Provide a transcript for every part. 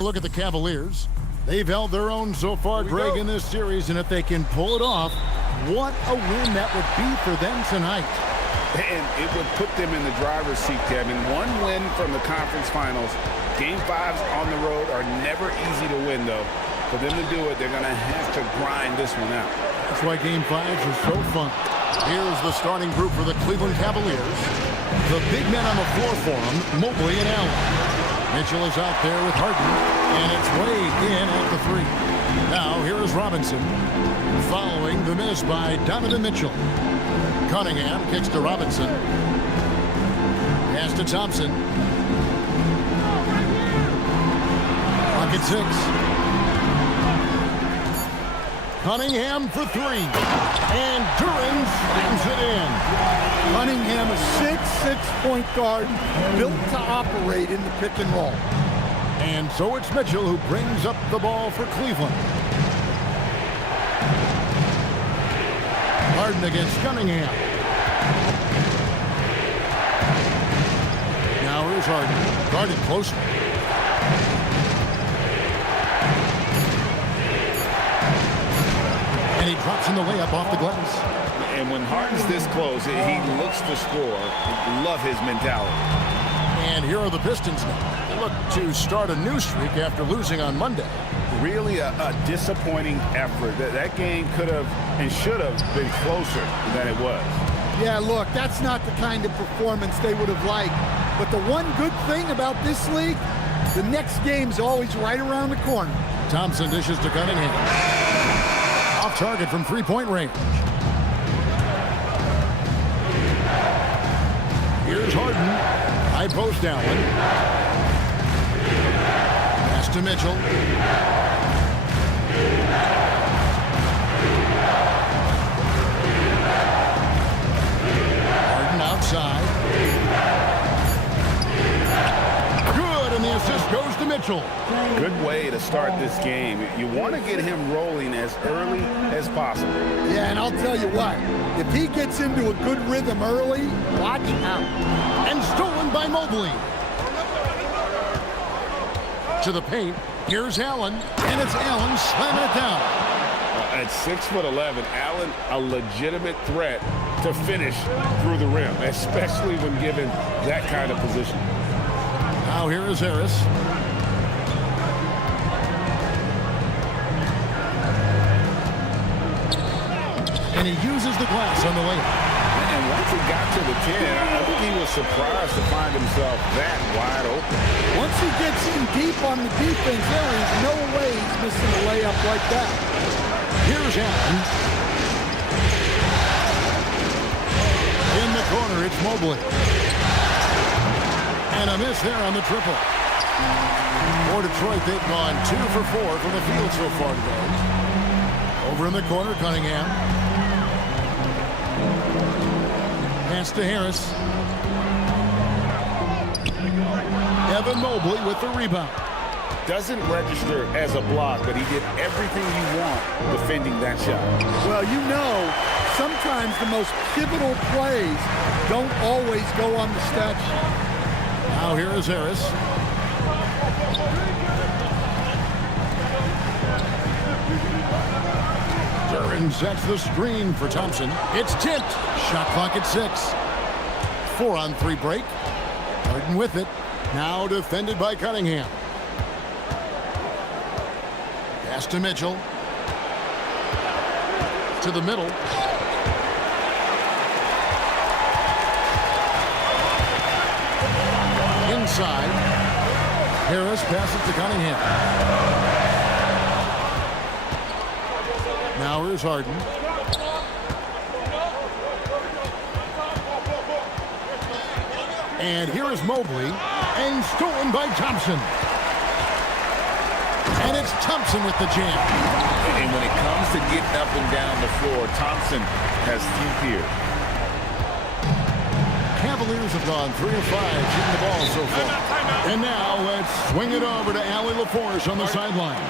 Look at the Cavaliers. They've held their own so far, Greg, in this series, and if they can pull it off, what a win that would be for them tonight. And it would put them in the driver's seat, Kevin. One win from the conference finals. Game 5s on the road are never easy to win, though. For them to do it, they're going to have to grind this one out. That's why Game 5s are so fun. Here's the starting group for the Cleveland Cavaliers. The big men on the floor for them, Mobley and Allen. Mitchell is out there with Harden, and it's Wade in at the 3. Now, here is Robinson, following the miss by Donovan Mitchell. Cunningham kicks to Robinson. Pass to Thompson. Clock at 6. Cunningham for 3. And Duran slams it in. Cunningham, a 6'6" point guard, built to operate in the pick and roll. And so it's Mitchell who brings up the ball for Cleveland. Harden against Cunningham. Now here's Harden, guarded closely. And he drops in the layup off the glass. And when Harden's this close, he looks to score. Love his mentality. And here are the Pistons now. They look to start a new streak after losing on Monday. Really a disappointing effort. That game could have and should have been closer than it was. Yeah, look, that's not the kind of performance they would have liked. But the one good thing about this league, the next game's always right around the corner. Thompson dishes to Cunningham. Off target from three-point range. Here's Harden. High post Allen. Pass to Mitchell. Harden outside. Good, and the assist goes to Mitchell. Good way to start this game. You want to get him rolling as early as possible. Yeah, and I'll tell you what, if he gets into a good rhythm early, watch out. And stolen by Mobley. To the paint. Here's Allen. And it's Allen slamming it down. At 6'11", Allen, a legitimate threat to finish through the rim, especially when given that kind of position. Now here is Harris. And he uses the glass on the layup. And once he got to the 10, I think he was surprised to find himself that wide open. Once he gets in deep on the defense, there is no way he's missing a layup like that. Here's Allen. In the corner, it's Mobley. And a miss there on the triple. For Detroit, they've gone 2 for 4 from the field so far today. Over in the corner, Cunningham. Pass to Harris. Evan Mobley with the rebound. Doesn't register as a block, but he did everything you want defending that shot. Well, you know, sometimes the most pivotal plays don't always go on the stat sheet. Now here is Harris. Duran sets the screen for Thompson. It's tipped. Shot clock at 6. 4-on-3 break. Harden with it. Now defended by Cunningham. Pass to Mitchell. To the middle. Inside. Harris passes to Cunningham. Now here's Harden. And here is Mobley. And stolen by Thompson. And it's Thompson with the jam. And when it comes to getting up and down the floor, Thompson has few peers. Cavaliers have gone 3 of 5 shooting the ball so far. And now let's swing it over to Allie LaForce on the sideline.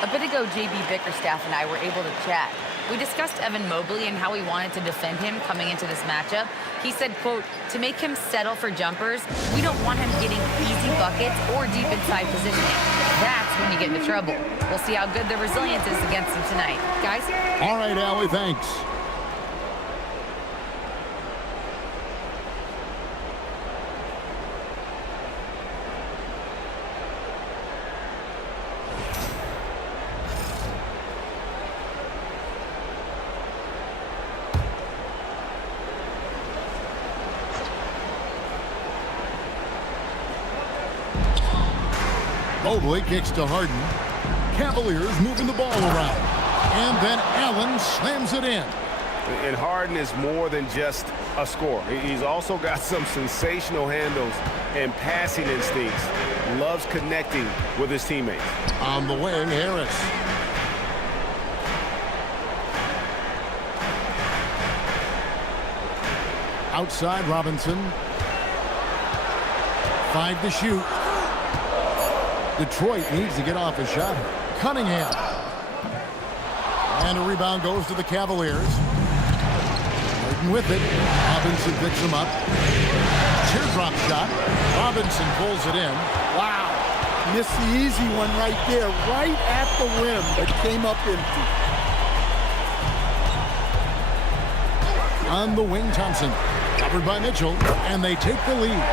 A bit ago, JB Bickerstaff and I were able to chat. We discussed Evan Mobley and how we wanted to defend him coming into this matchup. He said, quote, to make him settle for jumpers, we don't want him getting easy buckets or deep inside positioning. That's when you get into trouble. We'll see how good the resilience is against him tonight. Guys? All right, Allie, thanks. Mobley kicks to Harden. Cavaliers moving the ball around. And then Allen slams it in. And Harden is more than just a scorer. He's also got some sensational handles and passing instincts. Loves connecting with his teammates. On the wing, Harris. Outside, Robinson. 5 to shoot. Detroit needs to get off a shot. Cunningham. And a rebound goes to the Cavaliers. Harden with it. Robinson picks him up. Teardrop shot. Robinson pulls it in. Wow. Missed the easy one right there, right at the rim, but came up empty. On the wing, Thompson. Covered by Mitchell, and they take the lead.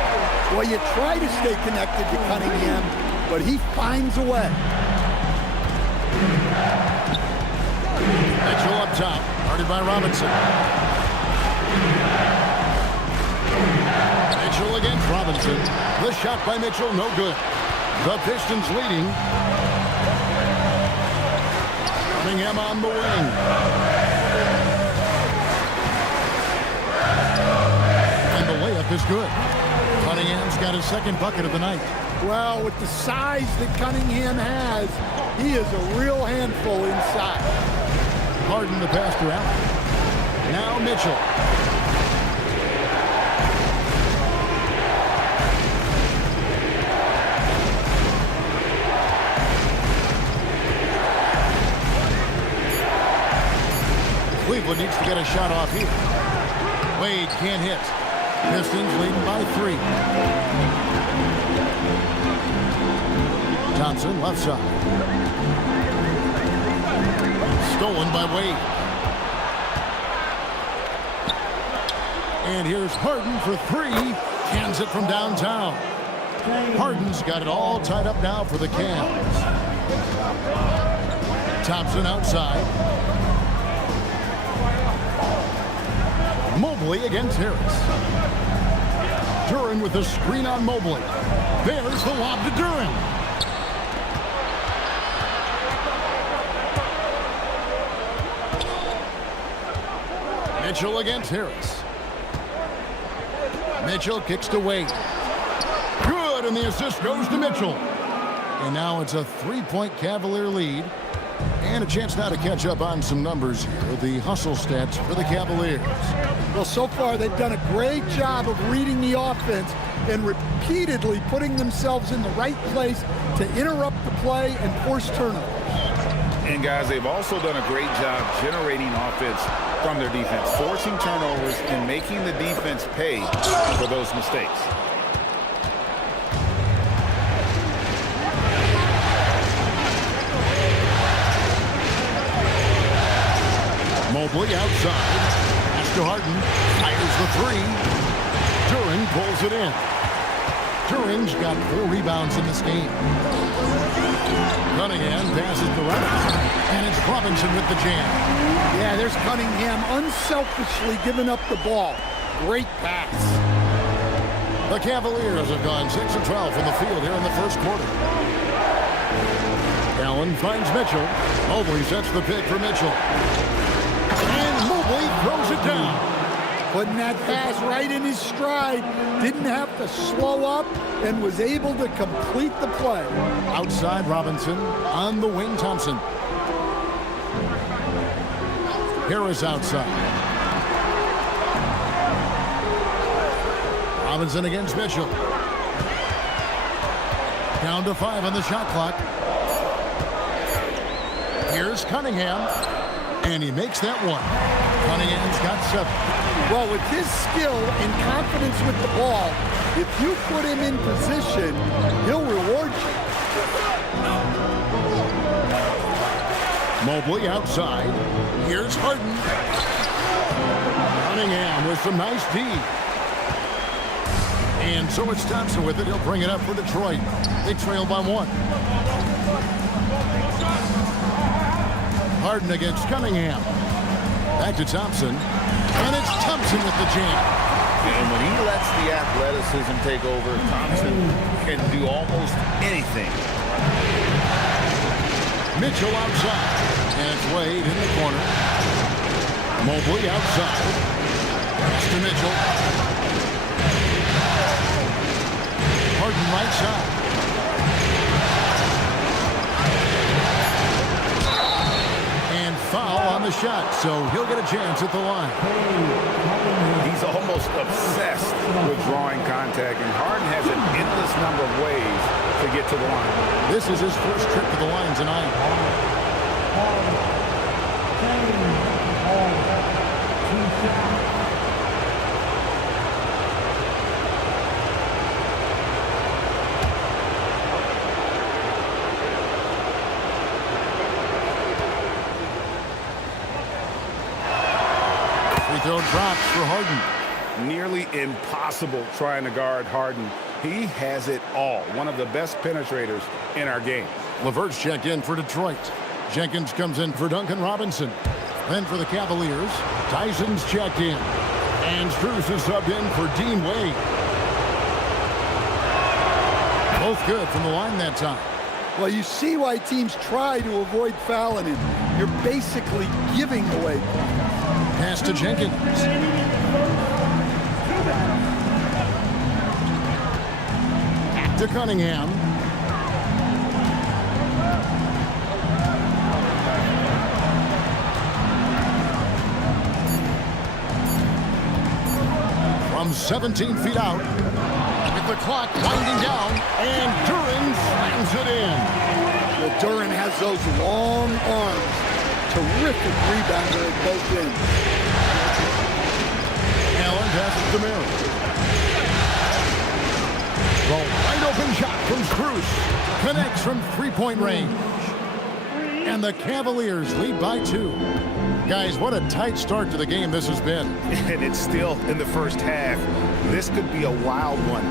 Well, you try to stay connected to Cunningham, but he finds a way. Mitchell up top, guarded by Robinson. Mitchell against Robinson. The shot by Mitchell, no good. The Pistons leading. Cunningham on the wing. And the layup is good. Cunningham's got his second bucket of the night. Well, with the size that Cunningham has, he is a real handful inside. Harden the pass to Allen. Now Mitchell. Cleveland needs to get a shot off here. Wade can't hit. Pistons leading by 3. Thompson left side. Stolen by Wade. And here's Harden for 3. Cans it from downtown. Harden's got it all tied up now for the Cavs. Thompson outside. Mobley against Harris. Duren with the screen on Mobley. There's the lob to Duren. Mitchell against Harris. Mitchell kicks to Wade. Good, and the assist goes to Mitchell. And now it's a 3-point Cavalier lead. And a chance now to catch up on some numbers here. The hustle stats for the Cavaliers. Well, so far they've done a great job of reading the offense and repeatedly putting themselves in the right place to interrupt the play and force turnovers. And guys, they've also done a great job generating offense from their defense, forcing turnovers and making the defense pay for those mistakes. Mobley outside. Pass to Harden. Fires the 3. Duren pulls it in. Duren's got 4 rebounds in this game. Cunningham passes to Robinson. And it's Robinson with the jam. Yeah, there's Cunningham unselfishly giving up the ball. Great pass. The Cavaliers have gone 6 of 12 from the field here in the first quarter. Allen finds Mitchell. Mobley sets the pick for Mitchell. And Mobley throws it down. Putting that pass right in his stride. Didn't have to slow up and was able to complete the play. Outside Robinson. On the wing Thompson. Harris outside. Robinson against Mitchell. Down to 5 on the shot clock. Here's Cunningham. And he makes that one. Cunningham's got 7. Well, with his skill and confidence with the ball, if you put him in position, he'll reward you. Mobley outside. Here's Harden. Cunningham with some nice D. And so it's Thompson with it. He'll bring it up for Detroit. They trail by 1. Harden against Cunningham. Back to Thompson. And it's Thompson with the jam. And when he lets the athleticism take over, Thompson can do almost anything. Mitchell outside. And it's Wade in the corner. Mobley outside. Pass to Mitchell. Harden right side. And foul on the shot, so he'll get a chance at the line. He's almost obsessed with drawing contact, and Harden has an endless number of ways to get to the line. This is his first trip to the line tonight. Free throw drops for Harden. Nearly impossible trying to guard Harden. He has it all. One of the best penetrators in our game. LeVert's checked in for Detroit. Jenkins comes in for Duncan Robinson. Then for the Cavaliers, Tyson's checked in. And Strus is subbed in for Dean Wade. Both good from the line that time. Well, you see why teams try to avoid fouling him. You're basically giving away. Pass to Jenkins. To Cunningham. From 17 feet out. With the clock winding down. And Duran slams it in. Well, Duran has those long arms. Terrific rebounder at both ends. Allen passes to Mary. The wide open shot from Strus. Connects from three-point range. And the Cavaliers lead by 2. Guys, what a tight start to the game this has been. And it's still in the first half. This could be a wild one.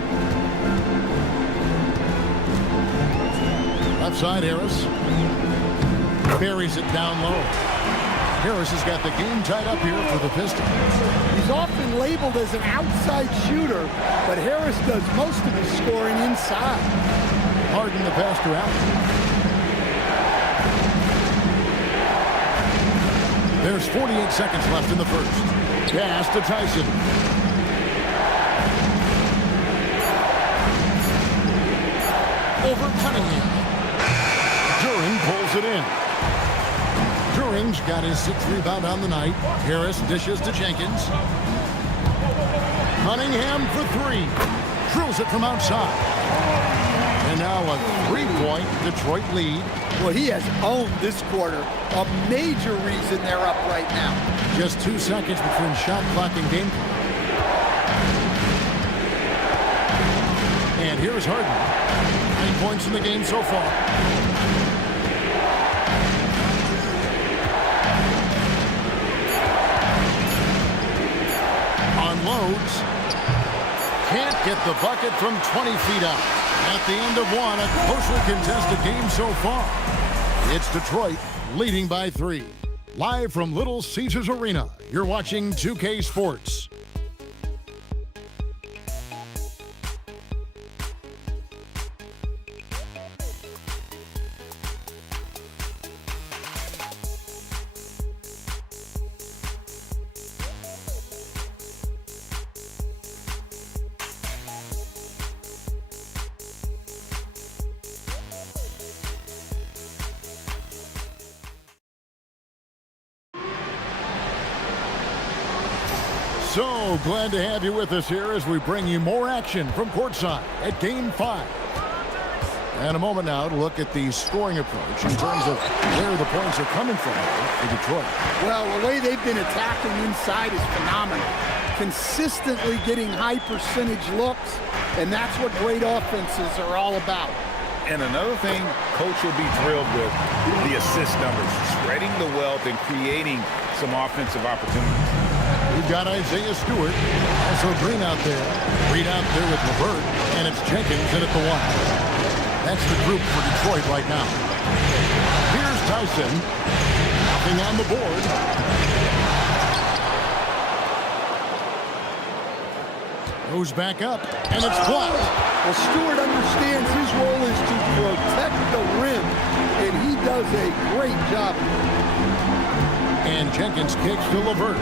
Left side, Harris. Buries it down low. Harris has got the game tied up here for the Pistons. He's often labeled as an outside shooter, but Harris does most of his scoring inside. Harden the pass to Allen. There's 48 seconds left in the first. Pass to Tyson. Over Cunningham. Duran pulls it in. Duran's got his 6th rebound on the night. Harris dishes to Jenkins. Cunningham for 3. Drills it from outside. And now a 3-point Detroit lead. Well, he has owned this quarter. A major reason they're up right now. Just 2 seconds between shot clock and game clock. And here's Harden. 9 points in the game so far. Unloads. Can't get the bucket from 20 feet out. At the end of one, a closely contested game so far. It's Detroit leading by 3. Live from Little Caesars Arena, you're watching 2K Sports. So glad to have you with us here as we bring you more action from courtside at Game 5. And a moment now to look at the scoring approach in terms of where the points are coming from for Detroit. Well, the way they've been attacking inside is phenomenal. Consistently getting high percentage looks, and that's what great offenses are all about. And another thing Coach will be thrilled with, the assist numbers, spreading the wealth and creating some offensive opportunities. We've got Isaiah Stewart, also Green out there. Green out there with LeVert, and it's Jenkins in at the 1. That's the group for Detroit right now. Here's Tyson, nothing on the board. Goes back up, and it's blocked. Well, Stewart understands his role is to protect the rim, and he does a great job. And Jenkins kicks to LeVert.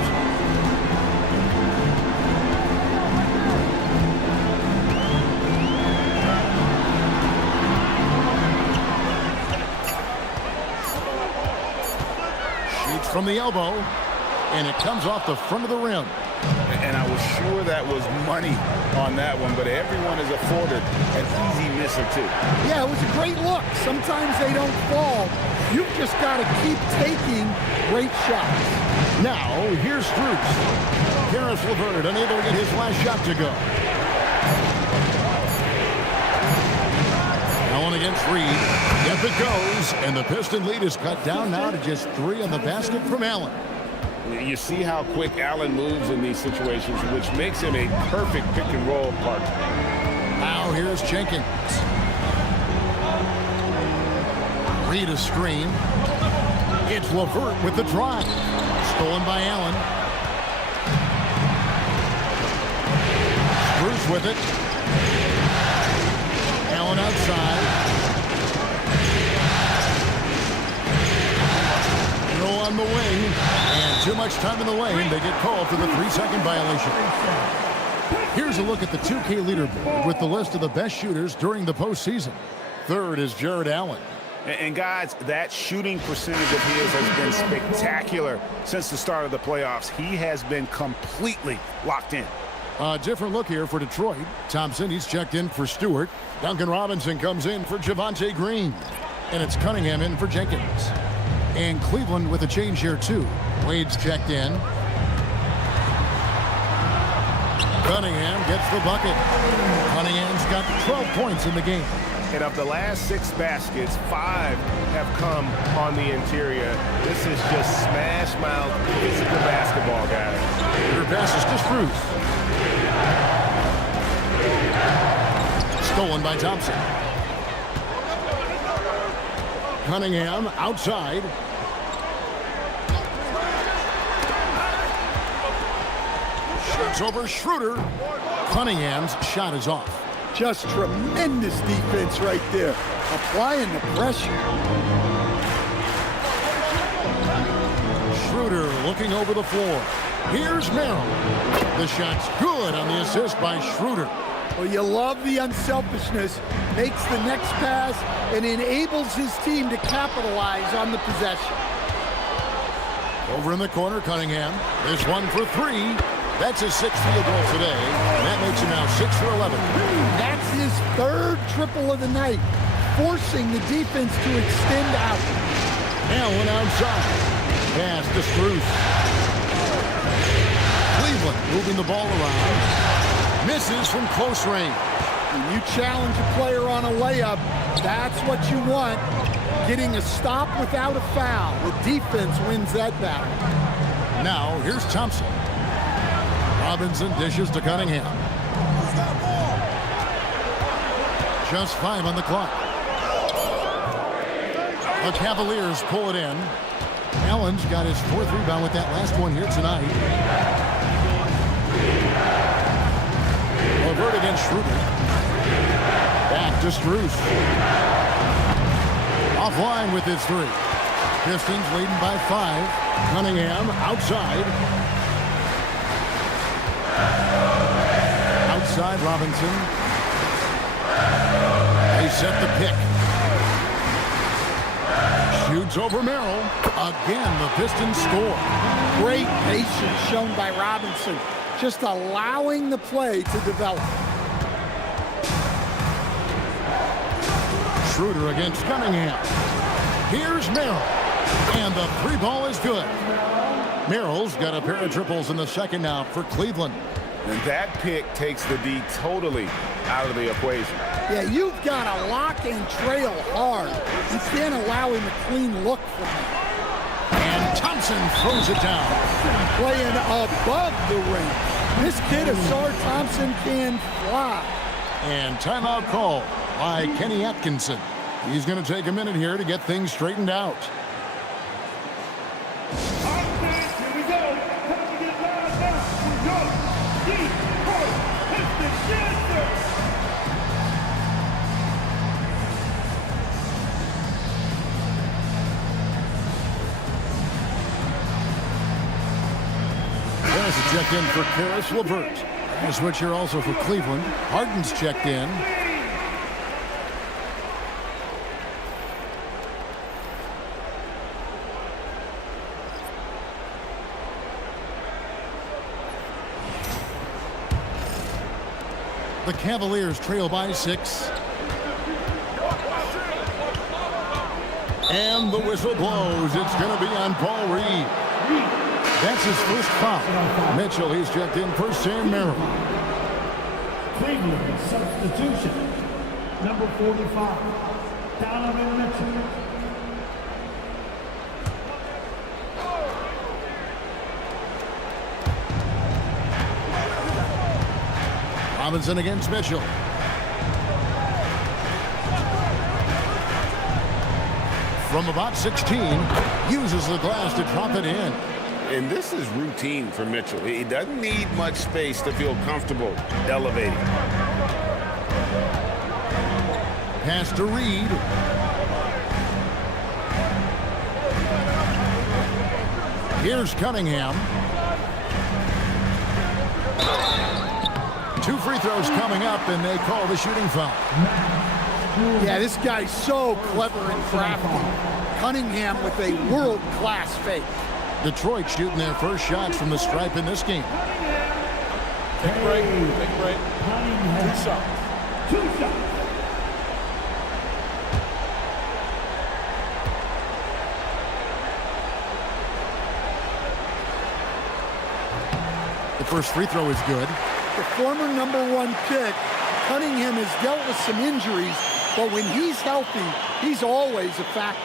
Shoots from the elbow, and it comes off the front of the rim. And I was sure that was money on that one, but everyone is afforded an easy miss or two. Yeah, it was a great look. Sometimes they don't fall. You've just got to keep taking great shots. Now, here's Strus. Karis LeVert unable to get his last shot to go. Allen against Reed. Yep, it goes. And the Piston lead is cut down now to just 3 on the basket from Allen. You see how quick Allen moves in these situations, which makes him a perfect pick-and-roll partner. Now here's Jenkins. Reed a screen. It's LeVert with the drive. Stolen by Allen. Strus with it. Allen outside. On the wing, and too much time in the lane. They get called for the 3-second violation. Here's a look at the 2K leaderboard with the list of the best shooters during the postseason. Third is Jared Allen. And guys, that shooting percentage of his has been spectacular since the start of the playoffs. He has been completely locked in. A different look here for Detroit. Thompson, he's checked in for Stewart. Duncan Robinson comes in for Javonte Green. And it's Cunningham in for Jenkins. And Cleveland with a change here, too. Wade's checked in. Cunningham gets the bucket. Cunningham's got 12 points in the game. And of the last 6 baskets, 5 have come on the interior. This is just smash mouth physical basketball, guys. Your pass is to Strus. Stolen by Thompson. Cunningham outside. Shoots over Schroeder. Cunningham's shot is off. Just tremendous defense right there. Applying the pressure. Schroeder looking over the floor. Here's Merrill. The shot's good on the assist by Schroeder. Well, you love the unselfishness. Makes the next pass and enables his team to capitalize on the possession. Over in the corner, Cunningham. This one for 3. That's his 6th field goal today. And that makes him now 6 for 11. That's his 3rd triple of the night, forcing the defense to extend out. Allen outside. Pass to Strus. Cleveland moving the ball around. Misses from close range. When you challenge a player on a layup, that's what you want. Getting a stop without a foul. The defense wins that battle. Now, here's Thompson. Robinson dishes to Cunningham. Just 5 on the clock. The Cavaliers pull it in. Allen's got his 4th rebound with that last one here tonight. LeVert against Schroeder. Back to Strus. Offline with his 3. Pistons leading by 5. Cunningham outside. Outside Robinson. They set the pick. Shoots over Merrill. Again, the Pistons score. Great patience shown by Robinson. Just allowing the play to develop. Schroeder against Cunningham. Here's Merrill. And the three ball is good. Merrill's got a pair of triples in the second now for Cleveland. And that pick takes the D totally out of the equation. Yeah, you've got to lock and trail hard. You can't allow him a clean look from him. And Thompson throws it down. Playing above the rim. This kid, Asar Thompson, can fly. And timeout call by Kenny Atkinson. He's going to take a minute here to get things straightened out. Harris checked in for Karis LeVert. And a switch here also for Cleveland. Harden's checked in. The Cavaliers trail by 6. And the whistle blows. It's going to be on Paul Reed. That's his first foul. Mitchell, he's checked in for Sam Merrill. Cleveland substitution. Number 45. Donovan Mitchell. Robinson against Mitchell. From about 16, uses the glass to drop it in. And this is routine for Mitchell. He doesn't need much space to feel comfortable elevating. Pass to Reed. Here's Cunningham. 2 free throws coming up, and they call the shooting foul. Yeah, this guy's so clever and crafty. Cunningham with a world-class fake. Detroit shooting their first shots from the stripe in this game. Take a break. Take a break. 2 shots. 2 shots. The first free throw is good. The former #1 pick, Cunningham has dealt with some injuries, but when he's healthy, he's always a factor.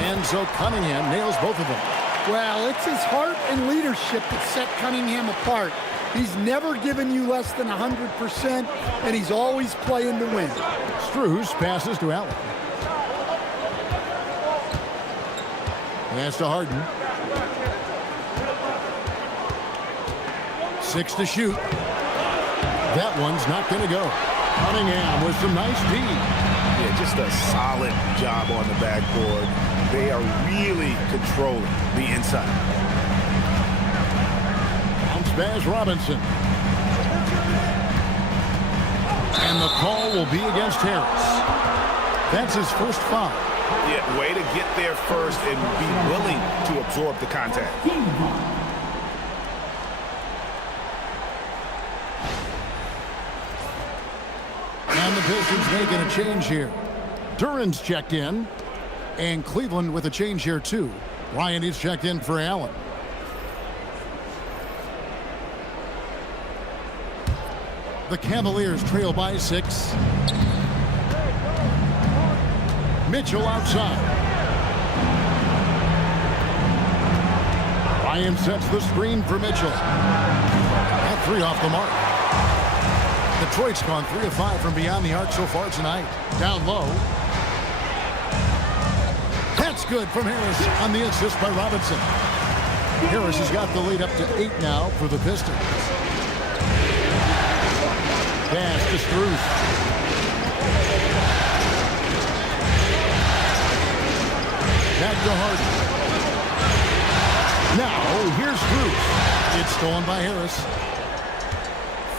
And so Cunningham nails both of them. Well, it's his heart and leadership that set Cunningham apart. He's never given you less than 100%, and he's always playing to win. Strus passes to Allen. Pass to Harden. 6 to shoot. That one's not going to go. Cunningham with some nice D. Yeah, just a solid job on the backboard. They are really controlling the inside. Bounce Robinson. And the call will be against Harris. That's his first foul. Yeah, way to get there first and be willing to absorb the contact. And the Pistons making a change here. Duran's checked in. And Cleveland with a change here too. Ryan is checked in for Allen. The Cavaliers trail by 6. Mitchell outside. Ryan sets the screen for Mitchell. That 3 off the mark. Detroit's gone 3 of 5 from beyond the arc so far tonight. Down low. That's good from Harris on the assist by Robinson. Harris has got the lead up to 8 now for the Pistons. Pass to Strus. Back to Harden. Now, here's Strus. It's stolen by Harris.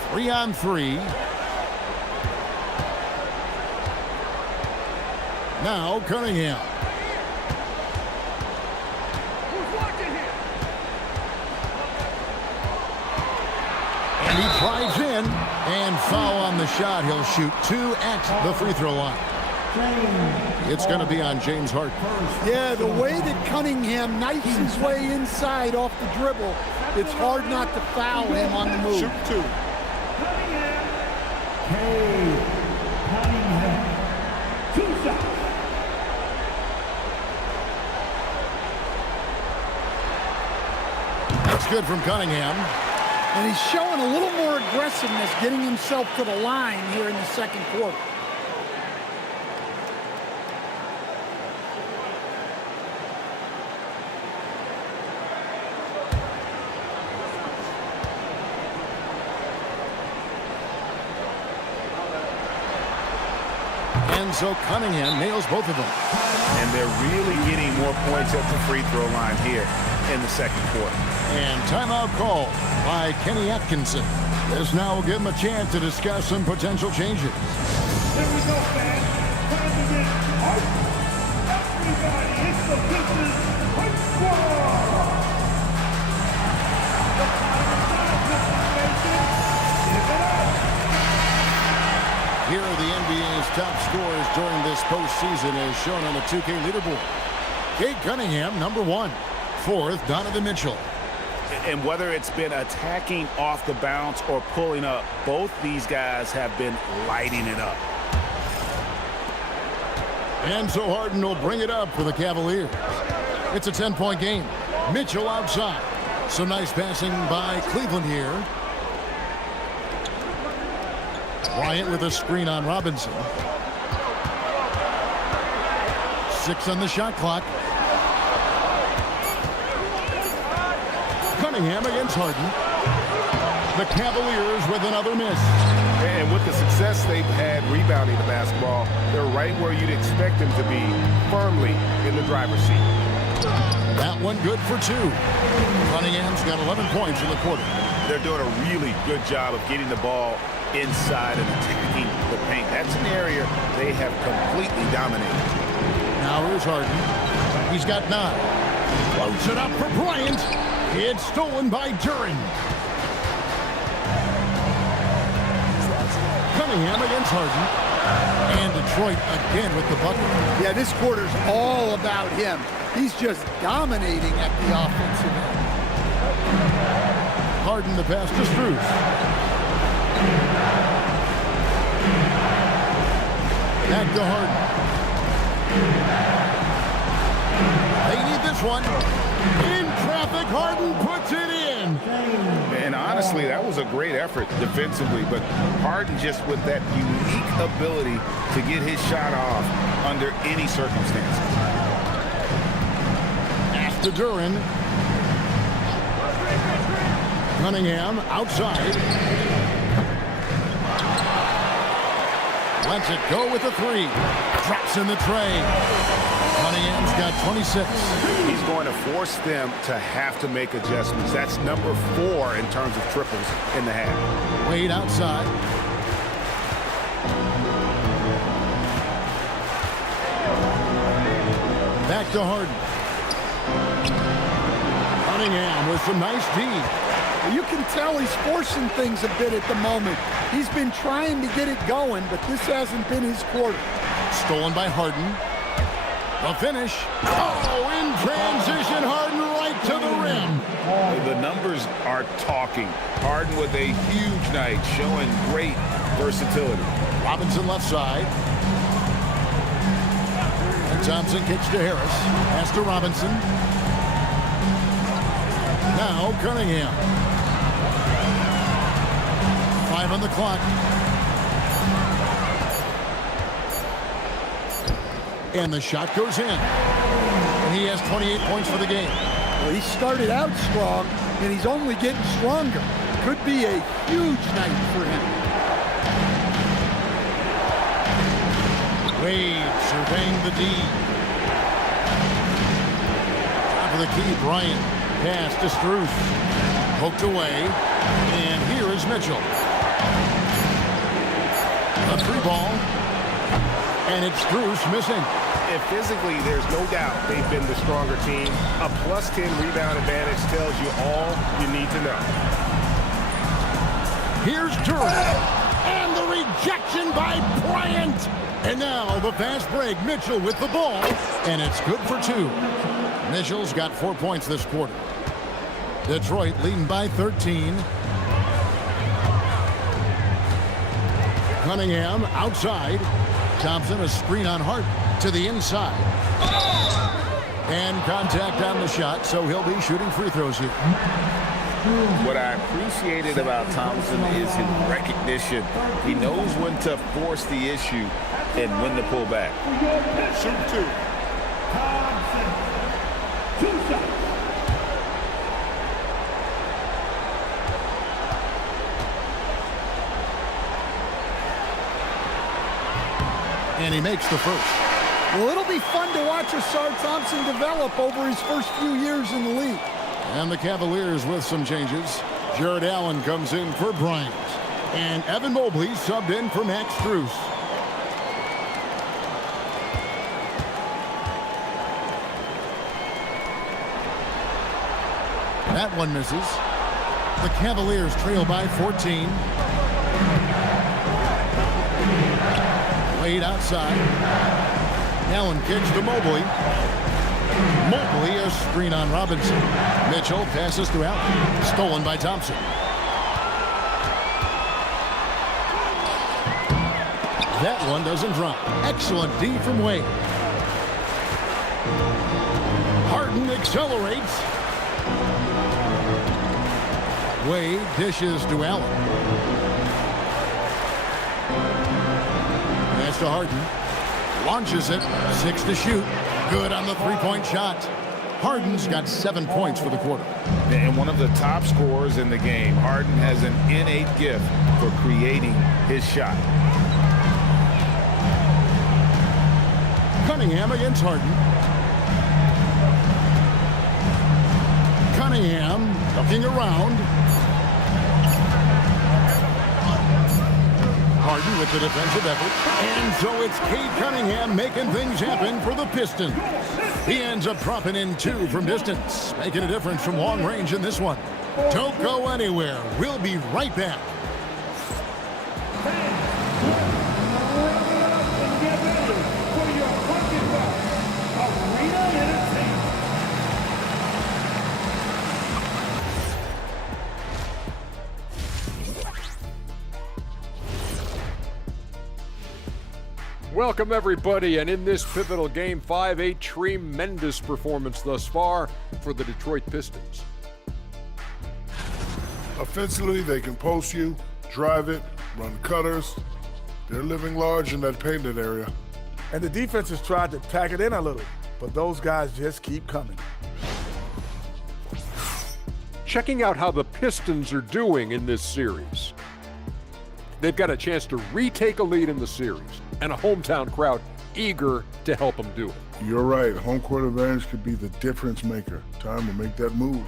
3-on-3. Now, Cunningham. And foul on the shot. He'll shoot 2 at the free throw line. It's going to be on James Harden. Yeah, the way that Cunningham knifes his way inside off the dribble, it's hard not to foul him on the move. Shoot 2. Cunningham. 2 shots. That's good from Cunningham. And he's showing a little more aggressiveness, getting himself to the line here in the second quarter. And so Cunningham nails both of them. And they're really getting more points at the free throw line here in the second quarter. And timeout call by Kenny Atkinson. This now will give him a chance to discuss some potential changes. Here we go, fans. Time to get hype. Everybody, it's the Pistons Hype Squad. The Give it up. Here are the NBA's top scorers during this postseason as shown on the 2K leaderboard. Cade Cunningham, number 1. 4th, Donovan Mitchell. And whether it's been attacking off the bounce or pulling up, both these guys have been lighting it up. And so Harden will bring it up for the Cavaliers. It's a 10-point game. Mitchell outside. Some nice passing by Cleveland here. Bryant with a screen on Robinson. 6 on the shot clock. Cunningham against Harden. The Cavaliers with another miss. And with the success they've had rebounding the basketball, they're right where you'd expect them to be, firmly in the driver's seat. That one good for 2. Cunningham's got 11 points in the quarter. They're doing a really good job of getting the ball inside and attacking the paint. That's an area they have completely dominated. Now here's Harden. He's got 9. Floats it up for Bryant. It's stolen by Duran. Cunningham against Harden. And Detroit again with the bucket. Yeah, this quarter's all about him. He's just dominating at the offensive end. Harden the pass to Strus. Back to Harden. They need this one. In traffic, Harden puts it in. And honestly, that was a great effort defensively, but Harden just with that unique ability to get his shot off under any circumstances. Pass to Duran. Cunningham outside. Lets it go with a 3. Drops in the tray. Cunningham's got 26. He's going to force them to have to make adjustments. That's number 4 in terms of triples in the half. Wade outside. Back to Harden. Cunningham with some nice D. You can tell he's forcing things a bit at the moment. He's been trying to get it going, but this hasn't been his quarter. Stolen by Harden. The finish. Oh, in transition, Harden right to the rim. The numbers are talking. Harden with a huge night, showing great versatility. Robinson left side. And Thompson kicks to Harris. Pass to Robinson. Now Cunningham. 5 on the clock. And the shot goes in. And he has 28 points for the game. Well, he started out strong, and he's only getting stronger. Could be a huge night for him. Wade surveying the D. Top of the key, Bryant. Pass to Strus. Poked away. And here is Mitchell. A 3 ball. And it's Strus missing. And physically, there's no doubt they've been the stronger team. A plus 10 rebound advantage tells you all you need to know. Here's Durant. And the rejection by Bryant. And now the fast break. Mitchell with the ball. And it's good for 2. Mitchell's got 4 points this quarter. Detroit leading by 13. Cunningham outside. Thompson a screen on Hart to the inside. And contact on the shot, so he'll be shooting free throws here. What I appreciated about Thompson is his recognition. He knows when to force the issue and when to pull back. Shoot 2. Thompson. 2 shots. And he makes the first. Well, it'll be fun to watch Asar Thompson develop over his first few years in the league. And the Cavaliers with some changes. Jared Allen comes in for Bryant. And Evan Mobley subbed in for Max Strus. That one misses. The Cavaliers trail by 14. Wade outside. Allen kicks to Mobley. Mobley a screen on Robinson. Mitchell passes to Allen. Stolen by Thompson. That one doesn't drop. Excellent D from Wade. Harden accelerates. Wade dishes to Allen. Pass to Harden. Launches it. 6 to shoot. Good on the three-point shot. Harden's got 7 points for the quarter. And one of the top scorers in the game. Harden has an innate gift for creating his shot. Cunningham against Harden. Cunningham looking around. Harden with the defensive effort. And so it's Cade Cunningham making things happen for the Pistons. He ends up dropping in 2 from distance, making a difference from long range in this one. Don't go anywhere. We'll be right back. Welcome, everybody, and in this pivotal Game 5, a tremendous performance thus far for the Detroit Pistons. Offensively, they can post you, drive it, run cutters. They're living large in that painted area. And the defense has tried to pack it in a little, but those guys just keep coming. Checking out how the Pistons are doing in this series. They've got a chance to retake a lead in the series, and a hometown crowd eager to help them do it. You're right. Home court advantage could be the difference maker. Time to make that move.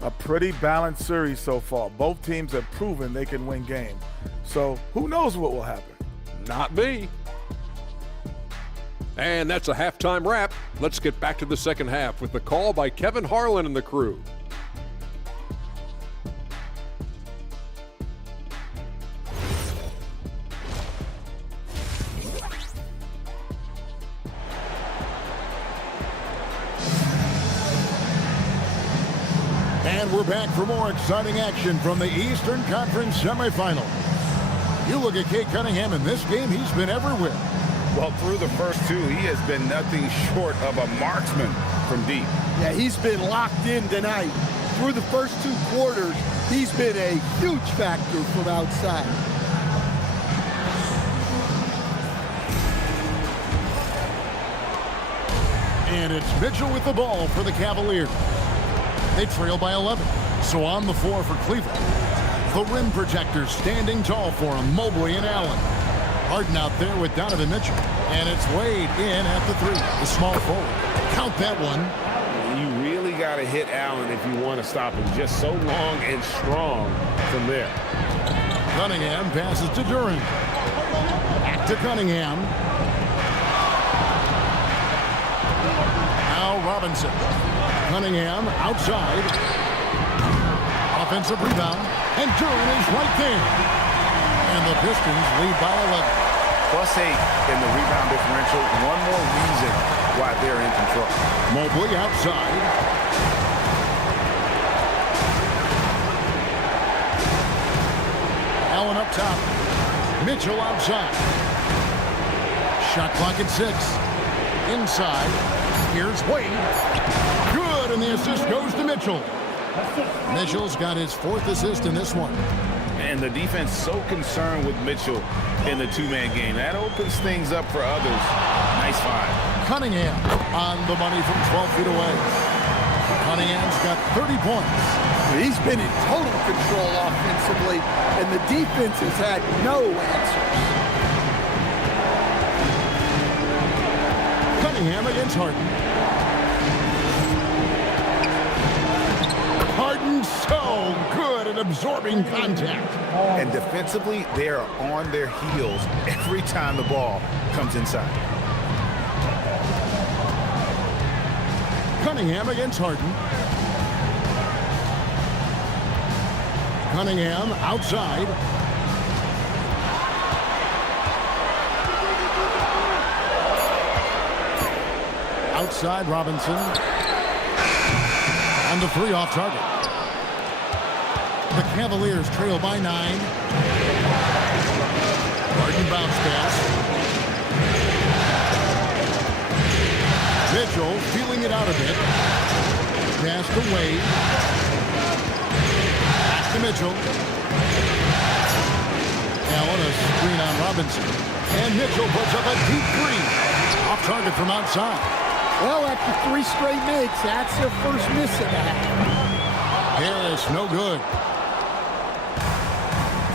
A pretty balanced series so far. Both teams have proven they can win games. So who knows what will happen? Not me. And that's a halftime wrap. Let's get back to the second half with the call by Kevin Harlan and the crew. And we're back for more exciting action from the Eastern Conference semifinal. You look at Cade Cunningham in this game, he's been everywhere. Well, through the first 2, he has been nothing short of a marksman from deep. Yeah, he's been locked in tonight. Through the first 2 quarters, he's been a huge factor from outside. And it's Mitchell with the ball for the Cavaliers. They trail by 11. So on the floor for Cleveland. The rim protectors standing tall for him, Mobley and Allen. Harden out there with Donovan Mitchell. And it's Wade in at the 3. The small forward. Count that one. You really got to hit Allen if you want to stop him. Just so long and strong from there. Cunningham passes to Durant. Back to Cunningham. Now Robinson. Cunningham outside. A offensive rebound, and Duran is right there. And the Pistons lead by 11. +8 in the rebound differential. One more reason why they're in control. Mobley outside. Allen up top. Mitchell outside. Shot clock at 6. Inside. Here's Wade. Good, and the assist goes to Mitchell. Mitchell's got his 4th assist in this one. And the defense so concerned with Mitchell in the two-man game. That opens things up for others. Nice find. Cunningham on the money from 12 feet away. Cunningham's got 30 points. He's been in total control offensively, and the defense has had no answers. Cunningham against Harden. Harden so good at absorbing contact. And defensively, they are on their heels every time the ball comes inside. Cunningham against Harden. Cunningham outside. Outside Robinson. On the 3 off target. The Cavaliers trail by 9. Harden bounce pass. Mitchell feeling it out a bit. Pass to Wade. Back to Mitchell. Allen a screen on Robinson. And Mitchell puts up a deep 3. Off target from outside. Well, after 3 straight makes, that's their first miss of that. Harris, no good.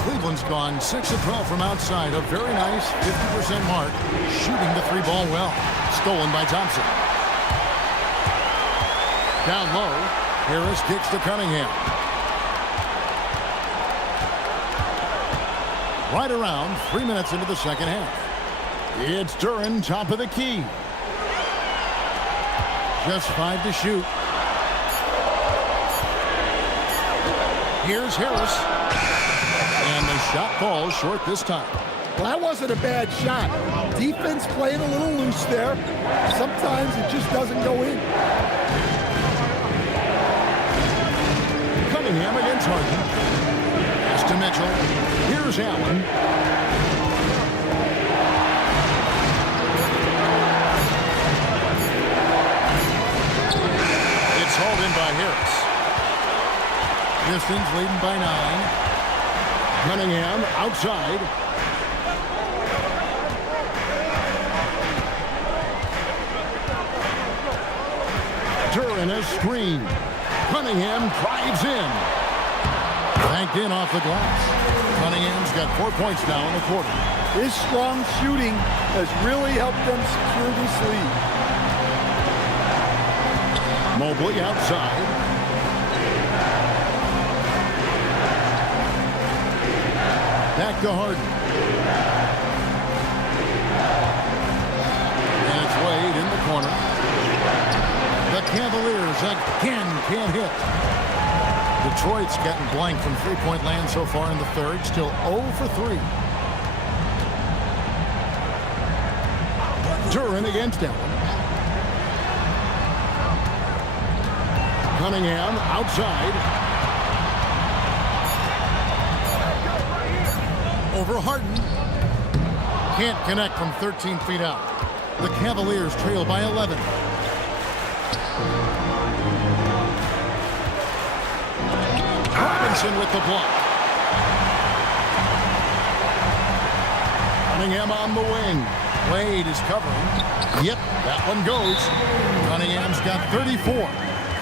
Cleveland's gone 6 of 12 from outside. A very nice 50% mark. Shooting the 3-ball well. Stolen by Thompson. Down low. Harris kicks to Cunningham. Right around 3 minutes into the second half. It's Duran, top of the key. Just 5 to shoot. Here's Harris. And the shot falls short this time. Well, that wasn't a bad shot. Defense playing a little loose there. Sometimes it just doesn't go in. Cunningham against Harden. Pass to Mitchell. Here's Allen. It's hauled in by Harris. Pistons leading by 9. Cunningham outside. Duran a screen. Cunningham drives in. Banked in off the glass. Cunningham's got 4 points now in the quarter. His strong shooting has really helped them secure this lead. Mobley outside. Back to Harden. And it's Wade in the corner. The Cavaliers again can't hit. Detroit's getting blank from three-point land so far in the third. Still 0 for 3. Duran against Allen. Cunningham outside. Over Harden. Can't connect from 13 feet out. The Cavaliers trail by 11. Robinson with the block. Cunningham on the wing. Wade is covering. Yep, that one goes. Cunningham's got 34.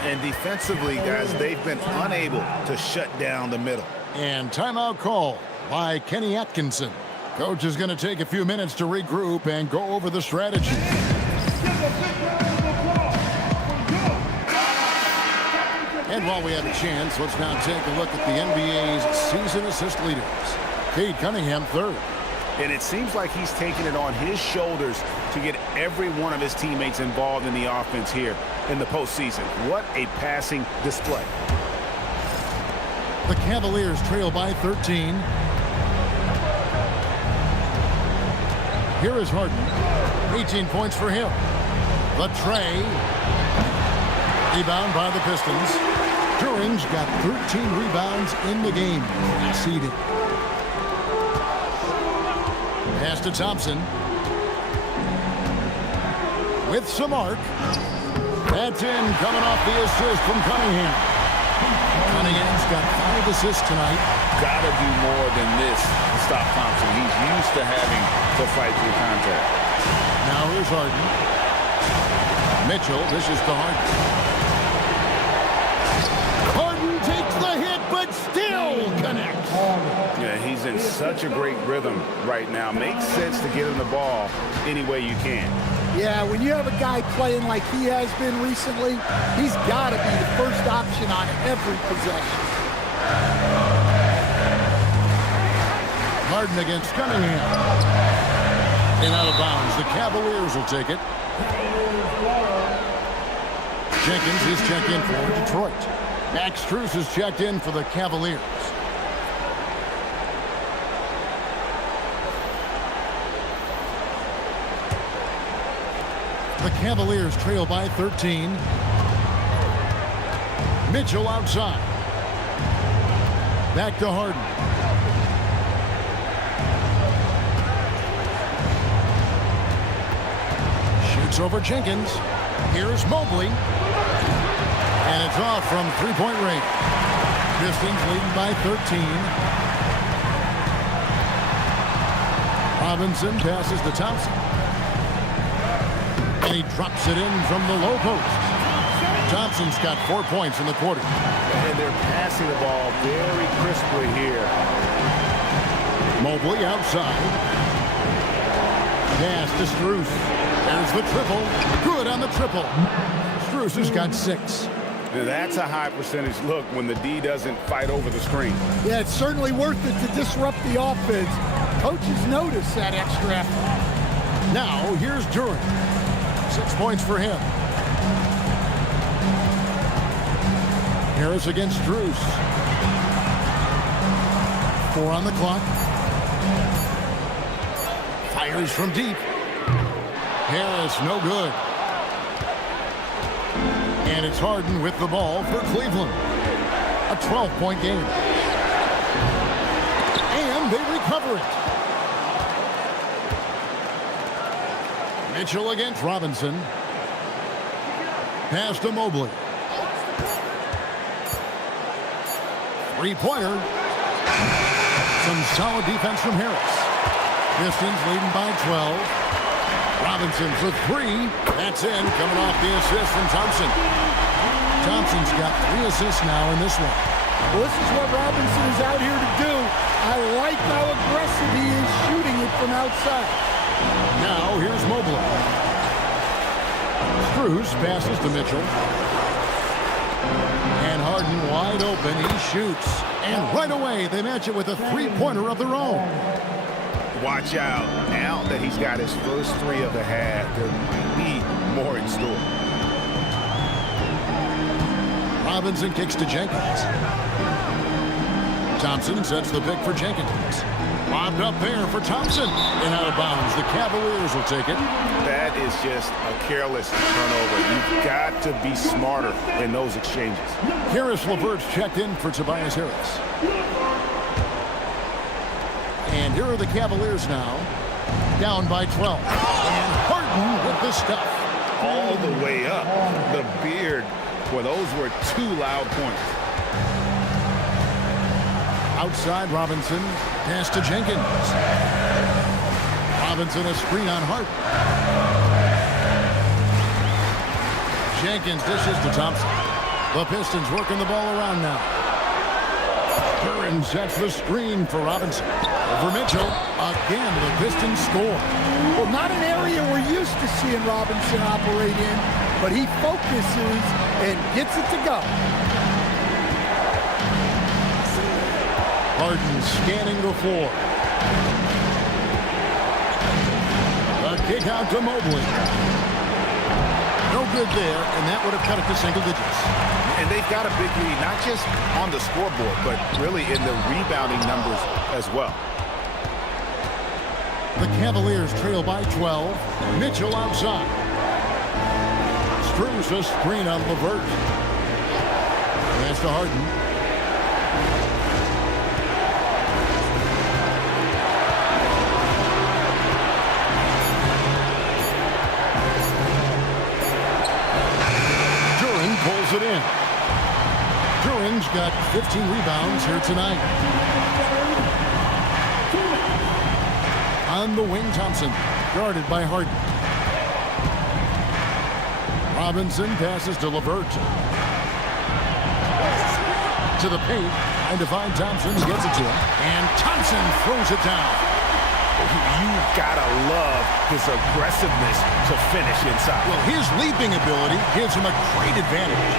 And defensively, guys, they've been unable to shut down the middle. And timeout call by Kenny Atkinson. Coach is going to take a few minutes to regroup and go over the strategy. And while we have a chance, let's now take a look at the NBA's season assist leaders. Cade Cunningham, 3rd. And it seems like he's taking it on his shoulders to get every one of his teammates involved in the offense here in the postseason. What a passing display. The Cavaliers trail by 13. Here is Harden. 18 points for him. The tray. Rebound by the Pistons. Turing's got 13 rebounds in the game. Exceeded. Pass to Thompson. With some arc. That's in, coming off the assist from Cunningham. Cunningham's got 5 assists tonight. Gotta do more than this to stop Thompson. He's used to having to fight through contact. Now here's Harden. Mitchell, this is to Harden. Harden takes the hit, but still connects. Yeah, he's in such a great rhythm right now. Makes sense to get him the ball any way you can. Yeah, when you have a guy playing like he has been recently, he's got to be the first option on every possession. Harden against Cunningham. And out of bounds. The Cavaliers will take it. Jenkins is checked in for Detroit. Max Strus is checked in for the Cavaliers. The Cavaliers trail by 13. Mitchell outside. Back to Harden. Shoots over Jenkins. Here's Mobley. And it's off from three-point range. Pistons leading by 13. Robinson passes to Thompson. And he drops it in from the low post. Thompson's got 4 points in the quarter. And they're passing the ball very crisply here. Mobley outside. Pass to Strus. There's the triple. Good on the triple. Strus has got 6. Now that's a high percentage look when the D doesn't fight over the screen. Yeah, it's certainly worth it to disrupt the offense. Coaches notice that extra effort. Now, here's Duran. 6 points for him. Harris against Strus. 4 on the clock. Fires from deep. Harris, no good. And it's Harden with the ball for Cleveland. A 12-point game. And they recover it. Mitchell against Robinson. Pass to Mobley. Three-pointer. Some solid defense from Harris. Pistons leading by 12. Robinson for 3. That's in, coming off the assist from Thompson. Thompson's got 3 assists now in this one. Well, this is what Robinson is out here to do. I like how aggressive he is shooting it from outside. Now, here's Mobley. Strus passes to Mitchell. And Harden wide open. He shoots. And right away, they match it with a three-pointer of their own. Watch out. Now that he's got his first 3 of the half, there might be more in store. Robinson kicks to Jenkins. Thompson sets the pick for Jenkins. Lobbed up there for Thompson. And out of bounds. The Cavaliers will take it. That is just a careless turnover. You've got to be smarter in those exchanges. Harris LeVert's checked in for Tobias Harris. And here are the Cavaliers now. Down by 12. And Harden with the stuff. All the way up. The beard. Well, those were 2 loud points. Outside Robinson. Pass to Jenkins. Robinson a screen on Hart. Jenkins dishes to Thompson. The Pistons working the ball around now. Duran sets the screen for Robinson. Over Mitchell. Again, the Pistons score. Well, not an area we're used to seeing Robinson operate in, but he focuses and gets it to go. Harden scanning the floor. A kick out to Mobley. No good there, and that would have cut it to single digits. And they've got a big lead, not just on the scoreboard, but really in the rebounding numbers as well. The Cavaliers trail by 12. Mitchell outside. Strus a screen on LeVert. Pass to Harden. Duren pulls it in. Duren's got 15 rebounds here tonight. On the wing, Thompson, guarded by Harden. Robinson passes to LeVert. To the paint, and to find Thompson, gets it to him. And Thompson throws it down. You've got to love his aggressiveness to finish inside. Well, his leaping ability gives him a great advantage.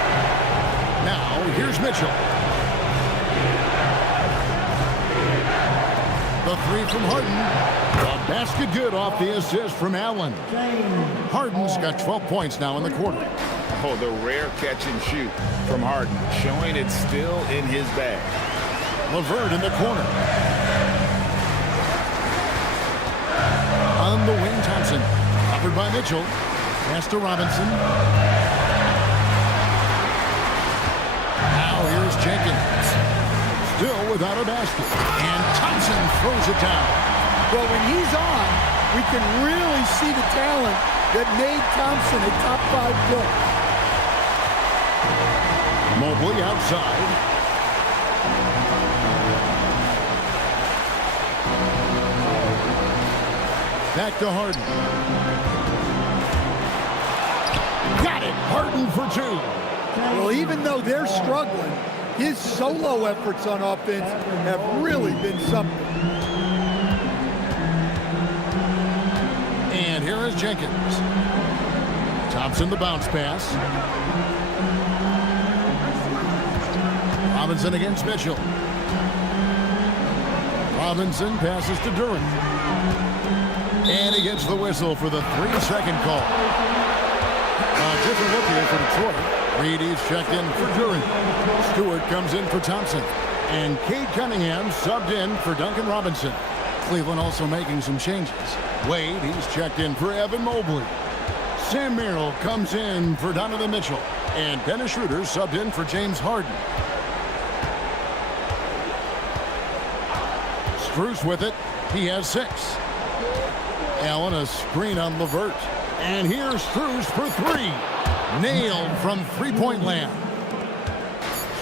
Now, here's Mitchell. The three from Harden. The basket good off the assist from Allen. Harden's got 12 points now in the quarter. Oh, the rare catch and shoot from Harden, showing it's still in his bag. LeVert in the corner. On the wing, Thompson. Covered by Mitchell. Pass to Robinson. Now here's Jenkins. Still without a basket. And Thompson throws it down. Well, when he's on, we can really see the talent that made Thompson a top 5 pick. Mobley outside. Back to Harden. Got it. Harden for 2. Well, even though they're struggling, his solo efforts on offense have really been something. And here is Jenkins. Thompson the bounce pass. Robinson against Mitchell. Robinson passes to Duren. And he gets the whistle for the 3-second call. A different look here for Detroit. Reedy's checked in for Duren. Stewart comes in for Thompson. And Cade Cunningham subbed in for Duncan Robinson. Cleveland also making some changes. Wade, he's checked in for Evan Mobley. Sam Merrill comes in for Donovan Mitchell. And Dennis Schroeder subbed in for James Harden. Strus with it. He has 6. Allen a screen on LeVert. And here's Strus for 3. Nailed from three-point land.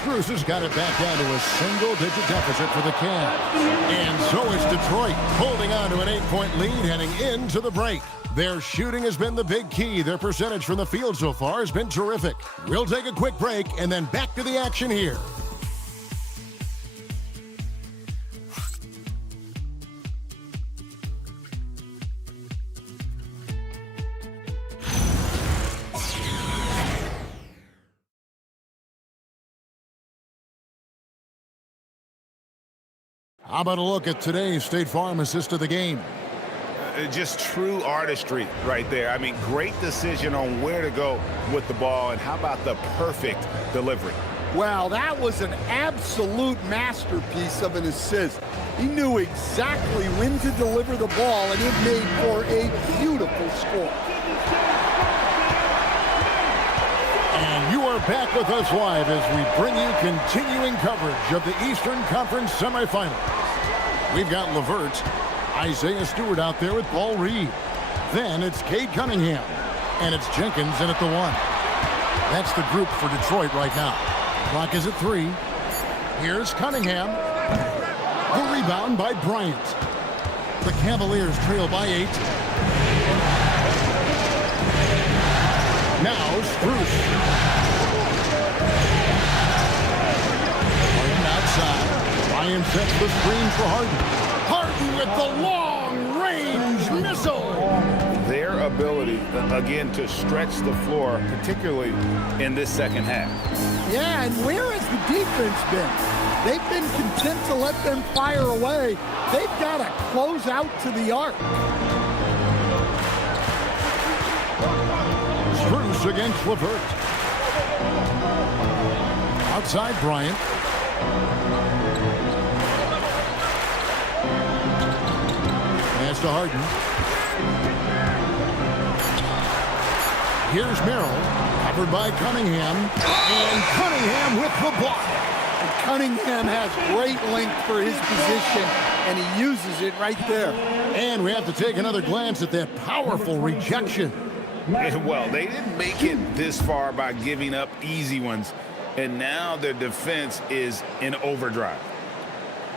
Strus has got it back down to a single-digit deficit for the Cavs. And so is Detroit, holding on to an 8-point lead heading into the break. Their shooting has been the big key. Their percentage from the field so far has been terrific. We'll take a quick break and then back to the action here. How about a look at today's State Farm assist of the game? Just true artistry right there. I mean, great decision on where to go with the ball, and how about the perfect delivery? Well, that was an absolute masterpiece of an assist. He knew exactly when to deliver the ball, and it made for a beautiful score. And you are back with us live as we bring you continuing coverage of the Eastern Conference semifinals. We've got LeVert, Isaiah Stewart out there with Paul Reed. Then it's Cade Cunningham, and it's Jenkins in at the 1. That's the group for Detroit right now. Clock is at 3. Here's Cunningham. The rebound by Bryant. The Cavaliers trail by 8. Now Strus. Harden outside. Bryant sets the screen for Harden. Harden with the long-range missile. Their ability, again, to stretch the floor, particularly in this second half. Yeah, and where has the defense been? They've been content to let them fire away. They've got to close out to the arc. Strus against LeVert. Outside Bryant. Pass to Harden. Here's Merrill. Covered by Cunningham. And Cunningham with the block. And Cunningham has great length for his position, and he uses it right there. And we have to take another glance at that powerful rejection. Well, they didn't make it this far by giving up easy ones, and now their defense is in overdrive.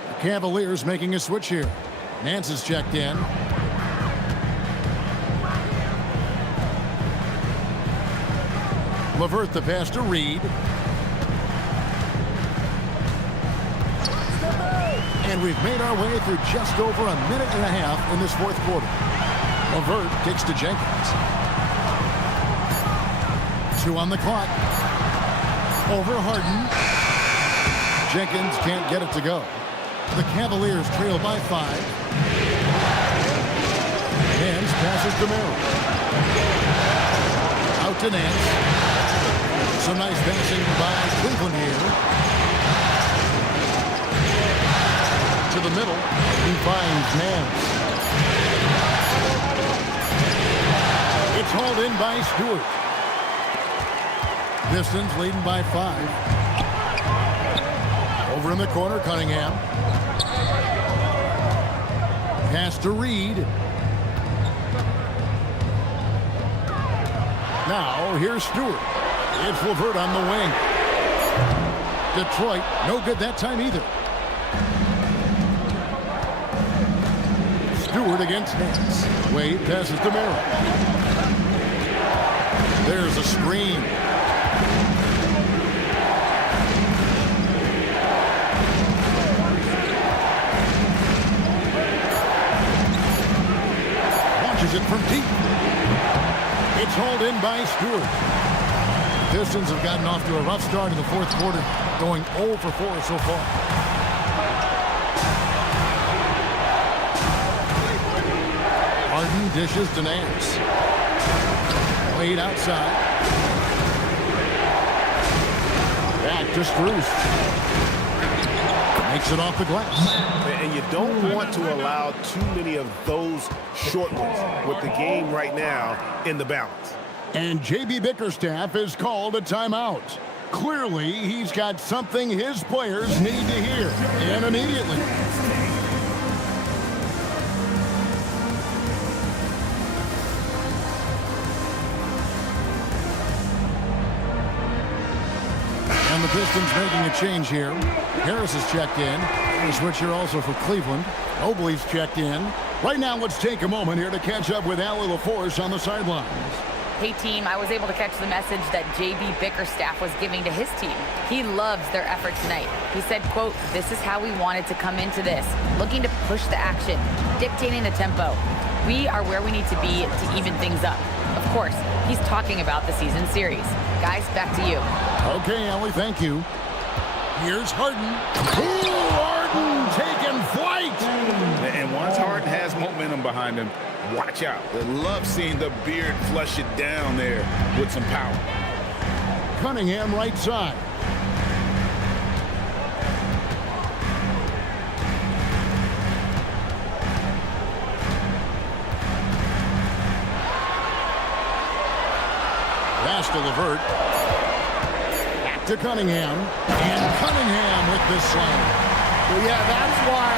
The Cavaliers making a switch here. Nance is checked in. LeVert the pass to Reed. And we've made our way through just over a minute and a half in this fourth quarter. LeVert kicks to Jenkins. 2 on the clock. Over Harden. Jenkins can't get it to go. The Cavaliers trail by 5. Nance passes to Merrill. Out to Nance. Some nice passing by Cleveland here. To the middle. He finds Nance. It's hauled in by Stewart. Pistons leading by 5. Over in the corner, Cunningham. Pass to Reed. Now, here's Stewart. It's LeVert on the wing. Detroit, no good that time either. Stewart against Nance. Wade passes to Merrill. There's a screen. Launches it from deep. It's hauled in by Stewart. The Pistons have gotten off to a rough start in the fourth quarter, going 0 for 4 so far. Harden dishes to Nance. Wade outside. Back to Strus. Makes it off the glass. And you don't want to allow too many of those short ones with the game right now in the balance. And J.B. Bickerstaff is called a timeout. Clearly, he's got something his players need to hear, and immediately. And the Pistons making a change here. Harris is checked in. The switch here also for Cleveland. Mobley's checked in. Right now, let's take a moment here to catch up with Allie LaForce on the sidelines. Hey, team, I was able to catch the message that J.B. Bickerstaff was giving to his team. He loves their effort tonight. He said, quote, "This is how we wanted to come into this, looking to push the action, dictating the tempo. We are where we need to be to even things up." Of course, he's talking about the season series. Guys, back to you. Okay, Allie, thank you. Here's Harden. Ooh, Harden taking flight. And once Harden has momentum behind him, watch out. I love seeing the beard flush it down there with some power. Cunningham right side. Pass to LeVert. Back to Cunningham. And Cunningham with the slam. Well, yeah, that's why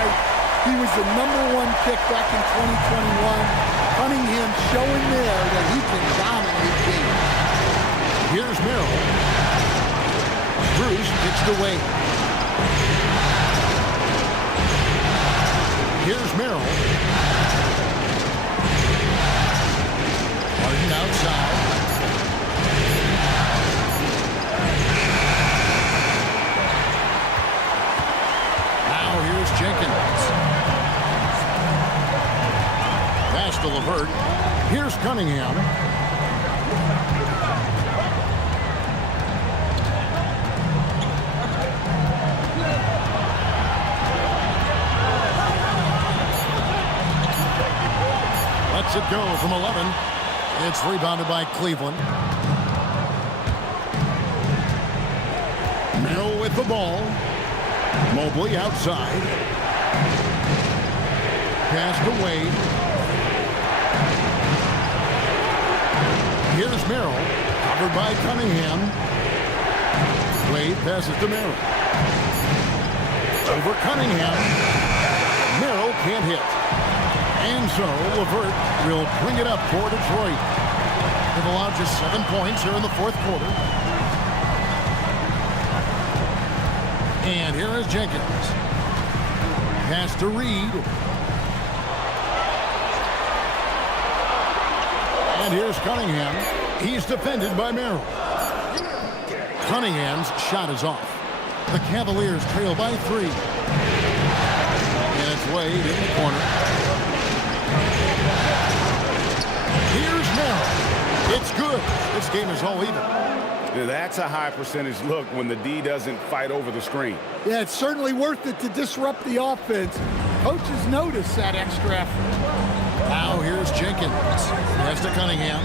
he was the #1 pick back in 2021. Cunningham showing there that he can dominate games. Here's Merrill. Bruce kicks to Wade. Here's Merrill. Harden outside. Now here's Jenkins. Pass to LeVert. Here's Cunningham. Lets it go from 11. It's rebounded by Cleveland. Merrill with the ball. Mobley outside. Pass to Wade. Here's Merrill. Covered by Cunningham. Wade passes to Merrill. Over Cunningham. Merrill can't hit. And so LeVert will bring it up for Detroit. They've allowed just 7 points here in the fourth quarter. And here is Jenkins. Pass to Reed. And here's Cunningham. He's defended by Merrill. Cunningham's shot is off. The Cavaliers trail by 3. And it's Wade in the corner. Here's Merrill. It's good. This game is all even. Yeah, that's a high percentage look when the D doesn't fight over the screen. Yeah, it's certainly worth it to disrupt the offense. Coaches notice that extra effort. Now here's Jenkins. Pass to Cunningham.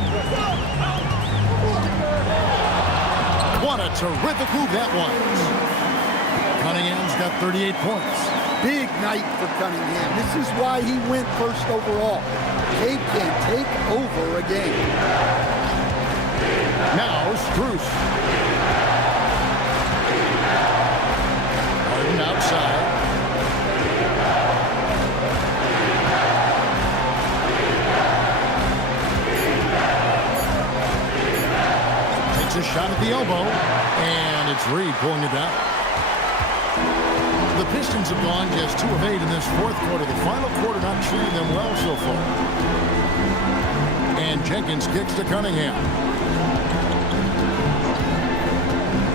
What a terrific move that was. Cunningham's got 38 points. Big night for Cunningham. This is why he went first overall. They can take over a game. Now Strus. Harden outside. Takes a shot at the elbow, and it's Reed pulling it down. The Pistons have gone just 2 of 8 in this fourth quarter. The final quarter not treating them well so far. And Jenkins kicks to Cunningham.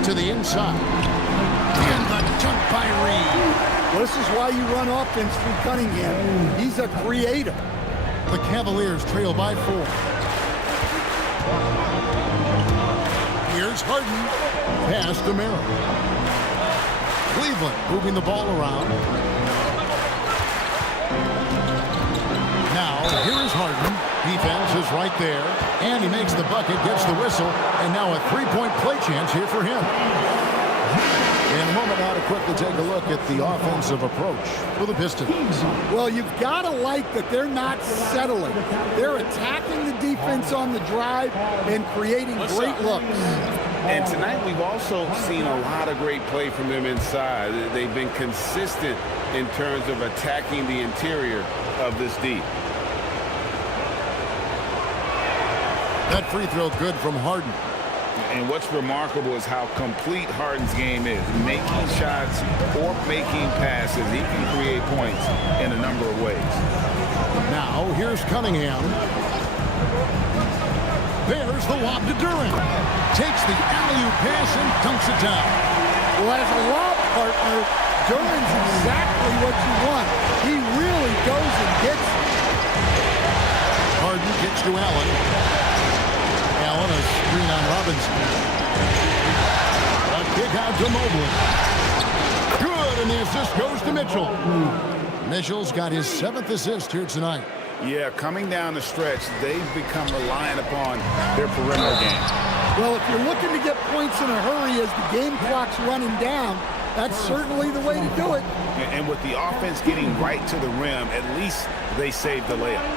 To the inside. And the dunk by Reed. Well, this is why you run offense through Cunningham. He's a creator. The Cavaliers trail by 4. Here's Harden. Pass to Merrill. Cleveland moving the ball around. Now, here is Harden. Defense is right there. And he makes the bucket, gets the whistle, and now a 3-point play chance here for him. In a moment now to quickly take a look at the offensive approach for the Pistons. Well, you've got to like that they're not settling. They're attacking the defense on the drive and creating great looks. And tonight we've also seen a lot of great play from them inside. They've been consistent in terms of attacking the interior of this D. That free throw good from Harden. And what's remarkable is how complete Harden's game is. Making shots or making passes, he can create points in a number of ways. Now, here's Cunningham. There's the lob to Durant. Takes the alley-oop pass and dunks it down. Well, as a lob partner, Durant's exactly what you want. He really goes and gets it. Harden gets to Allen. Allen, a screen on Robinson. A kick out to Mobley. Good, and the assist goes to Mitchell. Mitchell's got his 7th assist here tonight. Yeah, coming down the stretch, they've become reliant upon their perimeter game. Well, if you're looking to get points in a hurry as the game clock's running down, that's certainly the way to do it. And with the offense getting right to the rim, at least they saved the layup.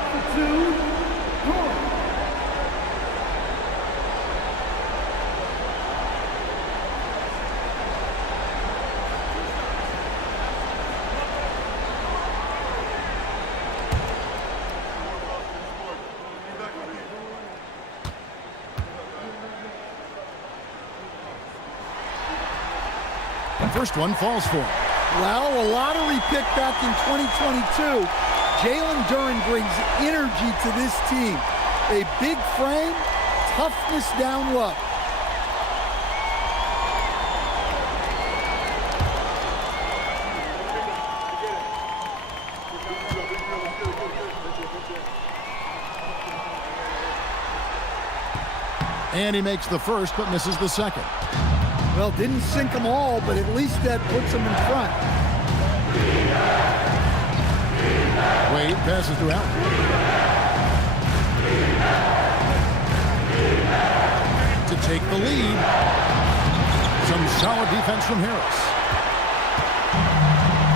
First one falls for him. Well, a lottery pick back in 2022. Jalen Duren brings energy to this team. A big frame, toughness down low. And he makes the first, but misses the second. Well, didn't sink them all, but at least that puts them in front. Wade passes to Allen. To take the lead. Some solid defense from Harris.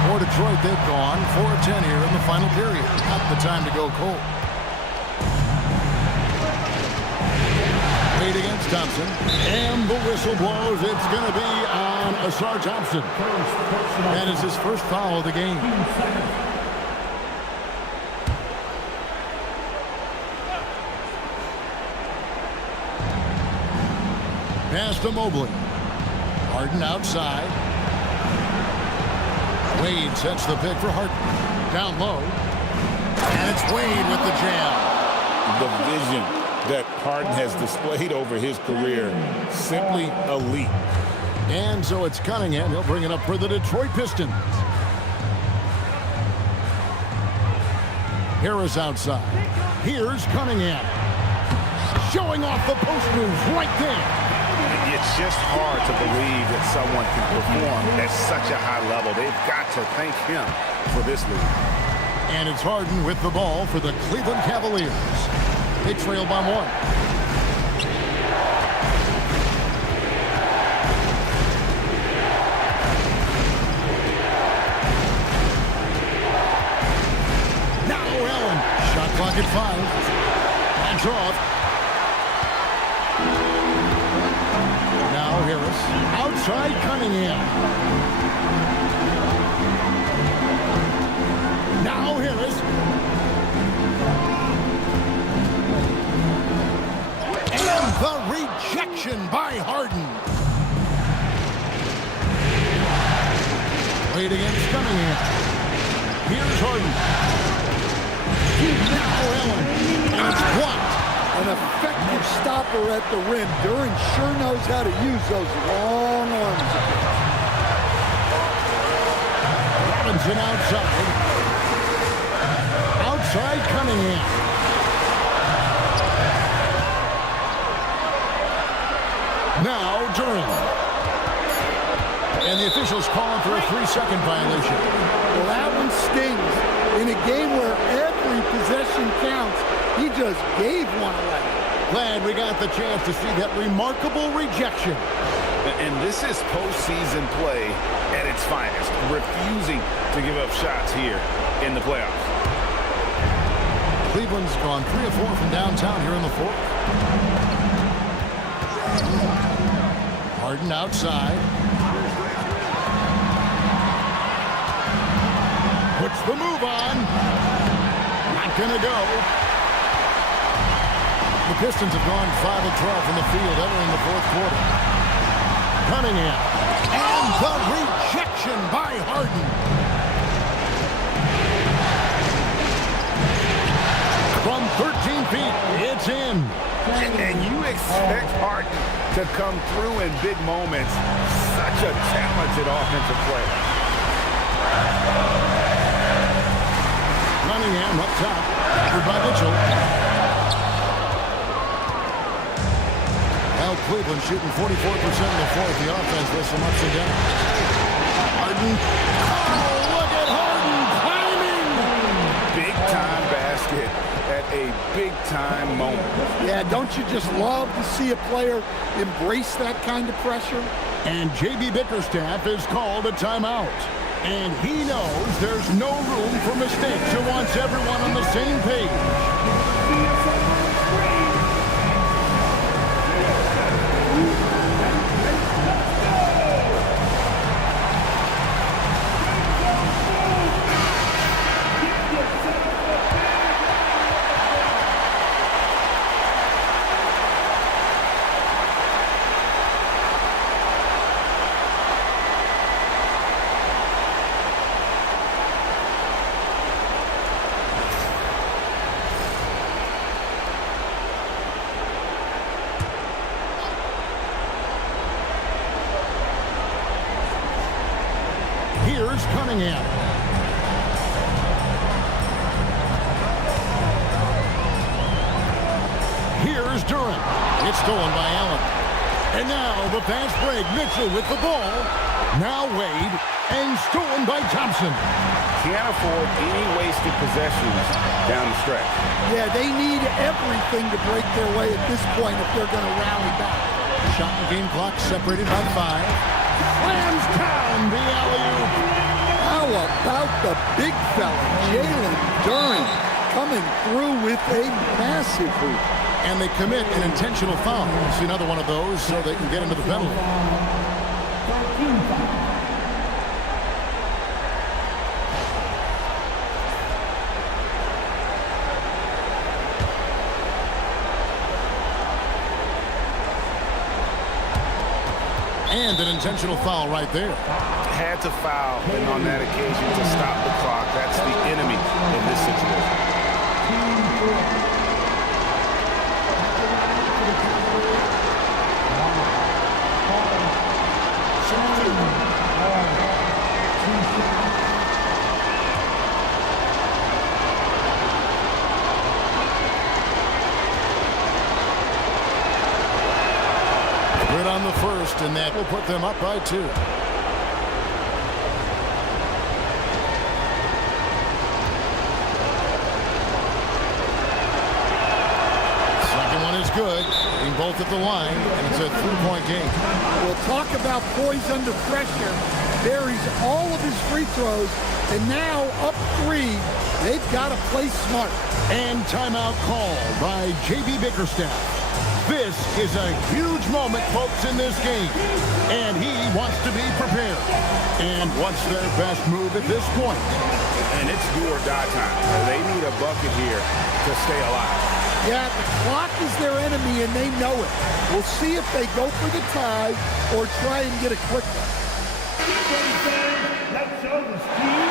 For Detroit, they've gone 4-10 here in the final period. Not the time to go cold. Wade against Thompson. And the whistle blows. It's going to be on Asar Thompson. That is his first foul of the game. Pass to Mobley. Harden outside. Wade sets the pick for Harden. Down low. And it's Wade with the jam. The vision that Harden has displayed over his career, simply elite. And so it's Cunningham. He'll bring it up for the Detroit Pistons. Harris outside. Here's Cunningham. Showing off the post moves right there. It's just hard to believe that someone can perform at such a high level. They've got to thank him for this lead. And it's Harden with the ball for the Cleveland Cavaliers. They trail by 1. Now Allen. Shot clock at 5. Hands off. Now Harris. Outside Cunningham. Now Harris. And the rejection by Harden. Wade against Cunningham. Here's Harden. Now Allen. And it's blocked. An effective stopper at the rim. Duran sure knows how to use those long arms. Robinson outside. Outside Cunningham. Now Duran. And the officials calling for a 3-second violation. Well, that one stings. In a game where every possession counts, he just gave one away. Glad we got the chance to see that remarkable rejection. And this is postseason play at its finest, refusing to give up shots here in the playoffs. Cleveland's gone 3 of 4 from downtown here in the fourth. Harden outside. Puts the move on. Not gonna go. The Pistons have gone 5 of 12 from the field entering the fourth quarter. Cunningham. And the rejection by Harden. From 13 feet, it's in. And you expect Harden to come through in big moments. Such a talented offensive player. Cunningham up top. Covered by Mitchell. Now Cleveland shooting 44% in the fourth. The offense with some ups and downs. Harden. Oh, look at Harden climbing. Big-time basket at a big-time moment. Yeah, don't you just love to see a player embrace that kind of pressure? And J.B. Bickerstaff is called a timeout. And he knows there's no room for mistakes and wants everyone on the same page. Here's Cunningham. Here's Duran. It's stolen by Allen. And now the fast break. Mitchell with the ball. Now Wade. And stolen by Thompson. Can't afford any wasted possessions down the stretch. Yeah, they need everything to break their way at this point if they're going to rally back. Shot and game clock separated by 5. Slams down the alley-oop. How about the big fella, Jalen Duren, coming through with a massive hoop. And they commit an intentional foul. See another one of those so they can get into the penalty. And an intentional foul right there. Had to foul, and on that occasion to stop the clock. That's the enemy in this situation. Good on the first, and that will put them up by 2. Second one is good. Being both at the line, and it's a 3-point game. We'll talk about poise under pressure. Buries all of his free throws, and now up 3. They've got to play smart. And timeout call by J.B. Bickerstaff. This is a huge moment, folks, in this game. And he wants to be prepared. And what's their best move at this point? And it's do or die time. They need a bucket here to stay alive. Yeah, the clock is their enemy, and they know it. We'll see if they go for the tie or try and get a quick one. Let's show the speed.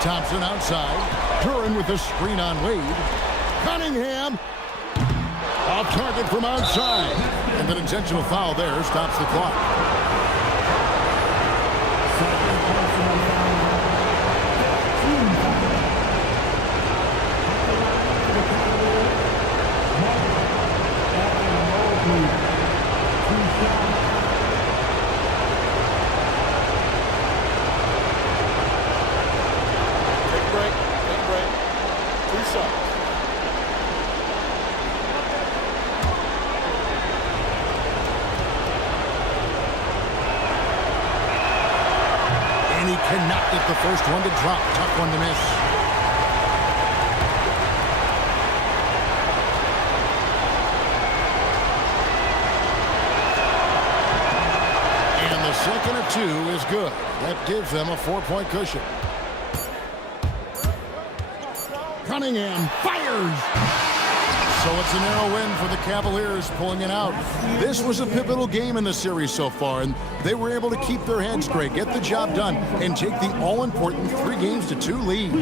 Thompson outside. Duren with the screen on Wade. Cunningham. Off target from outside. And an intentional foul there stops the clock. And he cannot get the first one to drop. Tough one to miss. And the second of 2 is good. That gives them a 4-point cushion. Cunningham fires. So it's a narrow win for the Cavaliers, pulling it out. This was a pivotal game in the series so far, and they were able to keep their heads straight, get the job done, and take the all-important 3-2 lead.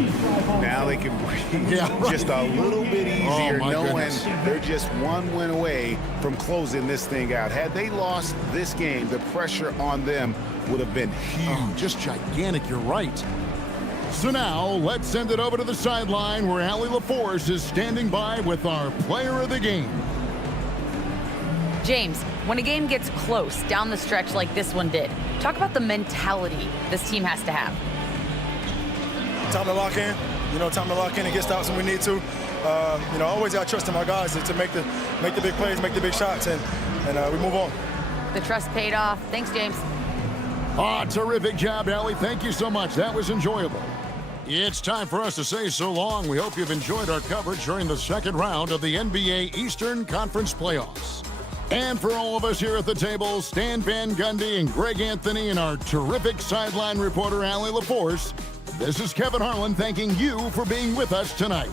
Now they can breathe just a little bit easier, knowing they're just one win away from closing this thing out. Had they lost this game, the pressure on them would have been huge. Oh, just gigantic, you're right. So now, let's send it over to the sideline where Allie LaForce is standing by with our player of the game. James, when a game gets close down the stretch like this one did, talk about the mentality this team has to have. Time to lock in. Time to lock in and get stops when we need to. Always got to trust in my guys to make the big plays, make the big shots, and we move on. The trust paid off. Thanks, James. Terrific job, Allie. Thank you so much. That was enjoyable. It's time for us to say so long. We hope you've enjoyed our coverage during the second round of the NBA Eastern Conference Playoffs. And for all of us here at the table, Stan Van Gundy and Greg Anthony and our terrific sideline reporter, Allie LaForce, this is Kevin Harlan thanking you for being with us tonight.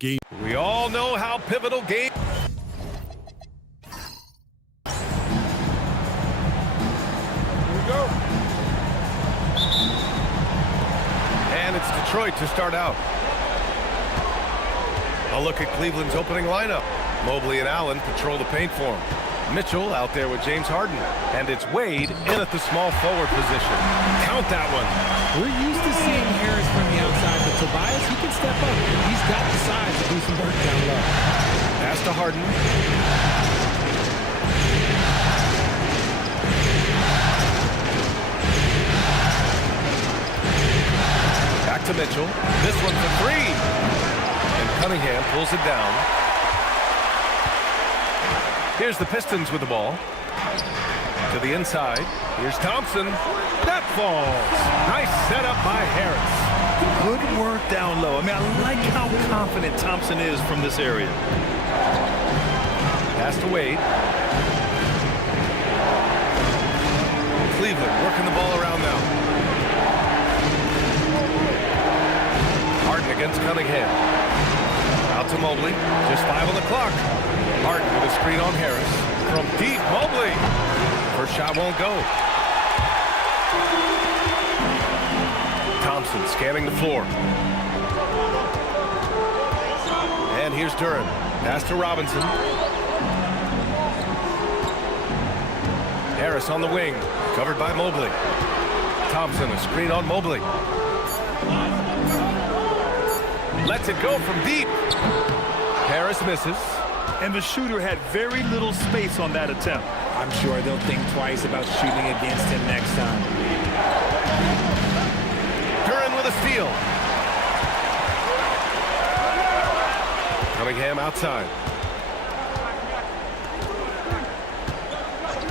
Game. We all know how pivotal game. Here we go. And it's Detroit to start out. A look at Cleveland's opening lineup. Mobley and Allen patrol the paint for him. Mitchell out there with James Harden. And it's Wade in at the small forward position. Count that one. We're used to seeing Harris from the outside, but Tobias, he can step up. He's got the size to do some work down low. Pass to Harden. Back to Mitchell. This one for three. And Cunningham pulls it down. Here's the Pistons with the ball. To the inside. Here's Thompson. That falls. Nice setup by Harris. Good work down low. I mean, I like how confident Thompson is from this area. Pass to Wade. Cleveland working the ball around now. Harden against Cunningham. Out to Mobley. Just 5 on the clock. Harden with a screen on Harris. From deep, Mobley. First shot won't go. Thompson scanning the floor. And here's Duran. Pass to Robinson. Harris on the wing. Covered by Mobley. Thompson, a screen on Mobley. Lets it go from deep. Harris misses. And the shooter had very little space on that attempt. I'm sure they'll think twice about shooting against him next time. Duran with a steal. Cunningham outside.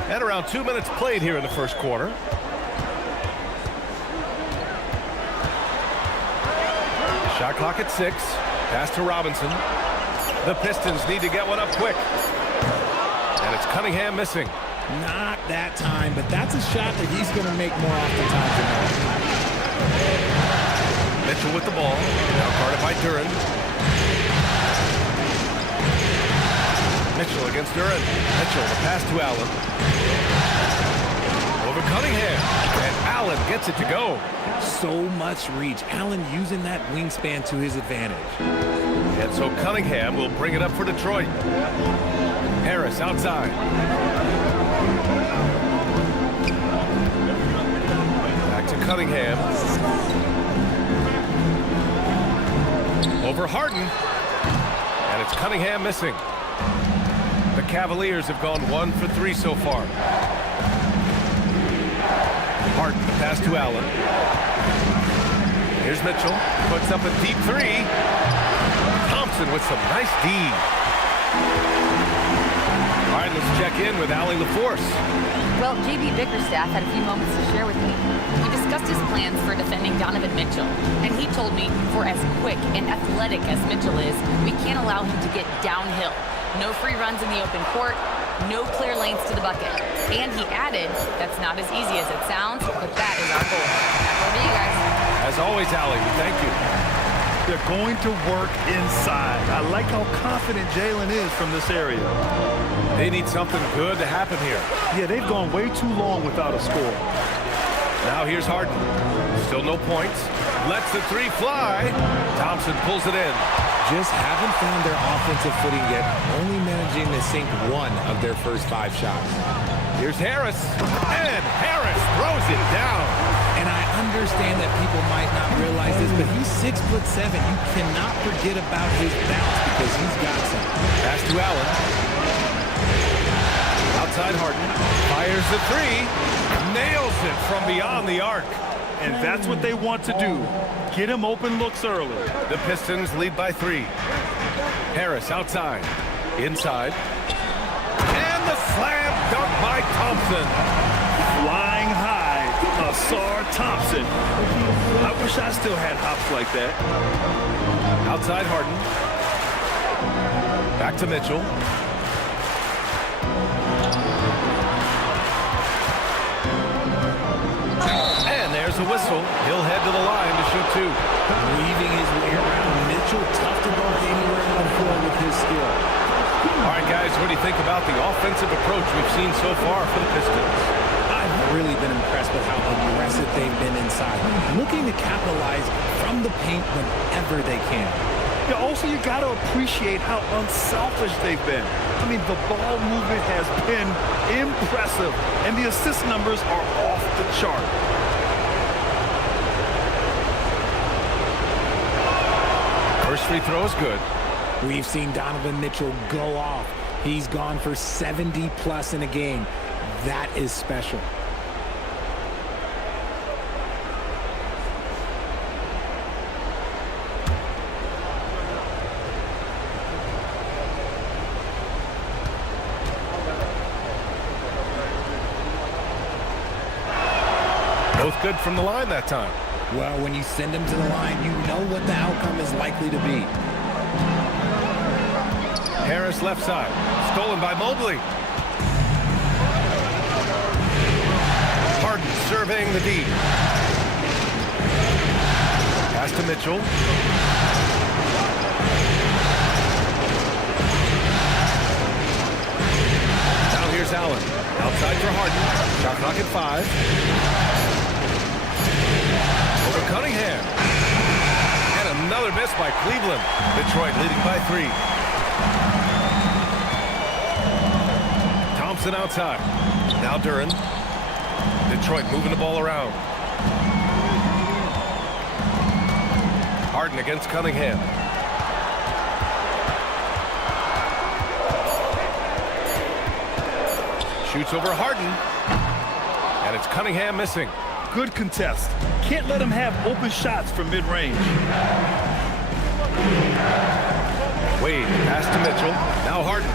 And around 2 minutes played here in the first quarter. Shot clock at 6. Pass to Robinson. The Pistons need to get one up quick. And it's Cunningham missing. Not that time, but that's a shot that he's going to make more oftentimes than not. Mitchell with the ball. Now guarded by Duran. Mitchell against Duran. Mitchell, the pass to Allen. Over Cunningham. And Allen gets it to go. So much reach. Allen using that wingspan to his advantage. And so Cunningham will bring it up for Detroit. Harris outside. Back to Cunningham. Over Harden. And it's Cunningham missing. The Cavaliers have gone 1 for 3 so far. Harden, the pass to Allen. Here's Mitchell. Puts up a deep 3. Thompson with some nice D. All right, let's check in with Allie LaForce. Well, JB Bickerstaff had a few moments to share with me. We discussed his plans for defending Donovan Mitchell, and he told me for as quick and athletic as Mitchell is, we can't allow him to get downhill. No free runs in the open court, no clear lanes to the bucket. And he added, that's not as easy as it sounds, but that is our goal. Back over to you guys. As always, Allie, thank you. They're going to work inside. I like how confident Jalen is from this area. They need something good to happen here. Yeah, they've gone way too long without a score. Now here's Harden. Still no points. Lets the 3 fly. Thompson pulls it in. Just haven't found their offensive footing yet, only managing to sink 1 of their first 5 shots. Here's Harris. And Harris throws it down. And I understand that people might not realize this, but he's 6'7". You cannot forget about his bounce because he's got some. Pass to Allen. Outside Harden. Fires the 3. Nails it from beyond the arc. And that's what they want to do. Get him open looks early. The Pistons lead by 3. Harris outside. Inside. And the slam dunk by Thompson. Flying high, Asar Thompson. I wish I still had hops like that. Outside Harden. Back to Mitchell. And there's a whistle. He'll head to the line to shoot 2. Weaving his way around Mitchell, tough to guard anywhere guys, what do you think about the offensive approach we've seen so far for the Pistons? I've really been impressed with how aggressive they've been inside, looking to capitalize from the paint whenever they can. Yeah, also, you got to appreciate how unselfish they've been. I mean, the ball movement has been impressive, and the assist numbers are off the chart. First free throw is good. We've seen Donovan Mitchell go off. He's gone for 70+ in a game. That is special. Both good from the line that time. Well, when you send them to the line, you know what the outcome is likely to be. Harris left side. Stolen by Mobley. Harden surveying the D. Pass to Mitchell. Now here's Allen. Outside for Harden. Shot clock at 5. Over Cunningham. And another miss by Cleveland. Detroit leading by 3. Thompson outside. Now Duren. Detroit moving the ball around. Harden against Cunningham. Shoots over Harden. And it's Cunningham missing. Good contest. Can't let him have open shots from mid-range. Wade, pass to Mitchell. Now Harden.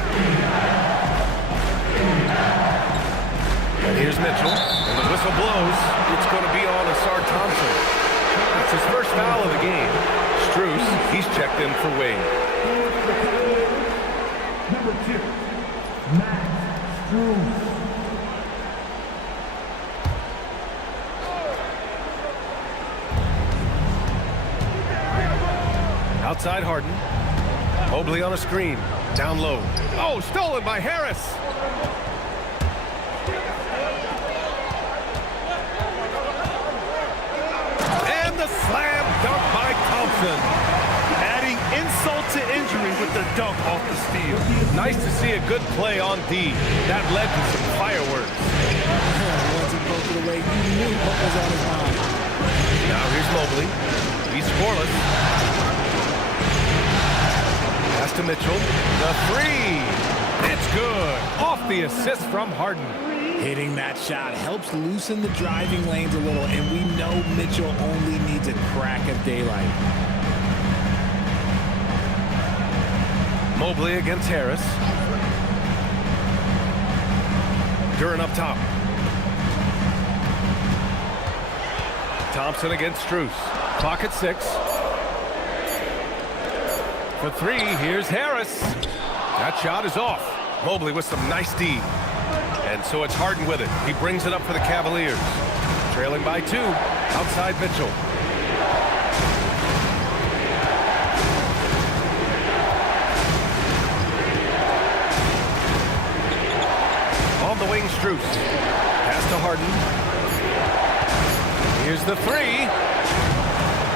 And here's Mitchell. And the whistle blows. It's going to be on Asar Thompson. That's his first foul of the game. Strus, he's checked in for Wade. Number 2, Max Strus. Outside Harden. Mobley on a screen. Down low. Oh, stolen by Harris. And the slam dunk by Thompson. Adding insult to injury with the dunk off the steal. Nice to see a good play on D. That led to some fireworks. Once he broke it away, you knew what was on his mind. Now here's Mobley. He's scoreless. Pass to Mitchell. The 3. It's good. Off the assist from Harden. Hitting that shot helps loosen the driving lanes a little, and we know Mitchell only needs a crack of daylight. Mobley against Harris. Duren up top. Thompson against Strus. Clock at 6. For 3, here's Harris. That shot is off. Mobley with some nice D. And so it's Harden with it. He brings it up for the Cavaliers. Trailing by 2. Outside Mitchell. On the wing, Strus. Pass to Harden. Here's the 3.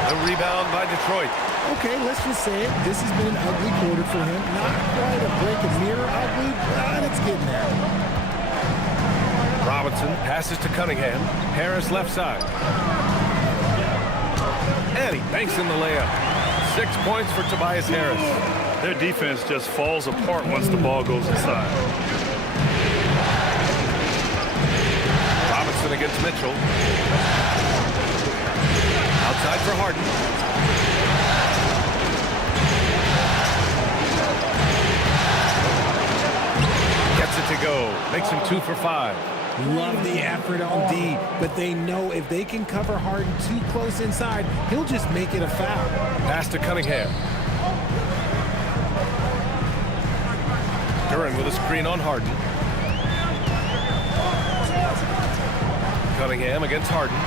The rebound by Detroit. Okay, let's just say it. This has been an ugly quarter for him. Not quite a break of mirror ugly, but it's getting there. Robinson passes to Cunningham. Harris left side. And he banks in the layup. 6 points for Tobias Harris. Their defense just falls apart once the ball goes inside. Robinson against Mitchell. Outside for Harden. Gets it to go. Makes him 2 for 5. Love the effort on D, but they know if they can cover Harden too close inside, he'll just make it a foul. Pass to Cunningham. Duren with a screen on Harden. Cunningham against Harden.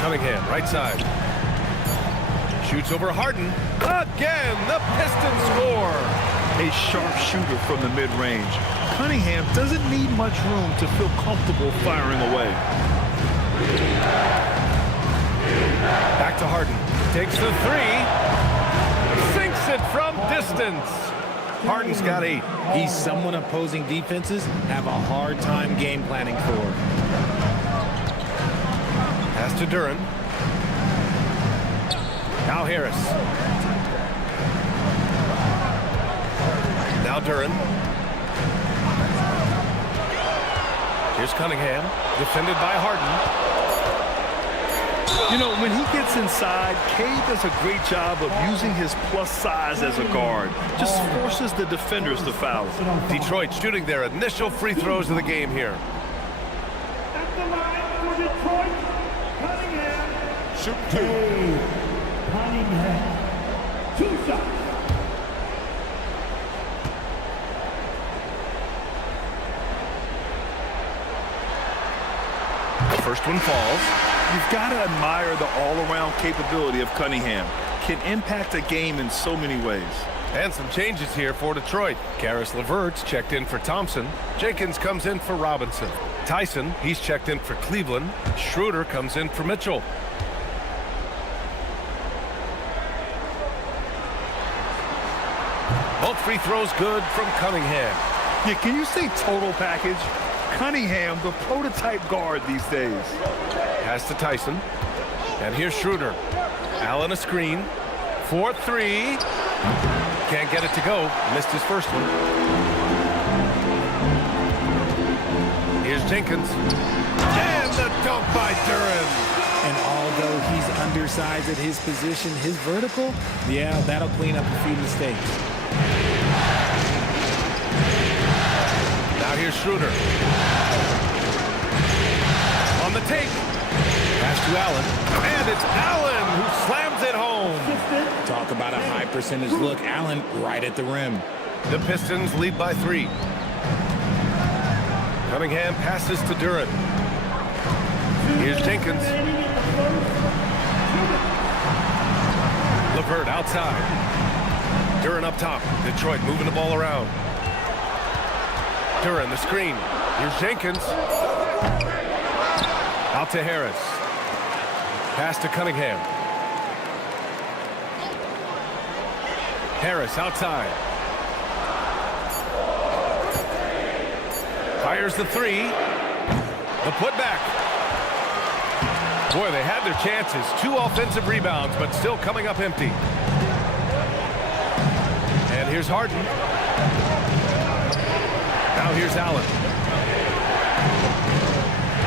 Cunningham, right side. Shoots over Harden. Again, the Pistons score. A sharp shooter from the mid-range. Cunningham doesn't need much room to feel comfortable firing away. Back to Harden. Takes the three. Sinks it from distance. Harden's got 8. He's someone opposing defenses have a hard time game planning for. Pass to Duren. Now Harris. Now Duren. Here's Cunningham. Defended by Harden. You know, when he gets inside, Cade does a great job of using his plus size as a guard. Just forces the defenders to foul. Detroit shooting their initial free throws of the game here. At the line for Detroit, Cunningham. Shoot 2. Cunningham. 2 shots. The first one falls. You've got to admire the all-around capability of Cunningham. Can impact a game in so many ways. And some changes here for Detroit. Karis LeVert's checked in for Thompson. Jenkins comes in for Robinson. Tyson, he's checked in for Cleveland. Schroeder comes in for Mitchell. Both free throws good from Cunningham. Yeah, can you say total package? Cunningham, the prototype guard these days. Pass to Tyson. And here's Schroeder. Allen a screen. 4-3. Can't get it to go. Missed his first one. Here's Jenkins. And the dunk by Duren. And although he's undersized at his position, his vertical, yeah, that'll clean up a few mistakes. Now here's Schroeder. On the take. Pass to Allen. And it's Allen who slams it home. Talk about a high percentage look. Allen right at the rim. The Pistons lead by 3. Cunningham passes to Duren. Here's Jenkins. LeVert outside. Duren up top. Detroit moving the ball around. Duren the screen. Here's Jenkins. Out to Harris. Pass to Cunningham. Harris outside. Fires the 3. The putback. Boy, they had their chances. 2 offensive rebounds, but still coming up empty. And here's Harden. Now here's Allen.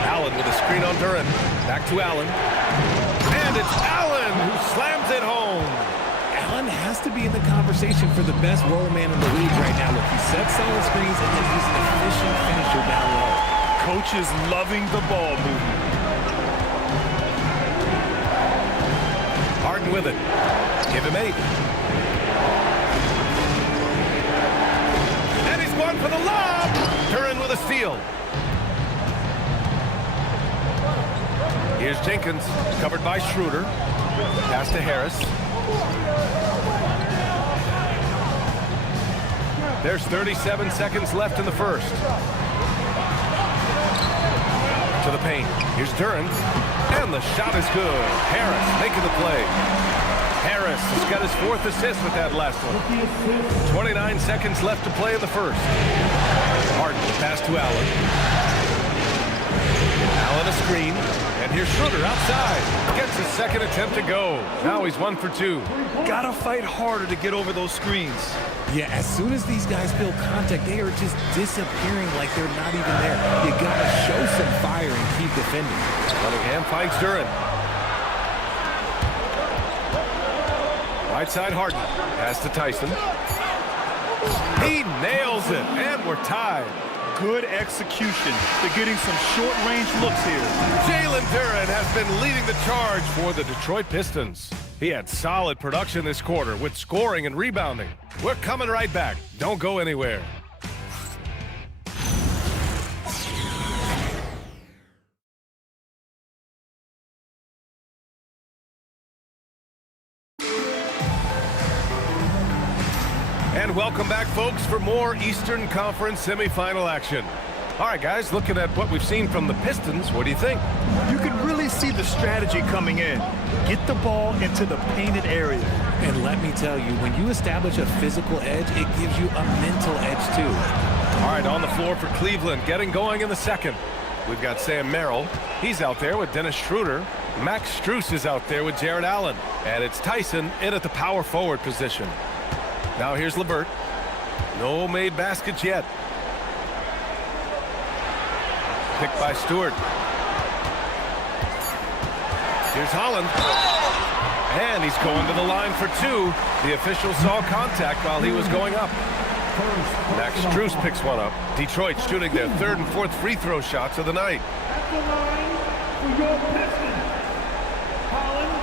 Allen with a screen on Duren. Back to Allen. And it's Allen who slams it home. Allen has to be in the conversation for the best roll man in the league right now. Look, he sets solid screens and then he's an efficient finisher down low. Coach is loving the ball movement. Harden with it. Give him 8. And he's going for the lob. Duren with a steal. Here's Jenkins, covered by Schroeder. Pass to Harris. There's 37 seconds left in the first. To the paint. Here's Duren. And the shot is good. Harris making the play. Harris has got his 4th assist with that last one. 29 seconds left to play in the first. Harden, pass to Allen. Allen a screen. And here's Schroeder outside. Gets his 2nd attempt to go. Now he's 1 for 2. Gotta fight harder to get over those screens. Yeah, as soon as these guys feel contact, they are just disappearing like they're not even there. You gotta show some fire and keep defending. Cunningham finds Duren. Right side Harden. Pass to Tyson. He nails it, and we're tied. Good execution. They're getting some short-range looks here. Jalen Duren has been leading the charge for the Detroit Pistons. He had solid production this quarter with scoring and rebounding. We're coming right back. Don't go anywhere. And welcome back, folks, for more Eastern Conference semifinal action. All right, guys, looking at what we've seen from the Pistons, what do you think? You can really see the strategy coming in. Get the ball into the painted area. And let me tell you, when you establish a physical edge, it gives you a mental edge, too. All right, on the floor for Cleveland, getting going in the second. We've got Sam Merrill. He's out there with Dennis Schroeder. Max Strus is out there with Jared Allen. And it's Tyson in at the power forward position. Now here's LeVert. No made baskets yet. Picked by Stewart. Here's Holland. And he's going to the line for two. The official saw contact while he was going up. Max Strus picks one up. Detroit shooting their third and fourth free throw shots of the night. At the line for your Pistons, Holland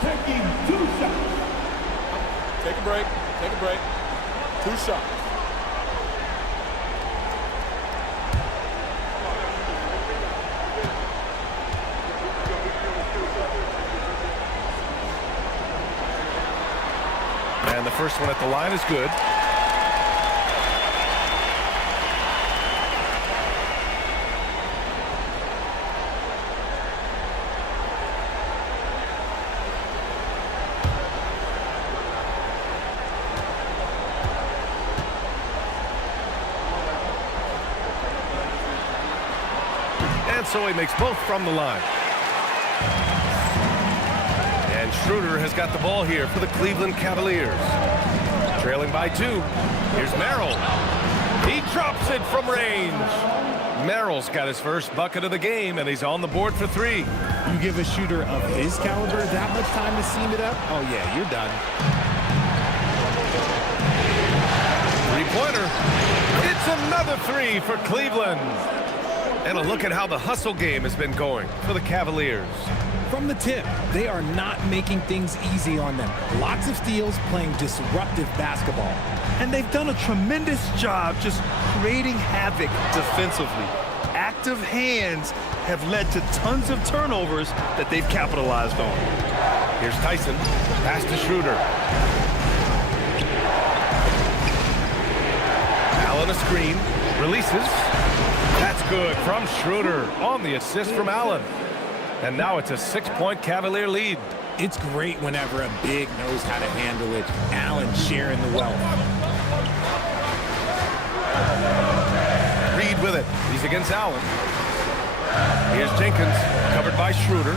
taking 2 shots. Take a break. Take a break. 2 shots. And the first one at the line is good. And so he makes both from the line. And Schroeder has got the ball here for the Cleveland Cavaliers. Trailing by 2. Here's Merrill. He drops it from range. Merrill's got his first bucket of the game, and he's on the board for 3. You give a shooter of his caliber that much time to seam it up? Oh, yeah, you're done. Three-pointer. It's another 3 for Cleveland. And a look at how the hustle game has been going for the Cavaliers. From the tip, they are not making things easy on them. Lots of steals, playing disruptive basketball. And they've done a tremendous job just creating havoc defensively. Active hands have led to tons of turnovers that they've capitalized on. Here's Tyson. Pass to Schroeder. Allen a screen. Releases. That's good from Schroeder on the assist from Allen. And now it's a 6-point Cavalier lead. It's great whenever a big knows how to handle it. Allen sharing the wealth. Reed with it. He's against Allen. Here's Jenkins, covered by Schroeder.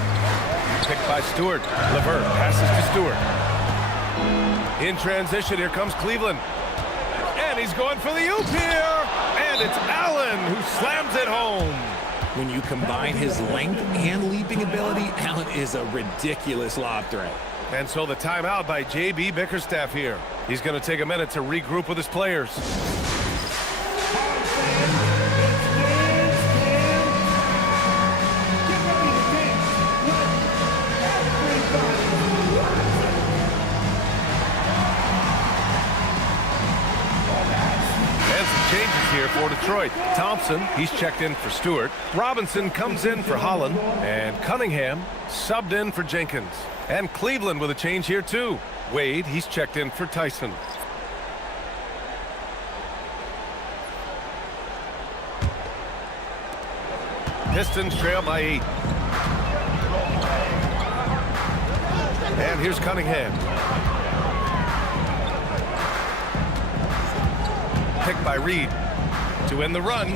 Picked by Stewart. LeVert passes to Stewart. In transition, here comes Cleveland. And he's going for the oop here. And it's Allen who slams it home. When you combine his length and leaping ability, Allen is a ridiculous lob threat. And so the timeout by J.B. Bickerstaff here. He's going to take a minute to regroup with his players. Changes here for Detroit. Thompson, he's checked in for Stewart. Robinson comes in for Holland. And Cunningham subbed in for Jenkins. And Cleveland with a change here too. Wade, he's checked in for Tyson. Pistons trail by 8. And here's Cunningham. Picked by Reed to end the run.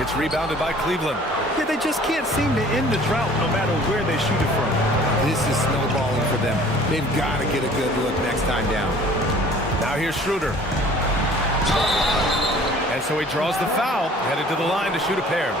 It's rebounded by Cleveland. Yeah, they just can't seem to end the drought no matter where they shoot it from. This is snowballing for them. They've got to get a good look next time down. Now here's Schroeder. And so he draws the foul, headed to the line to shoot a pair.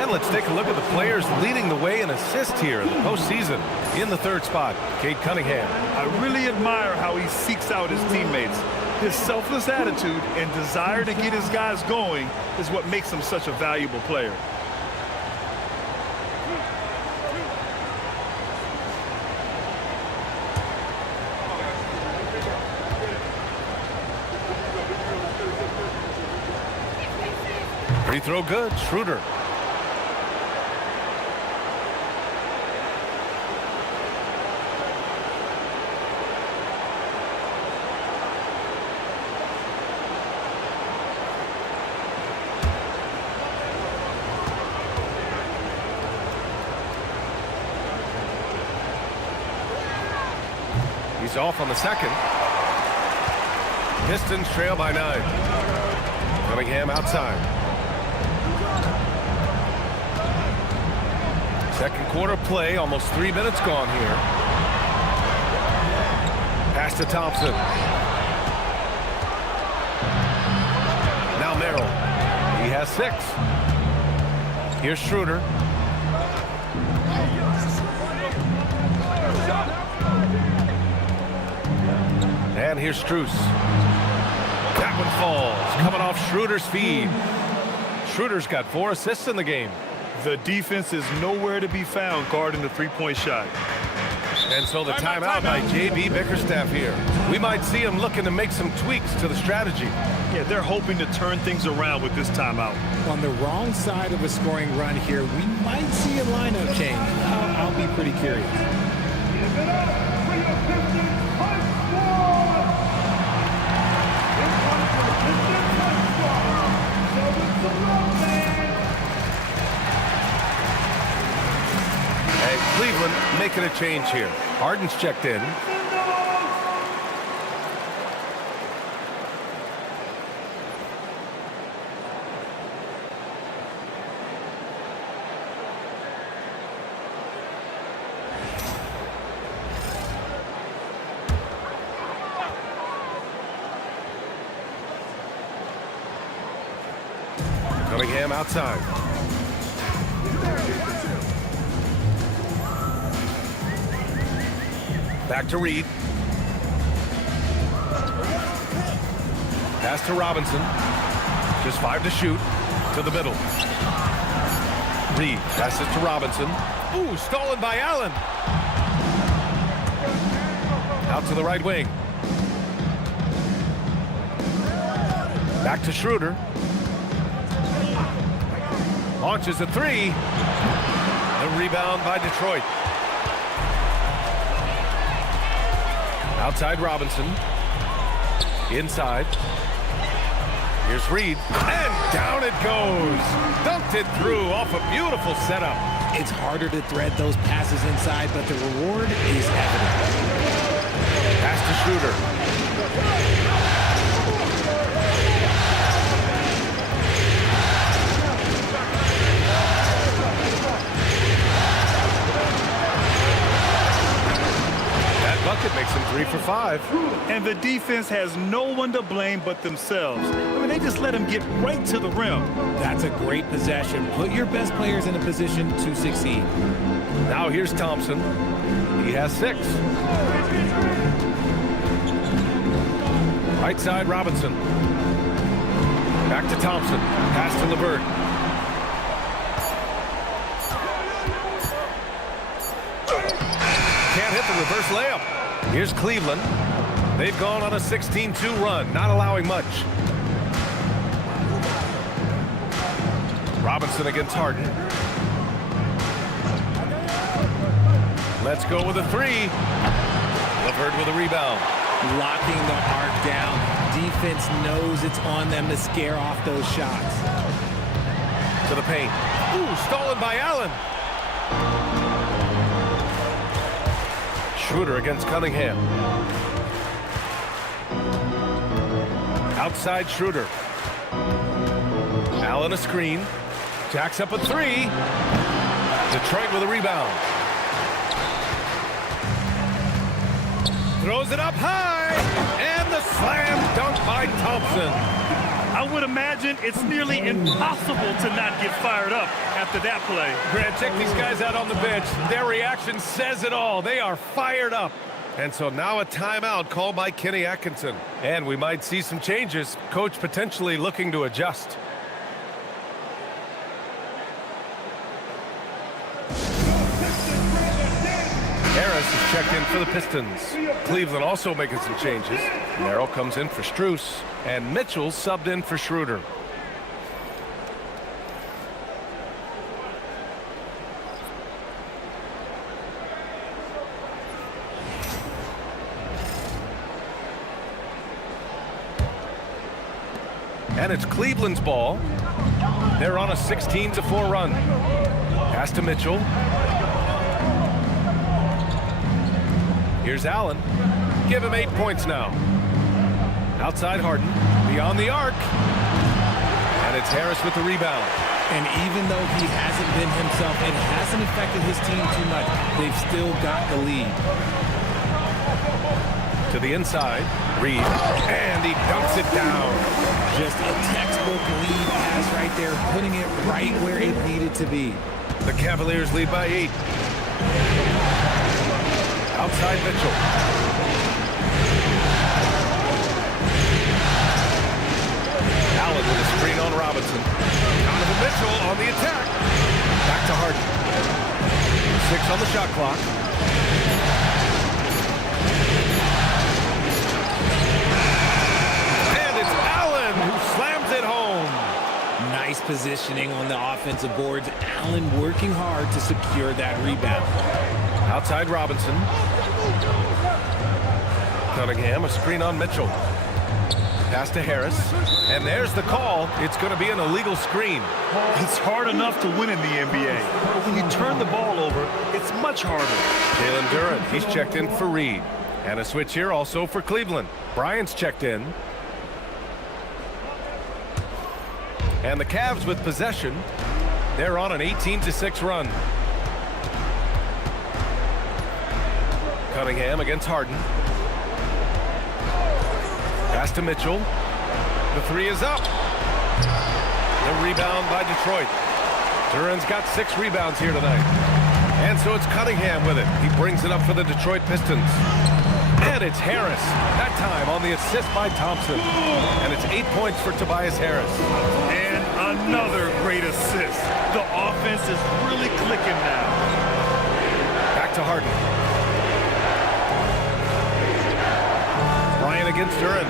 And let's take a look at the players leading the way in assists here in the postseason. In the third spot, Cade Cunningham. I really admire how he seeks out his teammates. His selfless attitude and desire to get his guys going is what makes him such a valuable player. Free throw good, Schroeder. He's off on the second. Pistons trail by 9. Cunningham outside. Second quarter play, almost 3 minutes gone here. Pass to Thompson. Now Merrill. He has 6. Here's Schroeder. And here's Strus. That one falls, coming off Schroeder's feed. Schroeder's got 4 assists in the game. The defense is nowhere to be found guarding the three-point shot. And so the timeout by J.B. Bickerstaff here. We might see him looking to make some tweaks to the strategy. Yeah, they're hoping to turn things around with this timeout. On the wrong side of a scoring run here, we might see a lineup change. I'll be pretty curious. Give it up for your Pistons Punch Squad! Here comes the Pistons Punch Squad! So it's the road, man! Hey, Cleveland making a change here. Harden's checked in. Cunningham outside. Back to Reed. Pass to Robinson. Just 5 to shoot. To the middle. Reed passes to Robinson. Ooh, stolen by Allen. Out to the right wing. Back to Schroeder. Launches a 3. The rebound by Detroit. Outside Robinson. Inside. Here's Reed. And down it goes. Dunked it through off a beautiful setup. It's harder to thread those passes inside, but the reward is evident. Pass to Schroeder. Bucket makes him 3 for 5. And the defense has no one to blame but themselves. I mean, they just let him get right to the rim. That's a great possession. Put your best players in a position to succeed. Now here's Thompson. He has 6. Right side Robinson. Back to Thompson. Pass to LeVert. Can't hit the reverse layup. Here's Cleveland. They've gone on a 16-2 run, not allowing much. Robinson against Harden. Let's go with a 3. LeVert with a rebound. Locking the arc down. Defense knows it's on them to scare off those shots. To the paint. Ooh, stolen by Allen. Schroeder against Cunningham. Outside Schroeder. Allen a screen. Jacks up a 3. Detroit with a rebound. Throws it up high. And the slam dunk by Thompson. I would imagine it's nearly impossible to not get fired up after that play. Grant, check these guys out on the bench. Their reaction says it all. They are fired up. And so now a timeout called by Kenny Atkinson. And we might see some changes. Coach potentially looking to adjust. Harris is checked in for the Pistons. Cleveland also making some changes. Merrill comes in for Strus. And Mitchell subbed in for Schroeder. And it's Cleveland's ball. They're on a 16-4 run. Pass to Mitchell. Here's Allen. give him 8 points now. Outside Harden, beyond the arc. And it's Harris with the rebound. And even though he hasn't been himself, it hasn't affected his team too much. They've still got the lead. To the inside, Reed, and he dunks it down. Just a textbook lead pass right there, putting it right where it needed to be. The Cavaliers lead by 8. Outside Mitchell. Allen with a screen on Robinson. Donovan Mitchell on the attack. Back to Harden. 6 on the shot clock. And it's Allen who slams it home. Nice positioning on the offensive boards. Allen working hard to secure that rebound. Outside Robinson. Cunningham, a screen on Mitchell. Pass to Harris. And there's the call. It's going to be an illegal screen. It's hard enough to win in the NBA. But when you turn the ball over, it's much harder. Jalen Duren, he's checked in for Reed. And a switch here also for Cleveland. Bryant's checked in. And the Cavs with possession. They're on an 18-6 run. Cunningham against Harden. Pass to Mitchell. The 3 is up. The rebound by Detroit. Duren's got 6 rebounds here tonight. And so it's Cunningham with it. He brings it up for the Detroit Pistons. And it's Harris. That time on the assist by Thompson. And it's 8 points for Tobias Harris. And another great assist. The offense is really clicking now. Back to Harden. Bryant against Duren.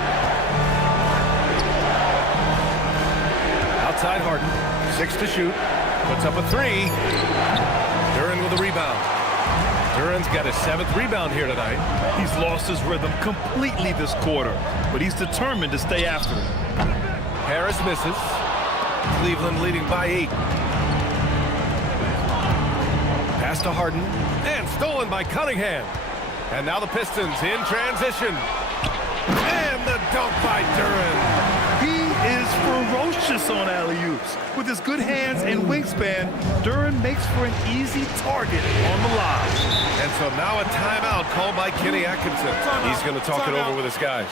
Outside Harden. 6 to shoot. Puts up a 3. Duren with a rebound. Duren's got his 7th rebound here tonight. He's lost his rhythm completely this quarter, but he's determined to stay after it. Harris misses. Cleveland leading by 8. Pass to Harden. And stolen by Cunningham. And now the Pistons in transition. And the dunk by Duren. He is ferocious on alley-oops. With his good hands and wingspan, Duren makes for an easy target on the lob. And so now a timeout called by Kenny Atkinson. He's going to talk it over with his guys.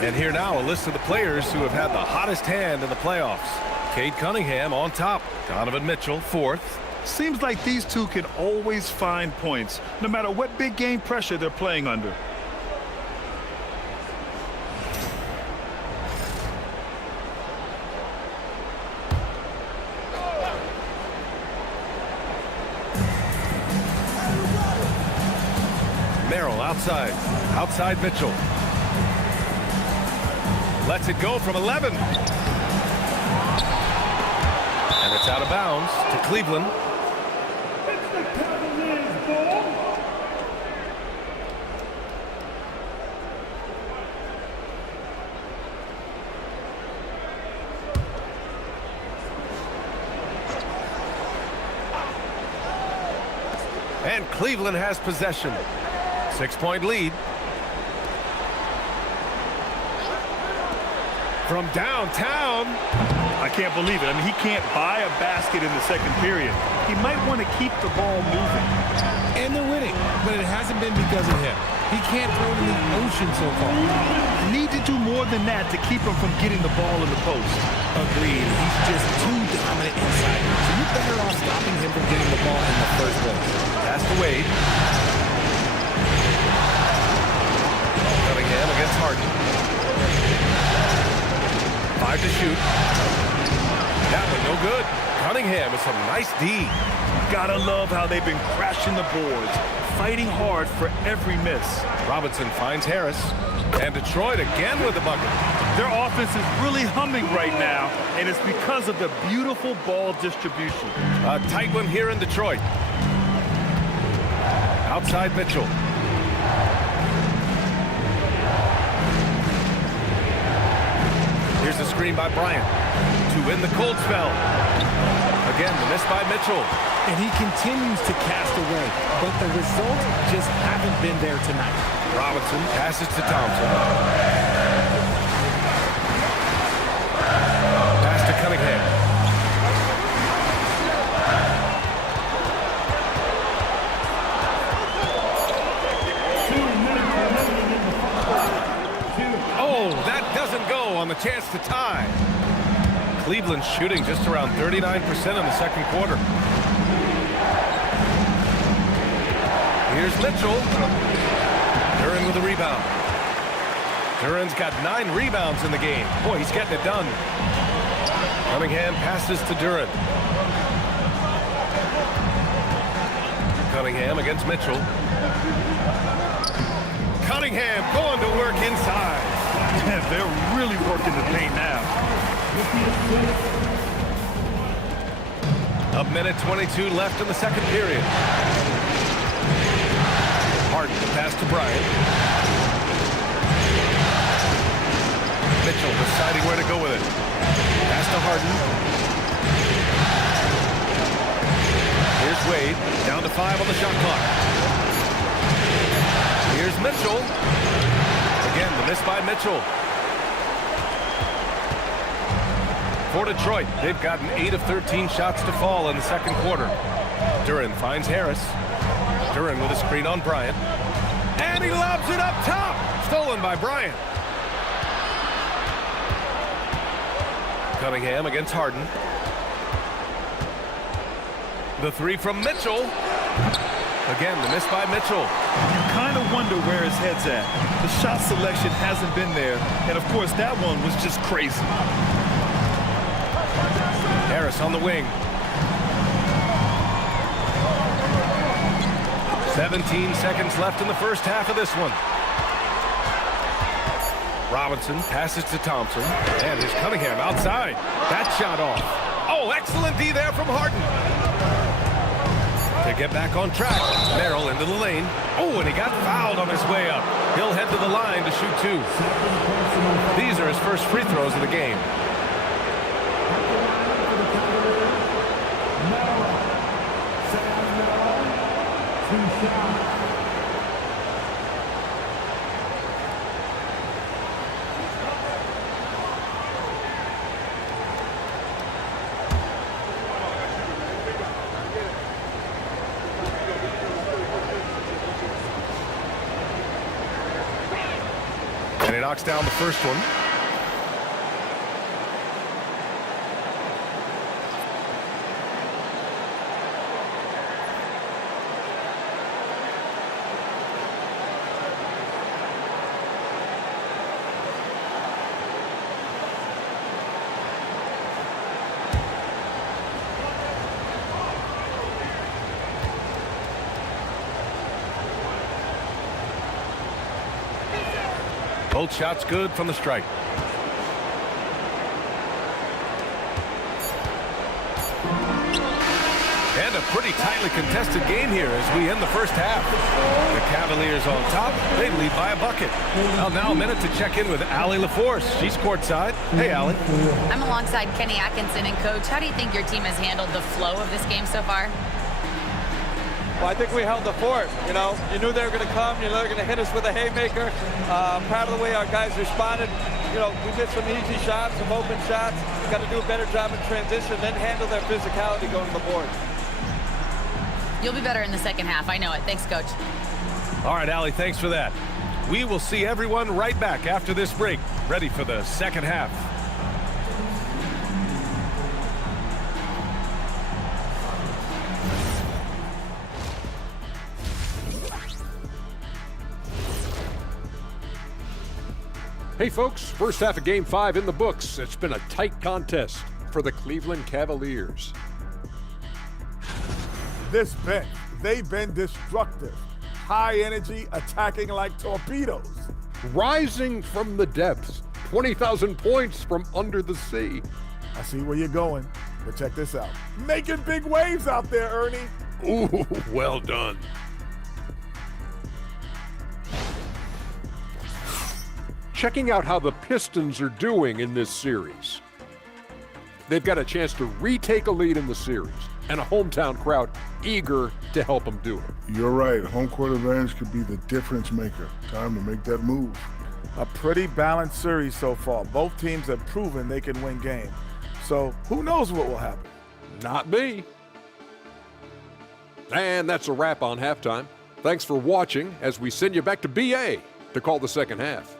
And here now, a list of the players who have had the hottest hand in the playoffs. Cade Cunningham on top. Donovan Mitchell, 4th. Seems like these two can always find points, no matter what big game pressure they're playing under. Merrill outside. Outside Mitchell. Lets it go from 11. And it's out of bounds to Cleveland. It's the Cavaliers ball. And Cleveland has possession. 6-point lead. From downtown. I can't believe it. I mean, he can't buy a basket in the second period. He might want to keep the ball moving. And they're winning, but it hasn't been because of him. He can't throw it in the ocean so far. Need to do more than that to keep him from getting the ball in the post. Agreed. He's just too dominant inside. So you're better off stopping him from getting the ball in the first place. Pass to Wade. Cunningham against Harden. 5 to shoot. That one no good. Cunningham with some nice D. Gotta love how they've been crashing the boards, fighting hard for every miss. Robinson finds Harris. And Detroit again with the bucket. Their offense is really humming right now, and it's because of the beautiful ball distribution. A tight one here in Detroit. Outside Mitchell. a screen by Bryant to win the cold spell. Again, the miss by Mitchell. And he continues to cast away, but the results just haven't been there tonight. Robinson passes to Thompson. Pass to Cunningham. Oh, that doesn't go on the chance to tie. Cleveland shooting just around 39% in the second quarter. Here's Mitchell. Duren with a rebound. Duren's got 9 rebounds in the game. Boy, he's getting it done. Cunningham passes to Duren. Cunningham against Mitchell. Cunningham going to work inside. Man, they're really working the paint now. A minute 22 left in the second period. Harden to pass to Bryant. Mitchell deciding where to go with it. Pass to Harden. Here's Wade. Down to 5 on the shot clock. Here's Mitchell. Again, the miss by Mitchell. For Detroit, they've gotten 8 of 13 shots to fall in the second quarter. Duren finds Harris. Duren with a screen on Bryant. And he lobs it up top. Stolen by Bryant. Cunningham against Harden. The 3 from Mitchell. Again, the miss by Mitchell. You kind of wonder where his head's at. The shot selection hasn't been there. And, of course, that one was just crazy. Harris on the wing. 17 seconds left in the first half of this one. Robinson passes to Thompson. And here's Cunningham outside. That shot off. Oh, excellent D there from Harden. To get back on track. Merrill into the lane. Oh, and he got fouled on his way up. He'll head to the line to shoot 2. These are his first free throws of the game. And he knocks down the first one. Both shots good from the strike. And a pretty tightly contested game here as we end the first half. The Cavaliers on top. They lead by a bucket. Well, now a minute to check in with Allie LaForce. She's courtside. Hey, Allie. I'm alongside Kenny Atkinson. And, Coach, how do you think your team has handled the flow of this game so far? Well, I think we held the fort. You knew they were going to come. You know they were going to hit us with a haymaker. Proud of the way our guys responded. We did some easy shots, some open shots. We got to do a better job in transition, then handle their physicality going to the board. You'll be better in the second half. I know it. Thanks, Coach. All right, Allie, thanks for that. We will see everyone right back after this break, ready for the second half. Hey folks, first half of Game 5 in the books. It's been a tight contest for the Cleveland Cavaliers. This bench, they've been destructive. High energy, attacking like torpedoes. Rising from the depths, 20,000 points from under the sea. I see where you're going, but check this out. Making big waves out there, Ernie. Ooh, well done. checking out how the Pistons are doing in this series. They've got a chance to retake a lead in the series, and a hometown crowd eager to help them do it. You're right. Home court advantage could be the difference maker. Time to make that move. A pretty balanced series so far. Both teams have proven they can win games. So who knows what will happen? Not me. And that's a wrap on halftime. Thanks for watching as we send you back to BA to call the second half.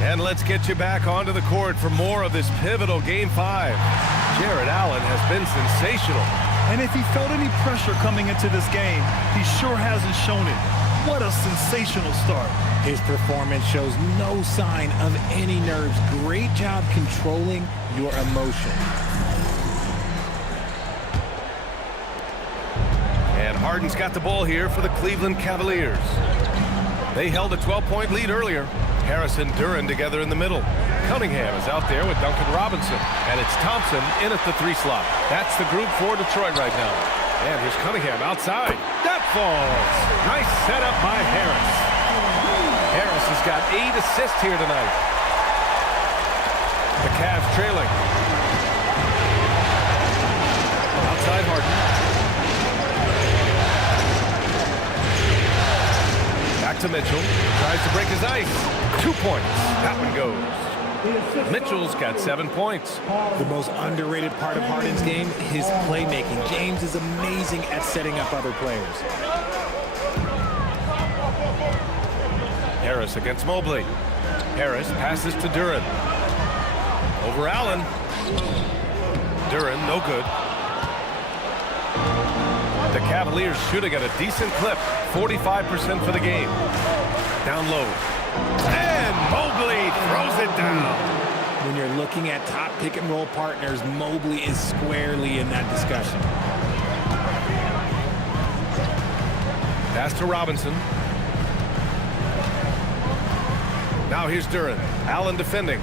And let's get you back onto the court for more of this pivotal Game 5. Jared Allen has been sensational. And if he felt any pressure coming into this game, he sure hasn't shown it. What a sensational start. His performance shows no sign of any nerves. Great job controlling your emotion. And Harden's got the ball here for the Cleveland Cavaliers. They held a 12-point lead earlier. Harris and Duren together in the middle. Cunningham is out there with Duncan Robinson. And it's Thompson in at the 3 slot. That's the group for Detroit right now. And here's Cunningham outside. That falls. Nice setup by Harris. Harris has got 8 assists here tonight. The Cavs trailing. Outside Harden. Back to Mitchell. Tries to break his ice. 2 points. That one goes. Mitchell's got 7 points. The most underrated part of Harden's game, his playmaking. James is amazing at setting up other players. Harris against Mobley. Harris passes to Duren. Over Allen. Duren, no good. The Cavaliers shooting at a decent clip. 45% for the game. Down low. And Mobley throws it down. When you're looking at top pick-and-roll partners, Mobley is squarely in that discussion. Pass to Robinson. Now here's Duren. Allen defending.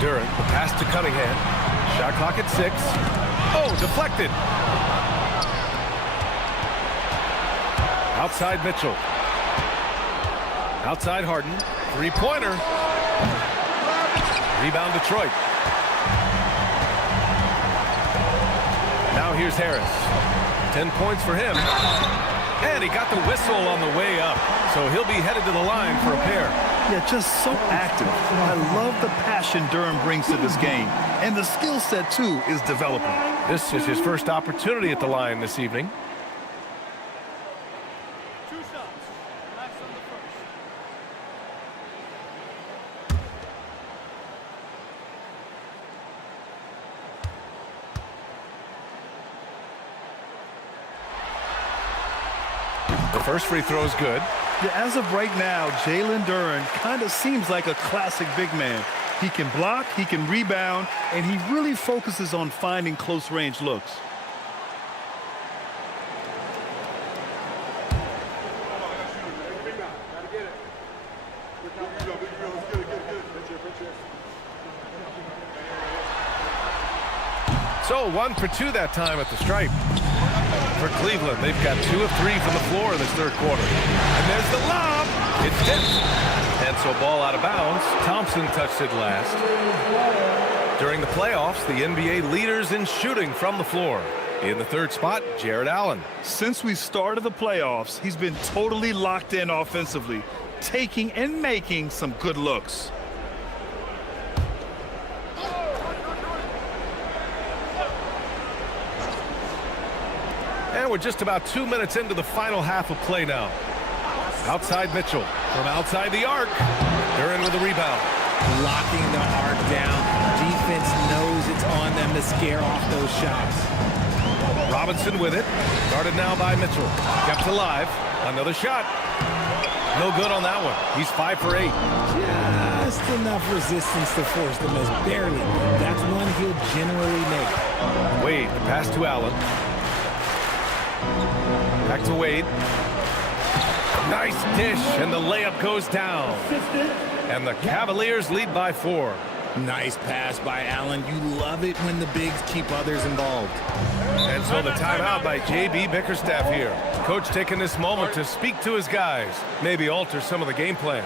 Duren, the pass to Cunningham. Shot clock at 6. Oh, deflected. Outside Mitchell. Outside Harden. 3-pointer. Rebound Detroit. Now here's Harris. 10 points for him. And he got the whistle on the way up. So he'll be headed to the line for a pair. Yeah, just so active. I love the passion Duren brings to this game. And the skill set, too, is developing. This is his first opportunity at the line this evening. The first free throw is good. Yeah, as of right now, Jalen Duren kind of seems like a classic big man. He can block, he can rebound, and he really focuses on finding close-range looks. So 1 for 2 that time at the stripe. For Cleveland, they've got 2 of 3 from the floor in this third quarter. And there's the lob. It's tipped. And so ball out of bounds. Thompson touched it last. During the playoffs, the NBA leaders in shooting from the floor. In the third spot, Jared Allen. Since we started the playoffs, he's been totally locked in offensively, taking and making some good looks. And we're just about 2 minutes into the final half of play now. Outside Mitchell. From outside the arc. Duren with the rebound. Locking the arc down. Defense knows it's on them to scare off those shots. Robinson with it. Guarded now by Mitchell. Kept alive. Another shot. No good on that one. He's 5 for 8. Just enough resistance to force the miss. Barely. That's one he'll generally make. Wade, the pass to Allen. Back to Wade. Nice dish, and the layup goes down. And the Cavaliers lead by 4. Nice pass by Allen. You love it when the bigs keep others involved. And so the timeout by J.B. Bickerstaff here. Coach taking this moment to speak to his guys, maybe alter some of the game plan.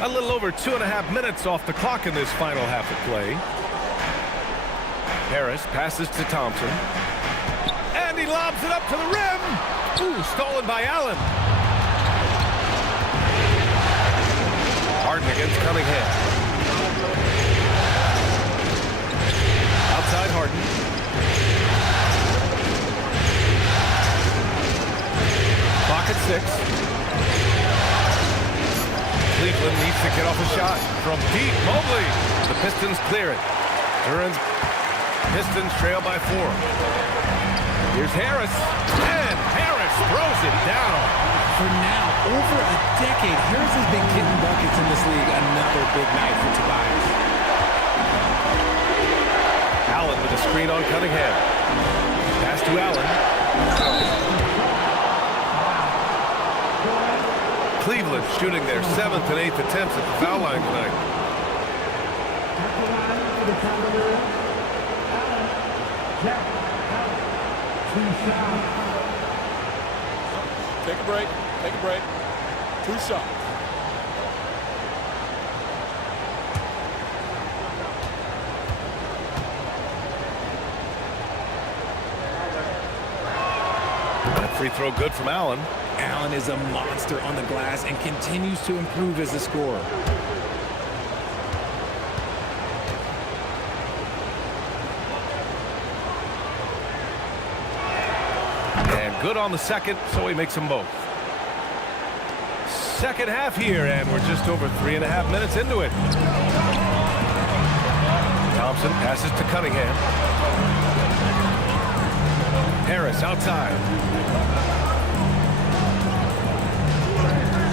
A little over 2.5 minutes off the clock in this final half of play. Harris passes to Thompson. And he lobs it up to the rim. Ooh, stolen by Allen. Harden against Cunningham. Outside Harden. Clock at 6. Cleveland needs to get off a shot from deep. Mobley. The Pistons clear it. Pistons trail by 4. Here's Harris. And Harris throws it down. For now, over a decade, Harris has been getting buckets in this league. Another big night for Tobias. Allen with a screen on Cunningham. Pass to Allen. Cleveland shooting their 7th and 8th attempts at the foul line tonight. Take a break. Take a break. 2 shots. That free throw good from Allen. Allen is a monster on the glass and continues to improve as a scorer. And good on the second, so he makes them both. Second half here, and we're just over 3.5 minutes into it. Thompson passes to Cunningham. Harris outside.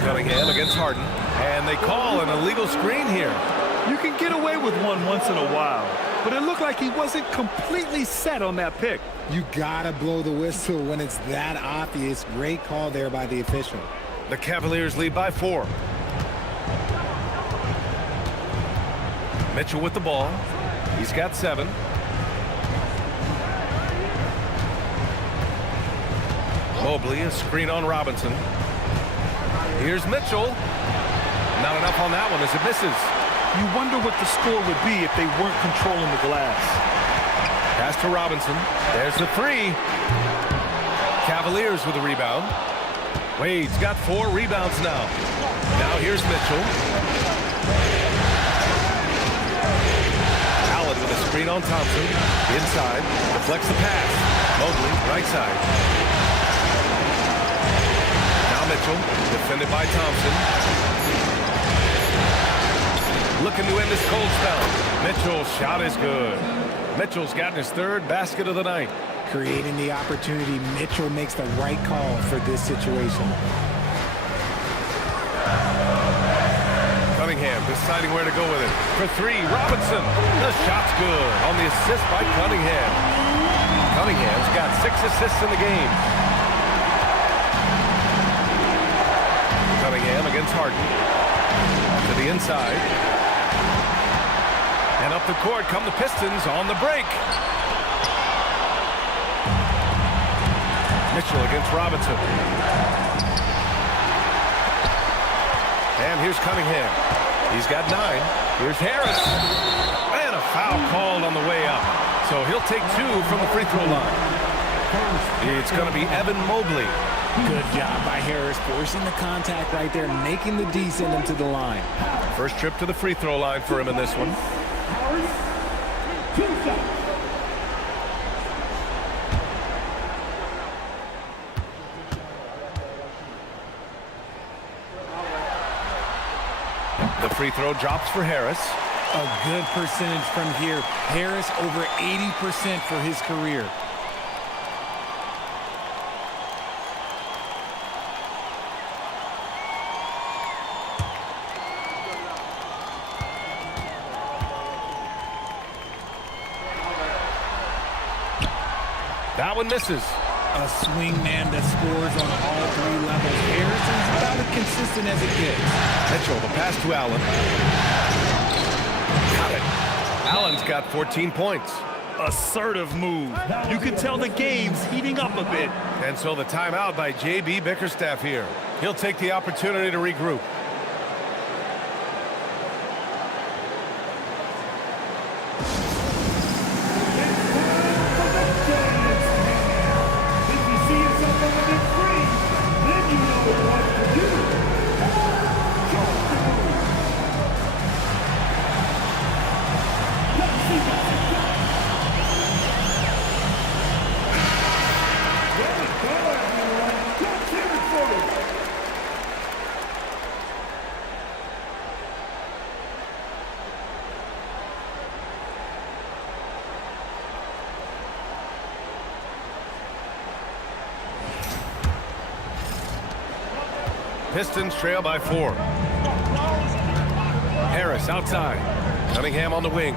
Cunningham against Harden. And they call an illegal screen here. You can get away with one once in a while, but it looked like he wasn't completely set on that pick. You gotta blow the whistle when it's that obvious. Great call there by the official. The Cavaliers lead by 4. Mitchell with the ball. He's got 7. Mobley, a screen on Robinson. Here's Mitchell. Not enough on that one as it misses. You wonder what the score would be if they weren't controlling the glass. Pass to Robinson. There's the 3. Cavaliers with a rebound. Wade's got 4 rebounds now. Now here's Mitchell. Allen with a screen on Thompson. Inside. Deflects the pass. Mobley, right side. Mitchell, defended by Thompson. Looking to end this cold spell. Mitchell's shot is good. Mitchell's gotten his 3rd basket of the night. Creating the opportunity, Mitchell makes the right call for this situation. Cunningham deciding where to go with it. For 3, Robinson. The shot's good on the assist by Cunningham. Cunningham's got 6 assists in the game. Cunningham against Harden. To the inside. And up the court come the Pistons on the break. Mitchell against Robinson. And here's Cunningham. He's got 9. Here's Harris. And a Foul called on the way up. So he'll take 2 from the free throw line. It's going to be Evan Mobley. Good job by Harris, forcing the contact right there, making the D send him to the line. First trip to the free throw line for him in this one. The free throw drops for Harris. A good percentage from here. Harris over 80% for his career. That one misses. A swing man that scores on all 3 levels. Harrison's about as consistent as it gets. Mitchell, the pass to Allen. Got it. Allen's got 14 points. Assertive move. You can tell the game's heating up a bit. And so the timeout by J.B. Bickerstaff here. He'll take the opportunity to regroup. Pistons trail by 4. Harris outside. Cunningham on the wing.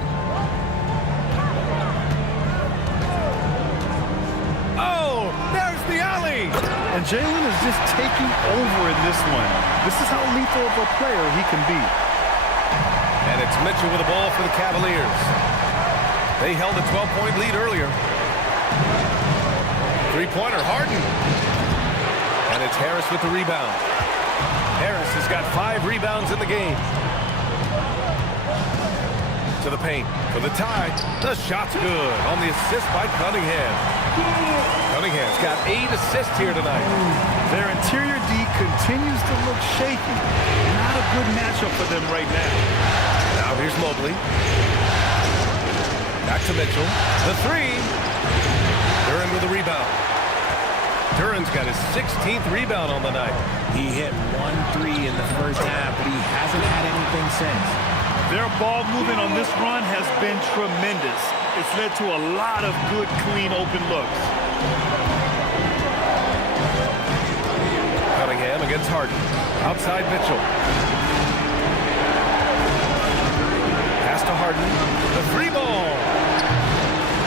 Oh, there's the alley. And Jalen is just taking over in this one. This is how lethal of a player he can be. And it's Mitchell with the ball for the Cavaliers. They held a 12-point lead earlier. Three-pointer, Harden. And it's Harris with the rebound. Harris has got 5 rebounds in the game. To the paint for the tie. The shot's good on the assist by Cunningham. Cunningham's got 8 assists here tonight. Their interior D continues to look shaky. Not a good matchup for them right now. Now here's Mobley. Back to Mitchell. The 3. Duran with the rebound. Duran's got his 16th rebound on the night. He hit 1 3 in the first half, but he hasn't had anything since. Their ball movement on this run has been tremendous. It's led to a lot of good, clean, open looks. Cunningham against Harden. Outside Mitchell. Pass to Harden. The 3 ball.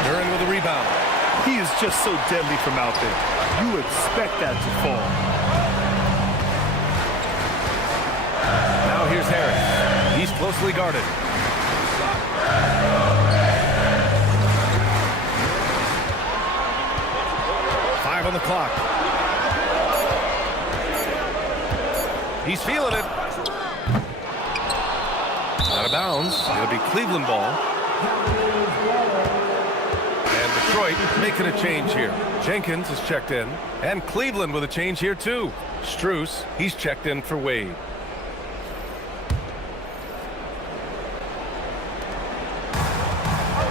Duran with the rebound. He is just so deadly from out there. You expect that to fall. Now here's Harris. He's closely guarded. Five on the clock. He's feeling it. Out of bounds. It'll be Cleveland ball. And Detroit making a change here. Jenkins is checked in. And Cleveland with a change here too. Strus, he's checked in for Wade.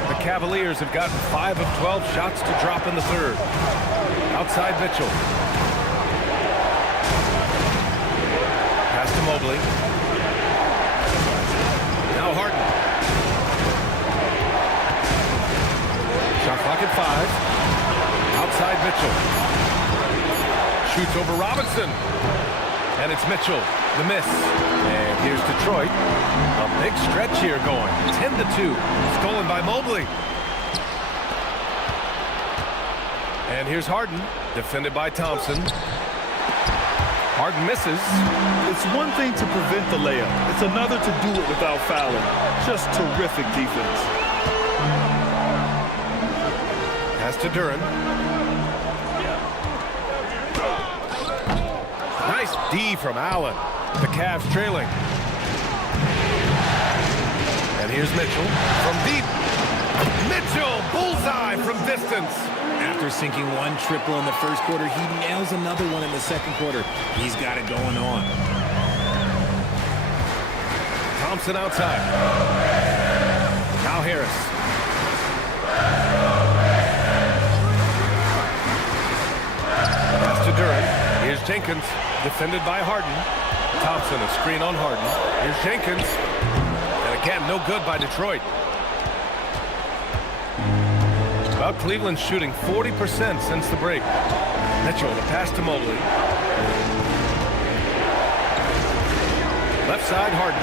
The Cavaliers have gotten 5 of 12 shots to drop in the third. Outside Mitchell. Pass to Mobley. Now Harden. Shot clock at 5. Outside Mitchell. Shoots over Robinson. And it's Mitchell. The miss. And here's Detroit. A big stretch here going. 10-2. Stolen by Mobley. And here's Harden. Defended by Thompson. Harden misses. It's one thing to prevent the layup. It's another to do it without fouling. Just terrific defense. Pass to Duran. Nice D from Allen. The Cavs trailing. And here's Mitchell from deep. Mitchell, bullseye from distance. After sinking one triple in the first quarter, he nails another one in the second quarter. He's got it going on. Thompson outside. Now Harris. Pass to Duren. Here's Jenkins, defended by Harden. Thompson, a screen on Harden. Here's Jenkins. And again, no good by Detroit. Well, Cleveland's shooting 40% since the break. Mitchell, the pass to Mobley. Left side, Harden.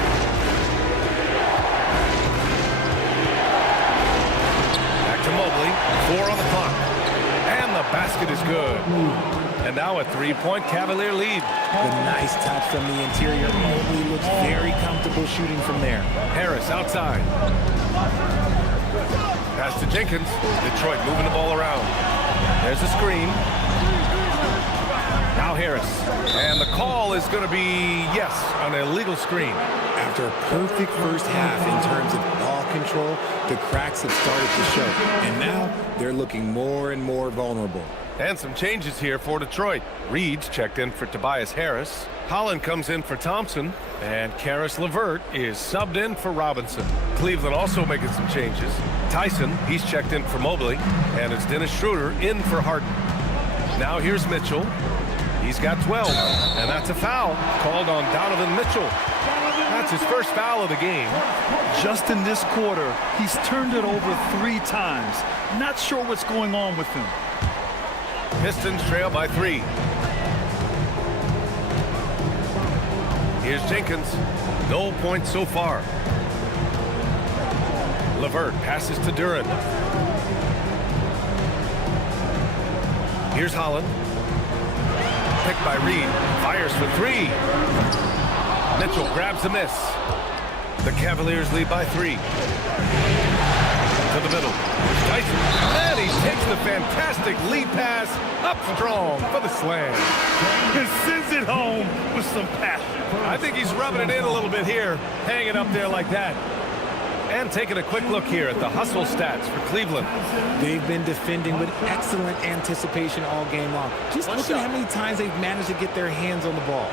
Back to Mobley. 4 on the clock. And the basket is good. And now a 3-point Cavalier lead. The nice touch from the interior. Mobley looks very comfortable shooting from there. Harris outside. Pass to Jenkins. Detroit moving the ball around. There's a screen. Now Harris. And the call is going to be, yes, an illegal screen. After a perfect first half in terms of ball control, the cracks have started to show. And now they're looking more and more vulnerable. And some changes here for Detroit. Reed's checked in for Tobias Harris. Holland comes in for Thompson. And Karis LeVert is subbed in for Robinson. Cleveland also making some changes. Tyson, he's checked in for Mobley. And it's Dennis Schroeder in for Harden. Now here's Mitchell. He's got 12. And that's a foul called on Donovan Mitchell. That's his first foul of the game. Just in this quarter, he's turned it over 3 times. Not sure what's going on with him. Pistons trail by 3. Here's Jenkins. No points so far. LeVert passes to Duren. Here's Holland. Picked by Reed. Fires for 3. Mitchell grabs the miss. The Cavaliers lead by 3. To the middle. Tyson. And he takes the fantastic lead pass up strong for the slam. And sends it home with some passion. I think he's rubbing it in a little bit here, hanging up there like that. And taking a quick look here at the hustle stats for Cleveland. They've been defending with excellent anticipation all game long. Just look at how many times they've managed to get their hands on the ball.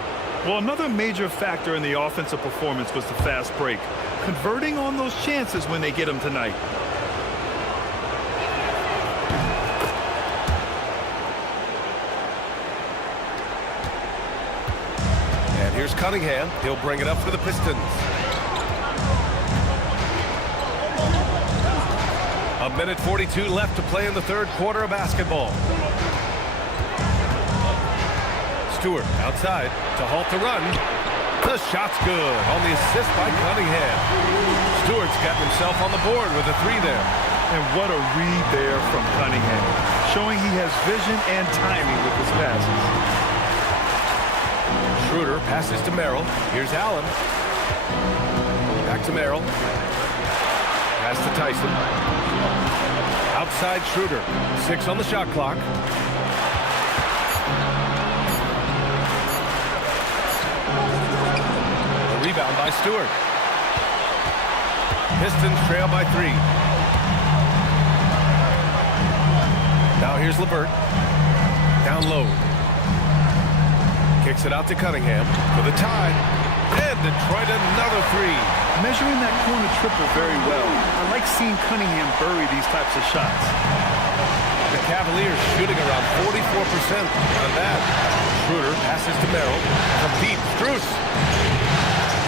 Well, another major factor in the offensive performance was the fast break. Converting on those chances when they get them tonight. And here's Cunningham. He'll bring it up for the Pistons. A minute 42 left to play in the third quarter of basketball. Stewart outside to halt the run. The shot's good on the assist by Cunningham. Stewart's got himself on the board with a 3 there. And what a read there from Cunningham, showing he has vision and timing with his passes. Schroeder passes to Merrill. Here's Allen. Back to Merrill. Pass to Tyson. Outside Schroeder. 6 on the shot clock. A rebound by Stewart. Pistons trail by 3. Now here's LeVert. Down low. Kicks it out to Cunningham for the tie. And Detroit another 3. Measuring that corner triple very well. I like seeing Cunningham bury these types of shots. The Cavaliers shooting around 44% on that. Schroeder passes to Merrill. From deep, Strus.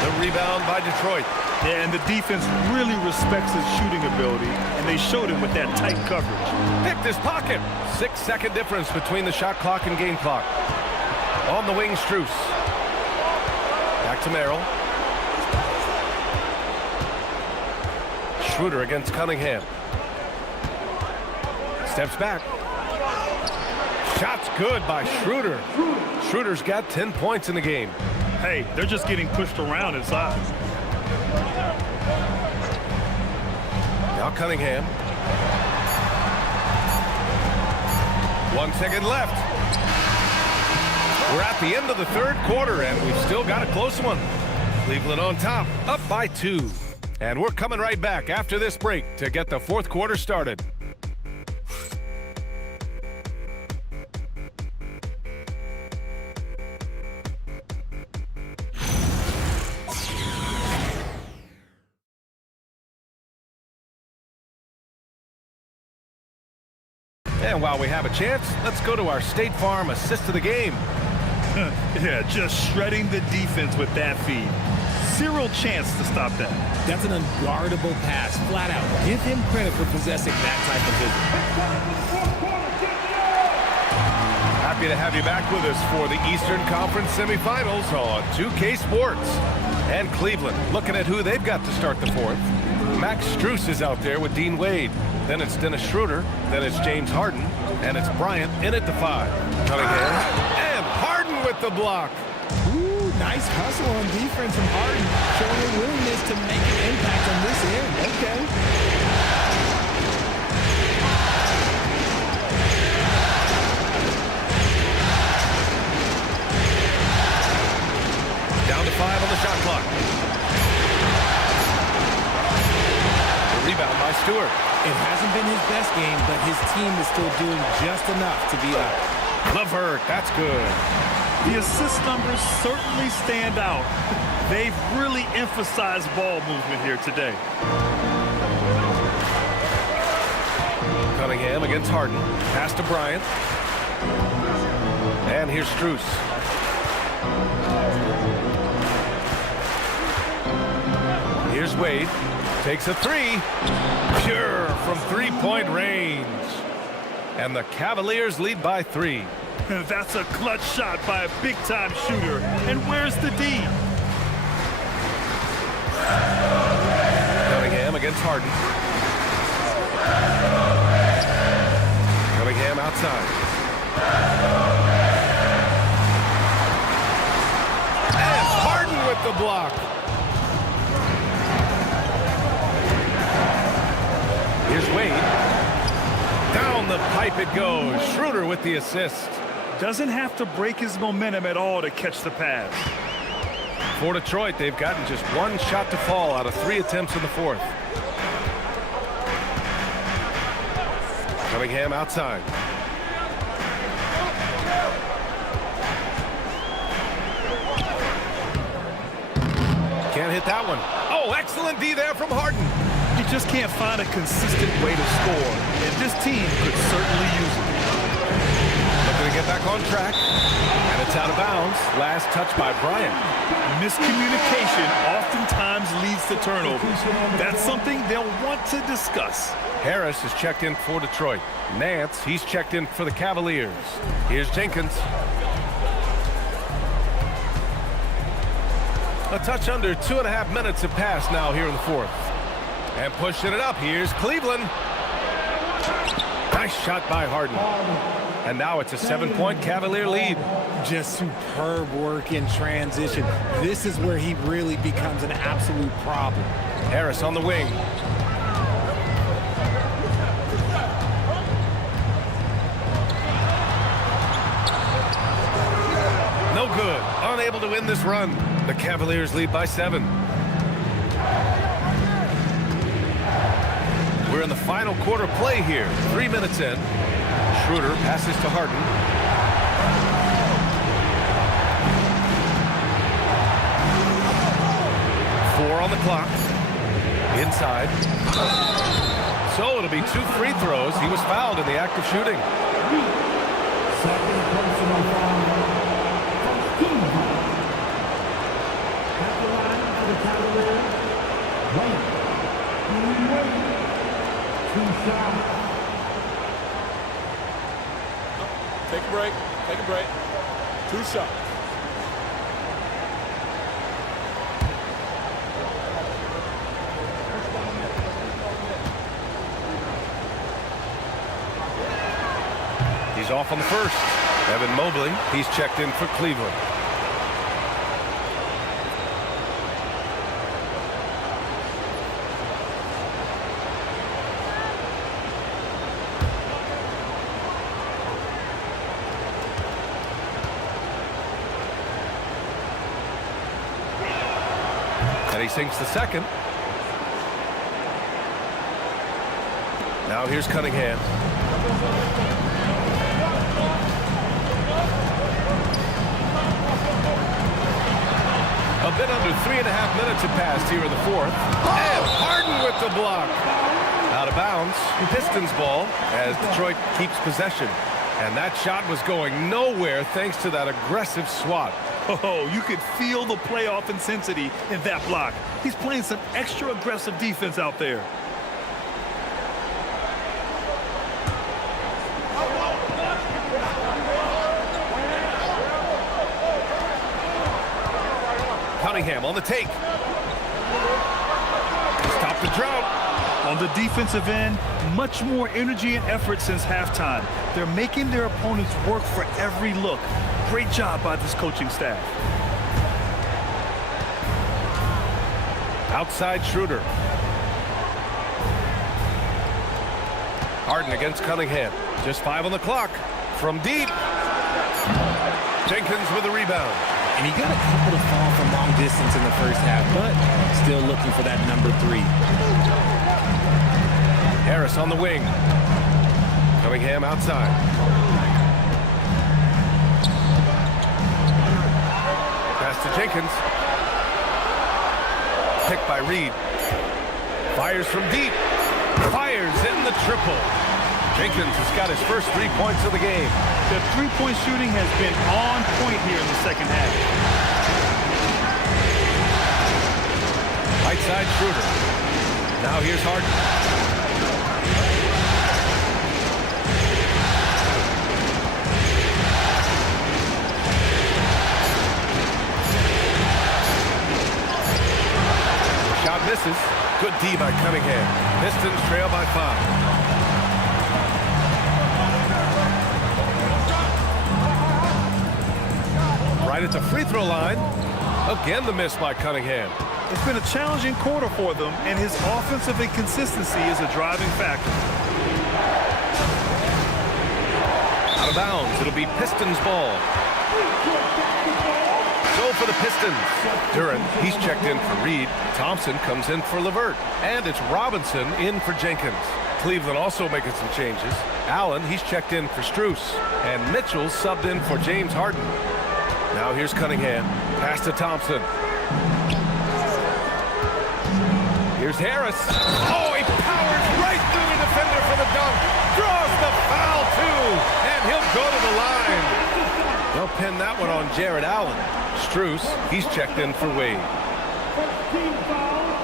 The rebound by Detroit. Yeah, and the defense really respects his shooting ability, and they showed it with that tight coverage. Picked his pocket. 6-second difference between the shot clock and game clock. On the wing, Strus. Back to Merrill. Schroeder against Cunningham. Steps back. Shot's good by Schroeder. Schroeder's got 10 points in the game. Hey, they're just getting pushed around inside. Now Cunningham. 1 second left. We're at the end of the third quarter, and we've still got a close one. Cleveland on top, up by 2. And we're coming right back after this break to get the fourth quarter started. And while we have a chance, let's go to our State Farm assist of the game. Yeah, just shredding the defense with that feed. Zero chance to stop that. That's an unguardable pass, flat out. Give him credit for possessing that type of vision. Happy to have you back with us for the Eastern Conference semifinals on 2K Sports. And Cleveland looking at who they've got to start the fourth. Max Strus is out there with Dean Wade. Then it's Dennis Schroeder. Then it's James Harden. And it's Bryant in at the 5. Cunningham. And Harden with the block. Ooh, nice hustle on defense from Harden. Showing a willingness to make an impact on this end. Okay. Down to 5 on the shot clock. The rebound by Stewart. It hasn't been his best game, but his team is still doing just enough to be up. Levert, that's good. The assist numbers certainly stand out. They've really emphasized ball movement here today. Cunningham against Harden. Pass to Bryant. And here's Strus. Here's Wade. Takes a 3. Pure from three-point range. And the Cavaliers lead by 3. That's a clutch shot by a big-time shooter. And where's the D? Cunningham against Harden. Cunningham outside. And Harden with the block. Here's Wade. Down the pipe it goes. Schroeder with the assist. Doesn't have to break his momentum at all to catch the pass. For Detroit, they've gotten just 1 shot to fall out of 3 attempts in the fourth. Cunningham outside. Can't hit that one. Oh, excellent D there from Harden. You just can't find a consistent way to score, and this team could certainly use it. Looking to get back on track, and it's out of bounds. Last touch by Bryant. Miscommunication oftentimes leads to turnovers. That's something they'll want to discuss. Harris is checked in for Detroit. Nance, he's checked in for the Cavaliers. Here's Jenkins. A touch under 2.5 minutes have passed now here in the fourth. And pushing it up, here's Cleveland. Nice shot by Harden. And now it's a 7-point Cavalier lead. Just superb work in transition. This is where he really becomes an absolute problem. Harris on the wing. No good. Unable to win this run. The Cavaliers lead by 7. We're in the final quarter play here. 3 minutes in. Schroeder passes to Harden. Four on the clock. Inside. So it'll be 2 free throws. He was fouled in the act of shooting. Second personal foul. At the line for the Cavaliers. Wade. 2 shots. Take a break. Take a break. 2 shots. He's off on the first. Evan Mobley, he's checked in for Cleveland. And he sinks the second. Now here's Cunningham. A bit under 3.5 minutes have passed here in the fourth. And Harden with the block. Out of bounds. Pistons ball as Detroit keeps possession. And that shot was going nowhere thanks to that aggressive swat. Oh, you could feel the playoff intensity in that block. He's playing some extra aggressive defense out there. Cunningham on the take. Stop the drought. On the defensive end, much more energy and effort since halftime. They're making their opponents work for every look. Great job by this coaching staff. Outside Schroeder. Harden against Cunningham. Just 5 on the clock. From deep. Jenkins with the rebound. And he got a couple to fall from long distance in the first half, but still looking for that number 3. Harris on the wing. Cunningham outside. Pass to Jenkins. Picked by Reed. Fires from deep. Fires in the triple. Jenkins has got his first 3 points of the game. The three-point shooting has been on point here in the second half. Right side Schroeder. Now here's Harden. Shot misses. Good D by Cunningham. Pistons trail by 5. Right at the free throw line. Again, the miss by Cunningham. It's been a challenging quarter for them, and his offensive inconsistency is a driving factor. Out of bounds. It'll be Pistons ball. So for the Pistons. Duren, he's checked in for Reed. Thompson comes in for LeVert. And it's Robinson in for Jenkins. Cleveland also making some changes. Allen, he's checked in for Strus. And Mitchell subbed in for James Harden. Now here's Cunningham. Pass to Thompson. Here's Harris. Oh, he powers right through the defender for the dunk. Draws the foul, too. And he'll go to the line. They'll pin that one on Jared Allen. Strus, he's checked in for Wade. 15 fouls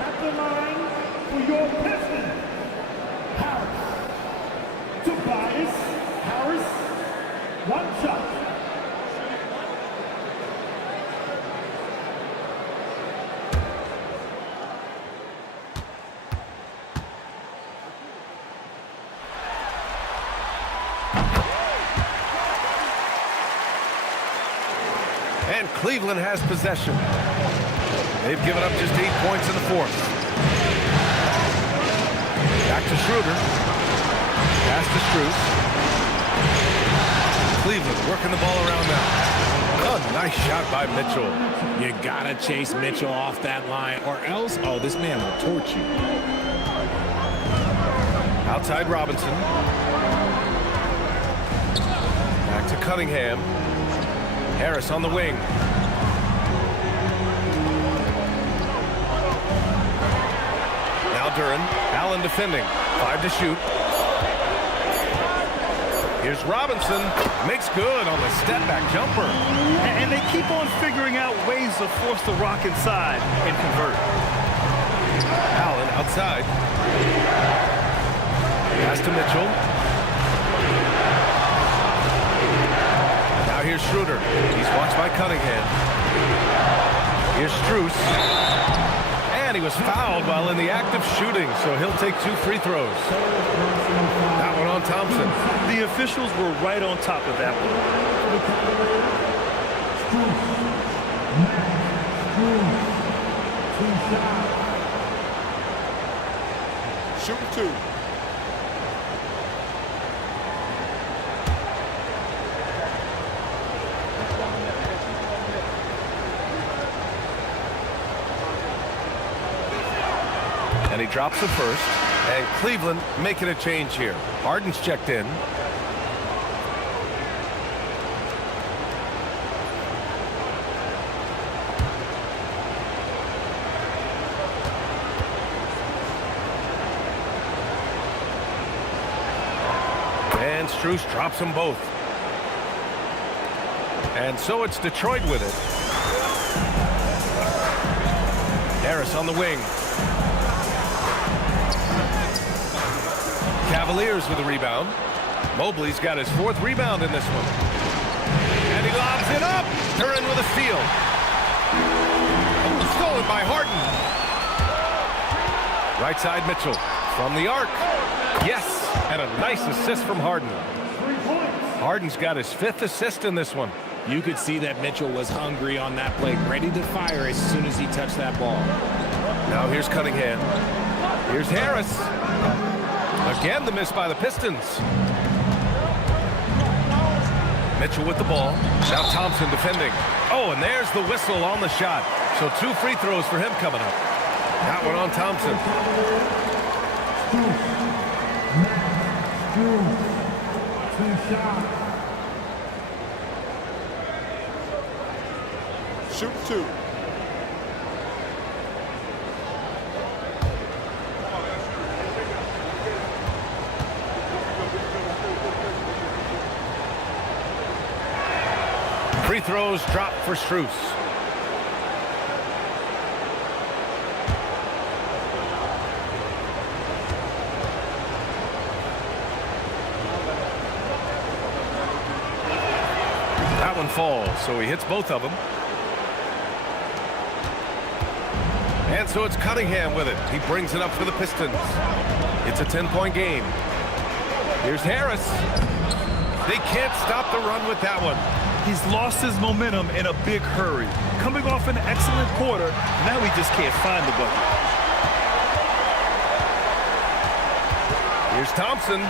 at the line for your Pistons. Harris. Tobias Harris. 1 shot. And Cleveland has possession. They've given up just 8 points in the fourth. Back to Schroeder. Pass to Strus. Cleveland working the ball around now. A nice shot by Mitchell. You gotta chase Mitchell off that line, or else, oh, this man will torch you. Outside Robinson. Back to Cunningham. Harris on the wing. Now Duren. Allen defending. 5 to shoot. Here's Robinson. Makes good on the step-back jumper. And they keep on figuring out ways to force the rock inside and convert. Allen outside. Pass to Mitchell. Now here's Schroeder. He's watched by Cunningham. Here's Strus. And he was fouled while in the act of shooting, so he'll take 2 free throws. That one on Thompson. The officials were right on top of that one. Shooting 2. And he drops the first. And Cleveland making a change here. Harden's checked in. And Strus drops them both. And so it's Detroit with it. Harris on the wing. Cavaliers with a rebound. Mobley's got his 4th rebound in this one. And he lobs it up. Curran with a steal. Oh, stolen by Harden. Right side Mitchell from the arc. Yes, and a nice assist from Harden. Harden's got his 5th assist in this one. You could see that Mitchell was hungry on that play, ready to fire as soon as he touched that ball. Now here's Cunningham. Here's Harris. Again, the miss by the Pistons. Mitchell with the ball. Now Thompson defending. Oh, and there's the whistle on the shot. So 2 free throws for him coming up. That one on Thompson. Shoot 2. Free throws dropped for Strus. That one falls, so he hits both of them. And so it's Cunningham with it. He brings it up for the Pistons. It's a 10-point game. Here's Harris. They can't stop the run with that one. He's lost his momentum in a big hurry. Coming off an excellent quarter, now he just can't find the bucket. Here's Thompson.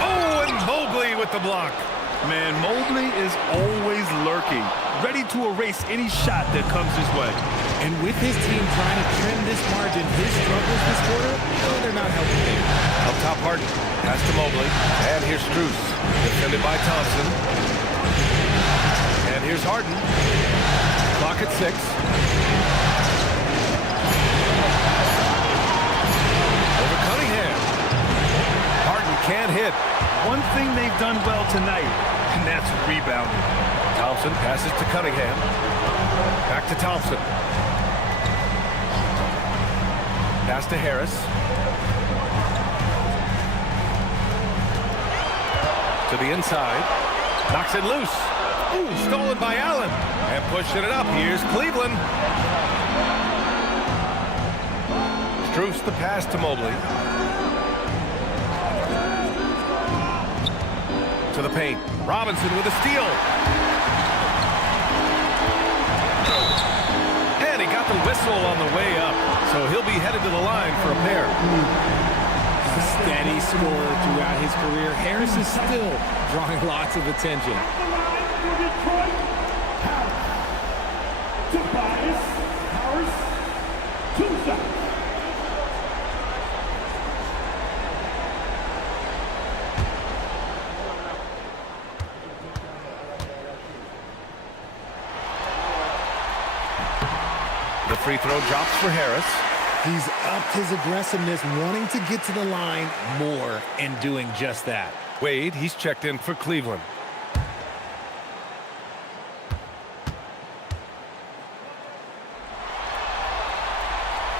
Oh, and Mobley with the block. Man, Mobley is always lurking, ready to erase any shot that comes his way. And with his team trying to trim this margin, his struggles this quarter, no, they're not helping him. Up top, Harden. Pass to Mobley. And here's Strus. Defended by Thompson. And here's Harden. Clock at 6. Over Cunningham. Harden can't hit. One thing they've done well tonight, and that's rebounding. Thompson passes to Cunningham. Back to Thompson. Pass to Harris. To the inside. Knocks it loose. Ooh, stolen by Allen. And pushing it up. Here's Cleveland. Strus the pass to Mobley. To the paint. Robinson with a steal. And he got the whistle on the way up. So he'll be headed to the line for a pair. Steady scorer throughout his career. Harris is still drawing lots of attention. The free throw drops for Harris. He's upped his aggressiveness, wanting to get to the line more and doing just that. Wade, he's checked in for Cleveland.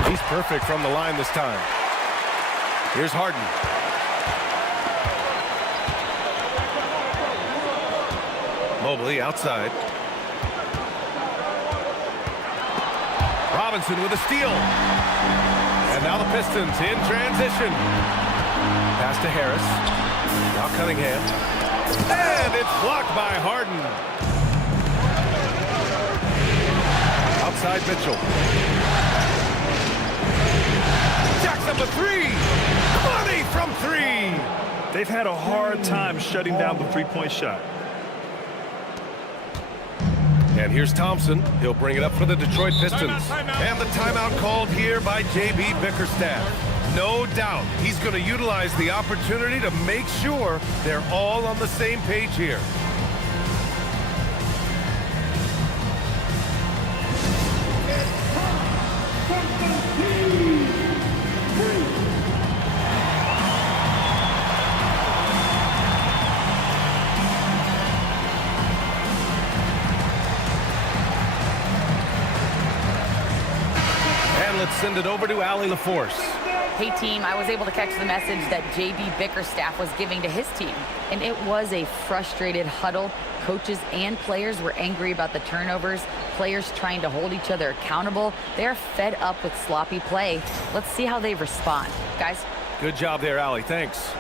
He's perfect from the line this time. Here's Harden. Mobley outside. Robinson with a steal. And now the Pistons in transition. Pass to Harris. Now Cunningham. And it's blocked by Harden. Outside Mitchell. Jacks up a 3. Money from 3. They've had a hard time shutting down the three-point shot. And here's Thompson. He'll bring it up for the Detroit Pistons. And the timeout called here by J.B. Bickerstaff. No doubt he's going to utilize the opportunity to make sure they're all on the same page here. Let's send it over to Allie LaForce. Hey, team, I was able to catch the message that J.B. Bickerstaff was giving to his team, and it was a frustrated huddle. Coaches and players were angry about the turnovers, players trying to hold each other accountable. They're fed up with sloppy play. Let's see how they respond. Guys? Good job there, Allie. Thanks.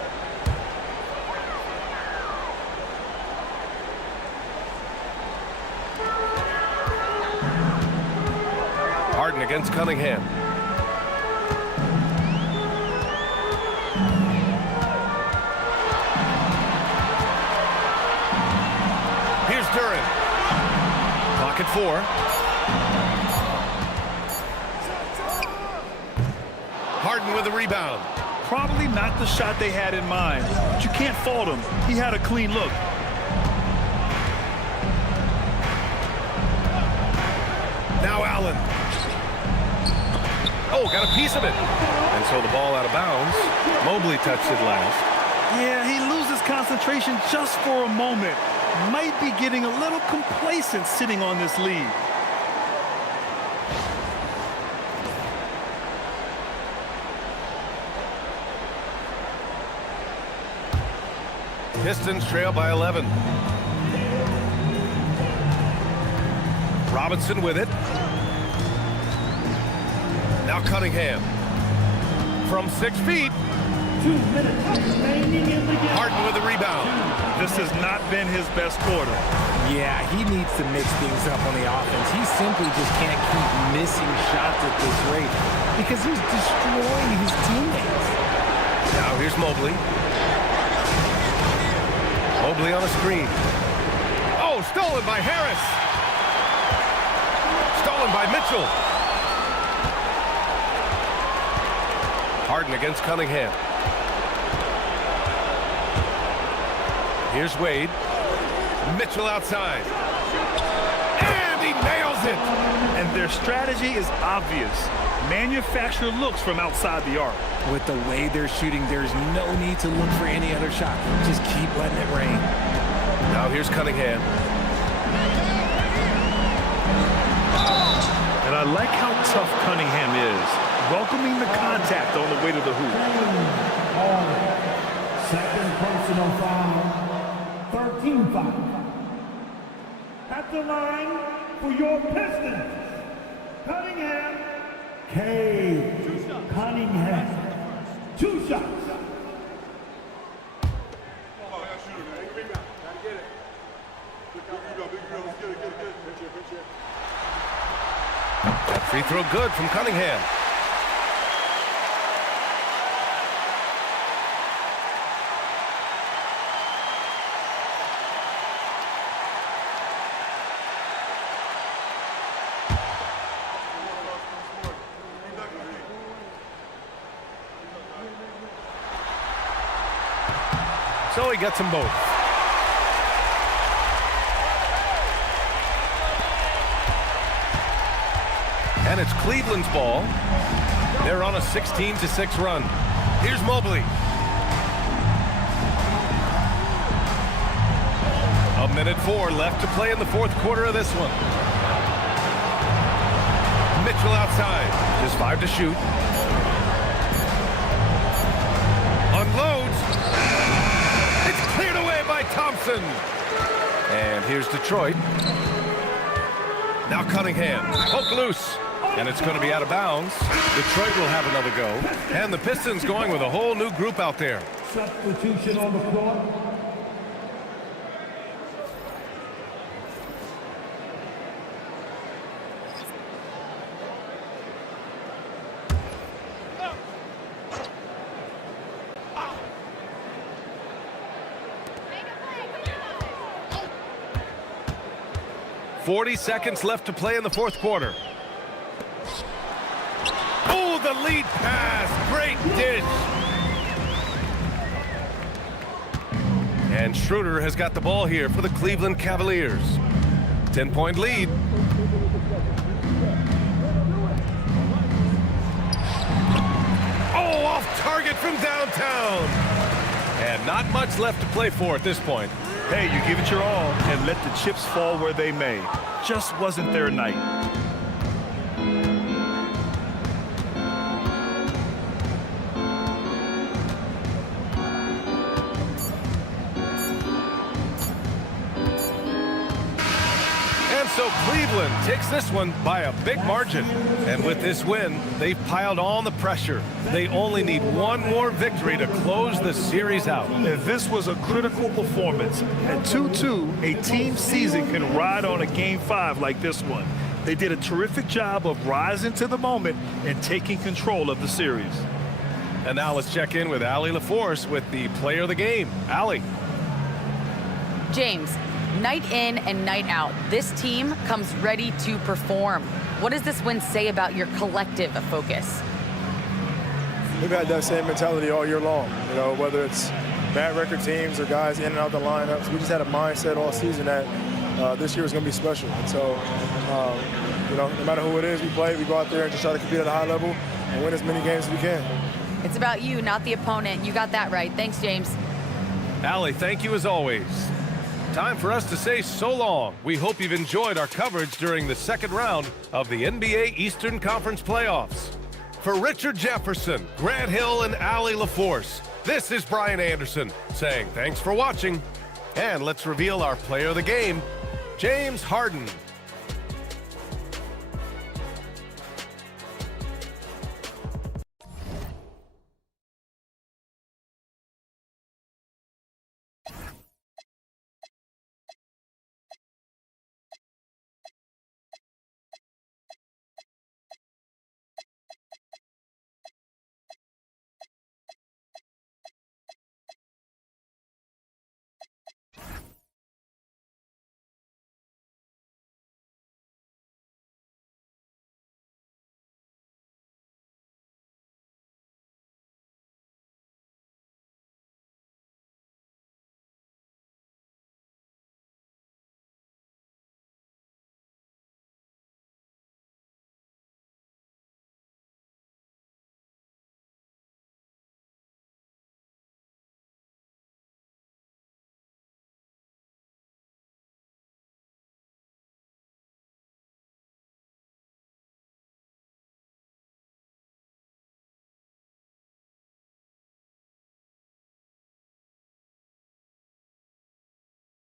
Harden against Cunningham. Here's Duran. Clock at 4. Harden with a rebound. Probably not the shot they had in mind, but you can't fault him. He had a clean look. Now Allen. Oh, got a piece of it. And so the ball out of bounds. Mobley touched it last. Yeah, he loses concentration just for a moment. Might be getting a little complacent sitting on this lead. Pistons trail by 11. Robinson with it. Now Cunningham. From 6 feet. 2 minutes remaining in the game. Harden with a rebound. This has not been his best quarter. Yeah, he needs to mix things up on the offense. He simply just can't keep missing shots at this rate because he's destroying his teammates. Now here's Mobley. Mobley on a screen. Oh, stolen by Harris. Stolen by Mitchell. Harden against Cunningham. Here's Wade. Mitchell outside. And he nails it. And their strategy is obvious. Manufacture looks from outside the arc. With the way they're shooting, there's no need to look for any other shot. Just keep letting it rain. Now here's Cunningham. And I like how tough Cunningham is, welcoming the contact on the way to the hoop. Second personal foul, 13 foul. At the line for your Pistons, Cunningham, Cunningham. 2 shots. That free throw good from Cunningham. So he gets them both. And it's Cleveland's ball. They're on a 16-6 run. Here's Mobley. A minute 4 left to play in the fourth quarter of this one. Mitchell outside. Just 5 to shoot. Unloads. It's cleared away by Thompson. And here's Detroit. Now Cunningham. Poke loose. And it's going to be out of bounds. Detroit will have another go. And the Pistons going with a whole new group out there. Substitution on the court. 40 seconds left to play in the fourth quarter. Oh, the lead pass. Great dish. And Schroeder has got the ball here for the Cleveland Cavaliers. 10-point lead. Oh, off target from downtown. And not much left to play for at this point. Hey, you give it your all and let the chips fall where they may. Just wasn't their night. So Cleveland takes this one by a big margin. And with this win, they've piled on the pressure. They only need one more victory to close the series out. If this was a critical performance, at 2-2, a team season can ride on a Game 5 like this one. They did a terrific job of rising to the moment and taking control of the series. And now let's check in with Allie LaForce with the player of the game. Allie. James, night in and night out, this team comes ready to perform. What does this win say about your collective focus? We've had that same mentality all year long, you know, whether it's bad record teams or guys in and out the lineups. We just had a mindset all season that this year is going to be special. And so, you know, no matter who it is we play, we go out there and just try to compete at a high level and win as many games as we can. It's about you, not the opponent. You got that right. Thanks, James. Allie, thank you as always. Time for us to say so long. We hope you've enjoyed our coverage during the second round of the NBA Eastern Conference Playoffs. For Richard Jefferson, Grant Hill, and Allie LaForce, this is Brian Anderson saying thanks for watching. And let's reveal our player of the game, James Harden.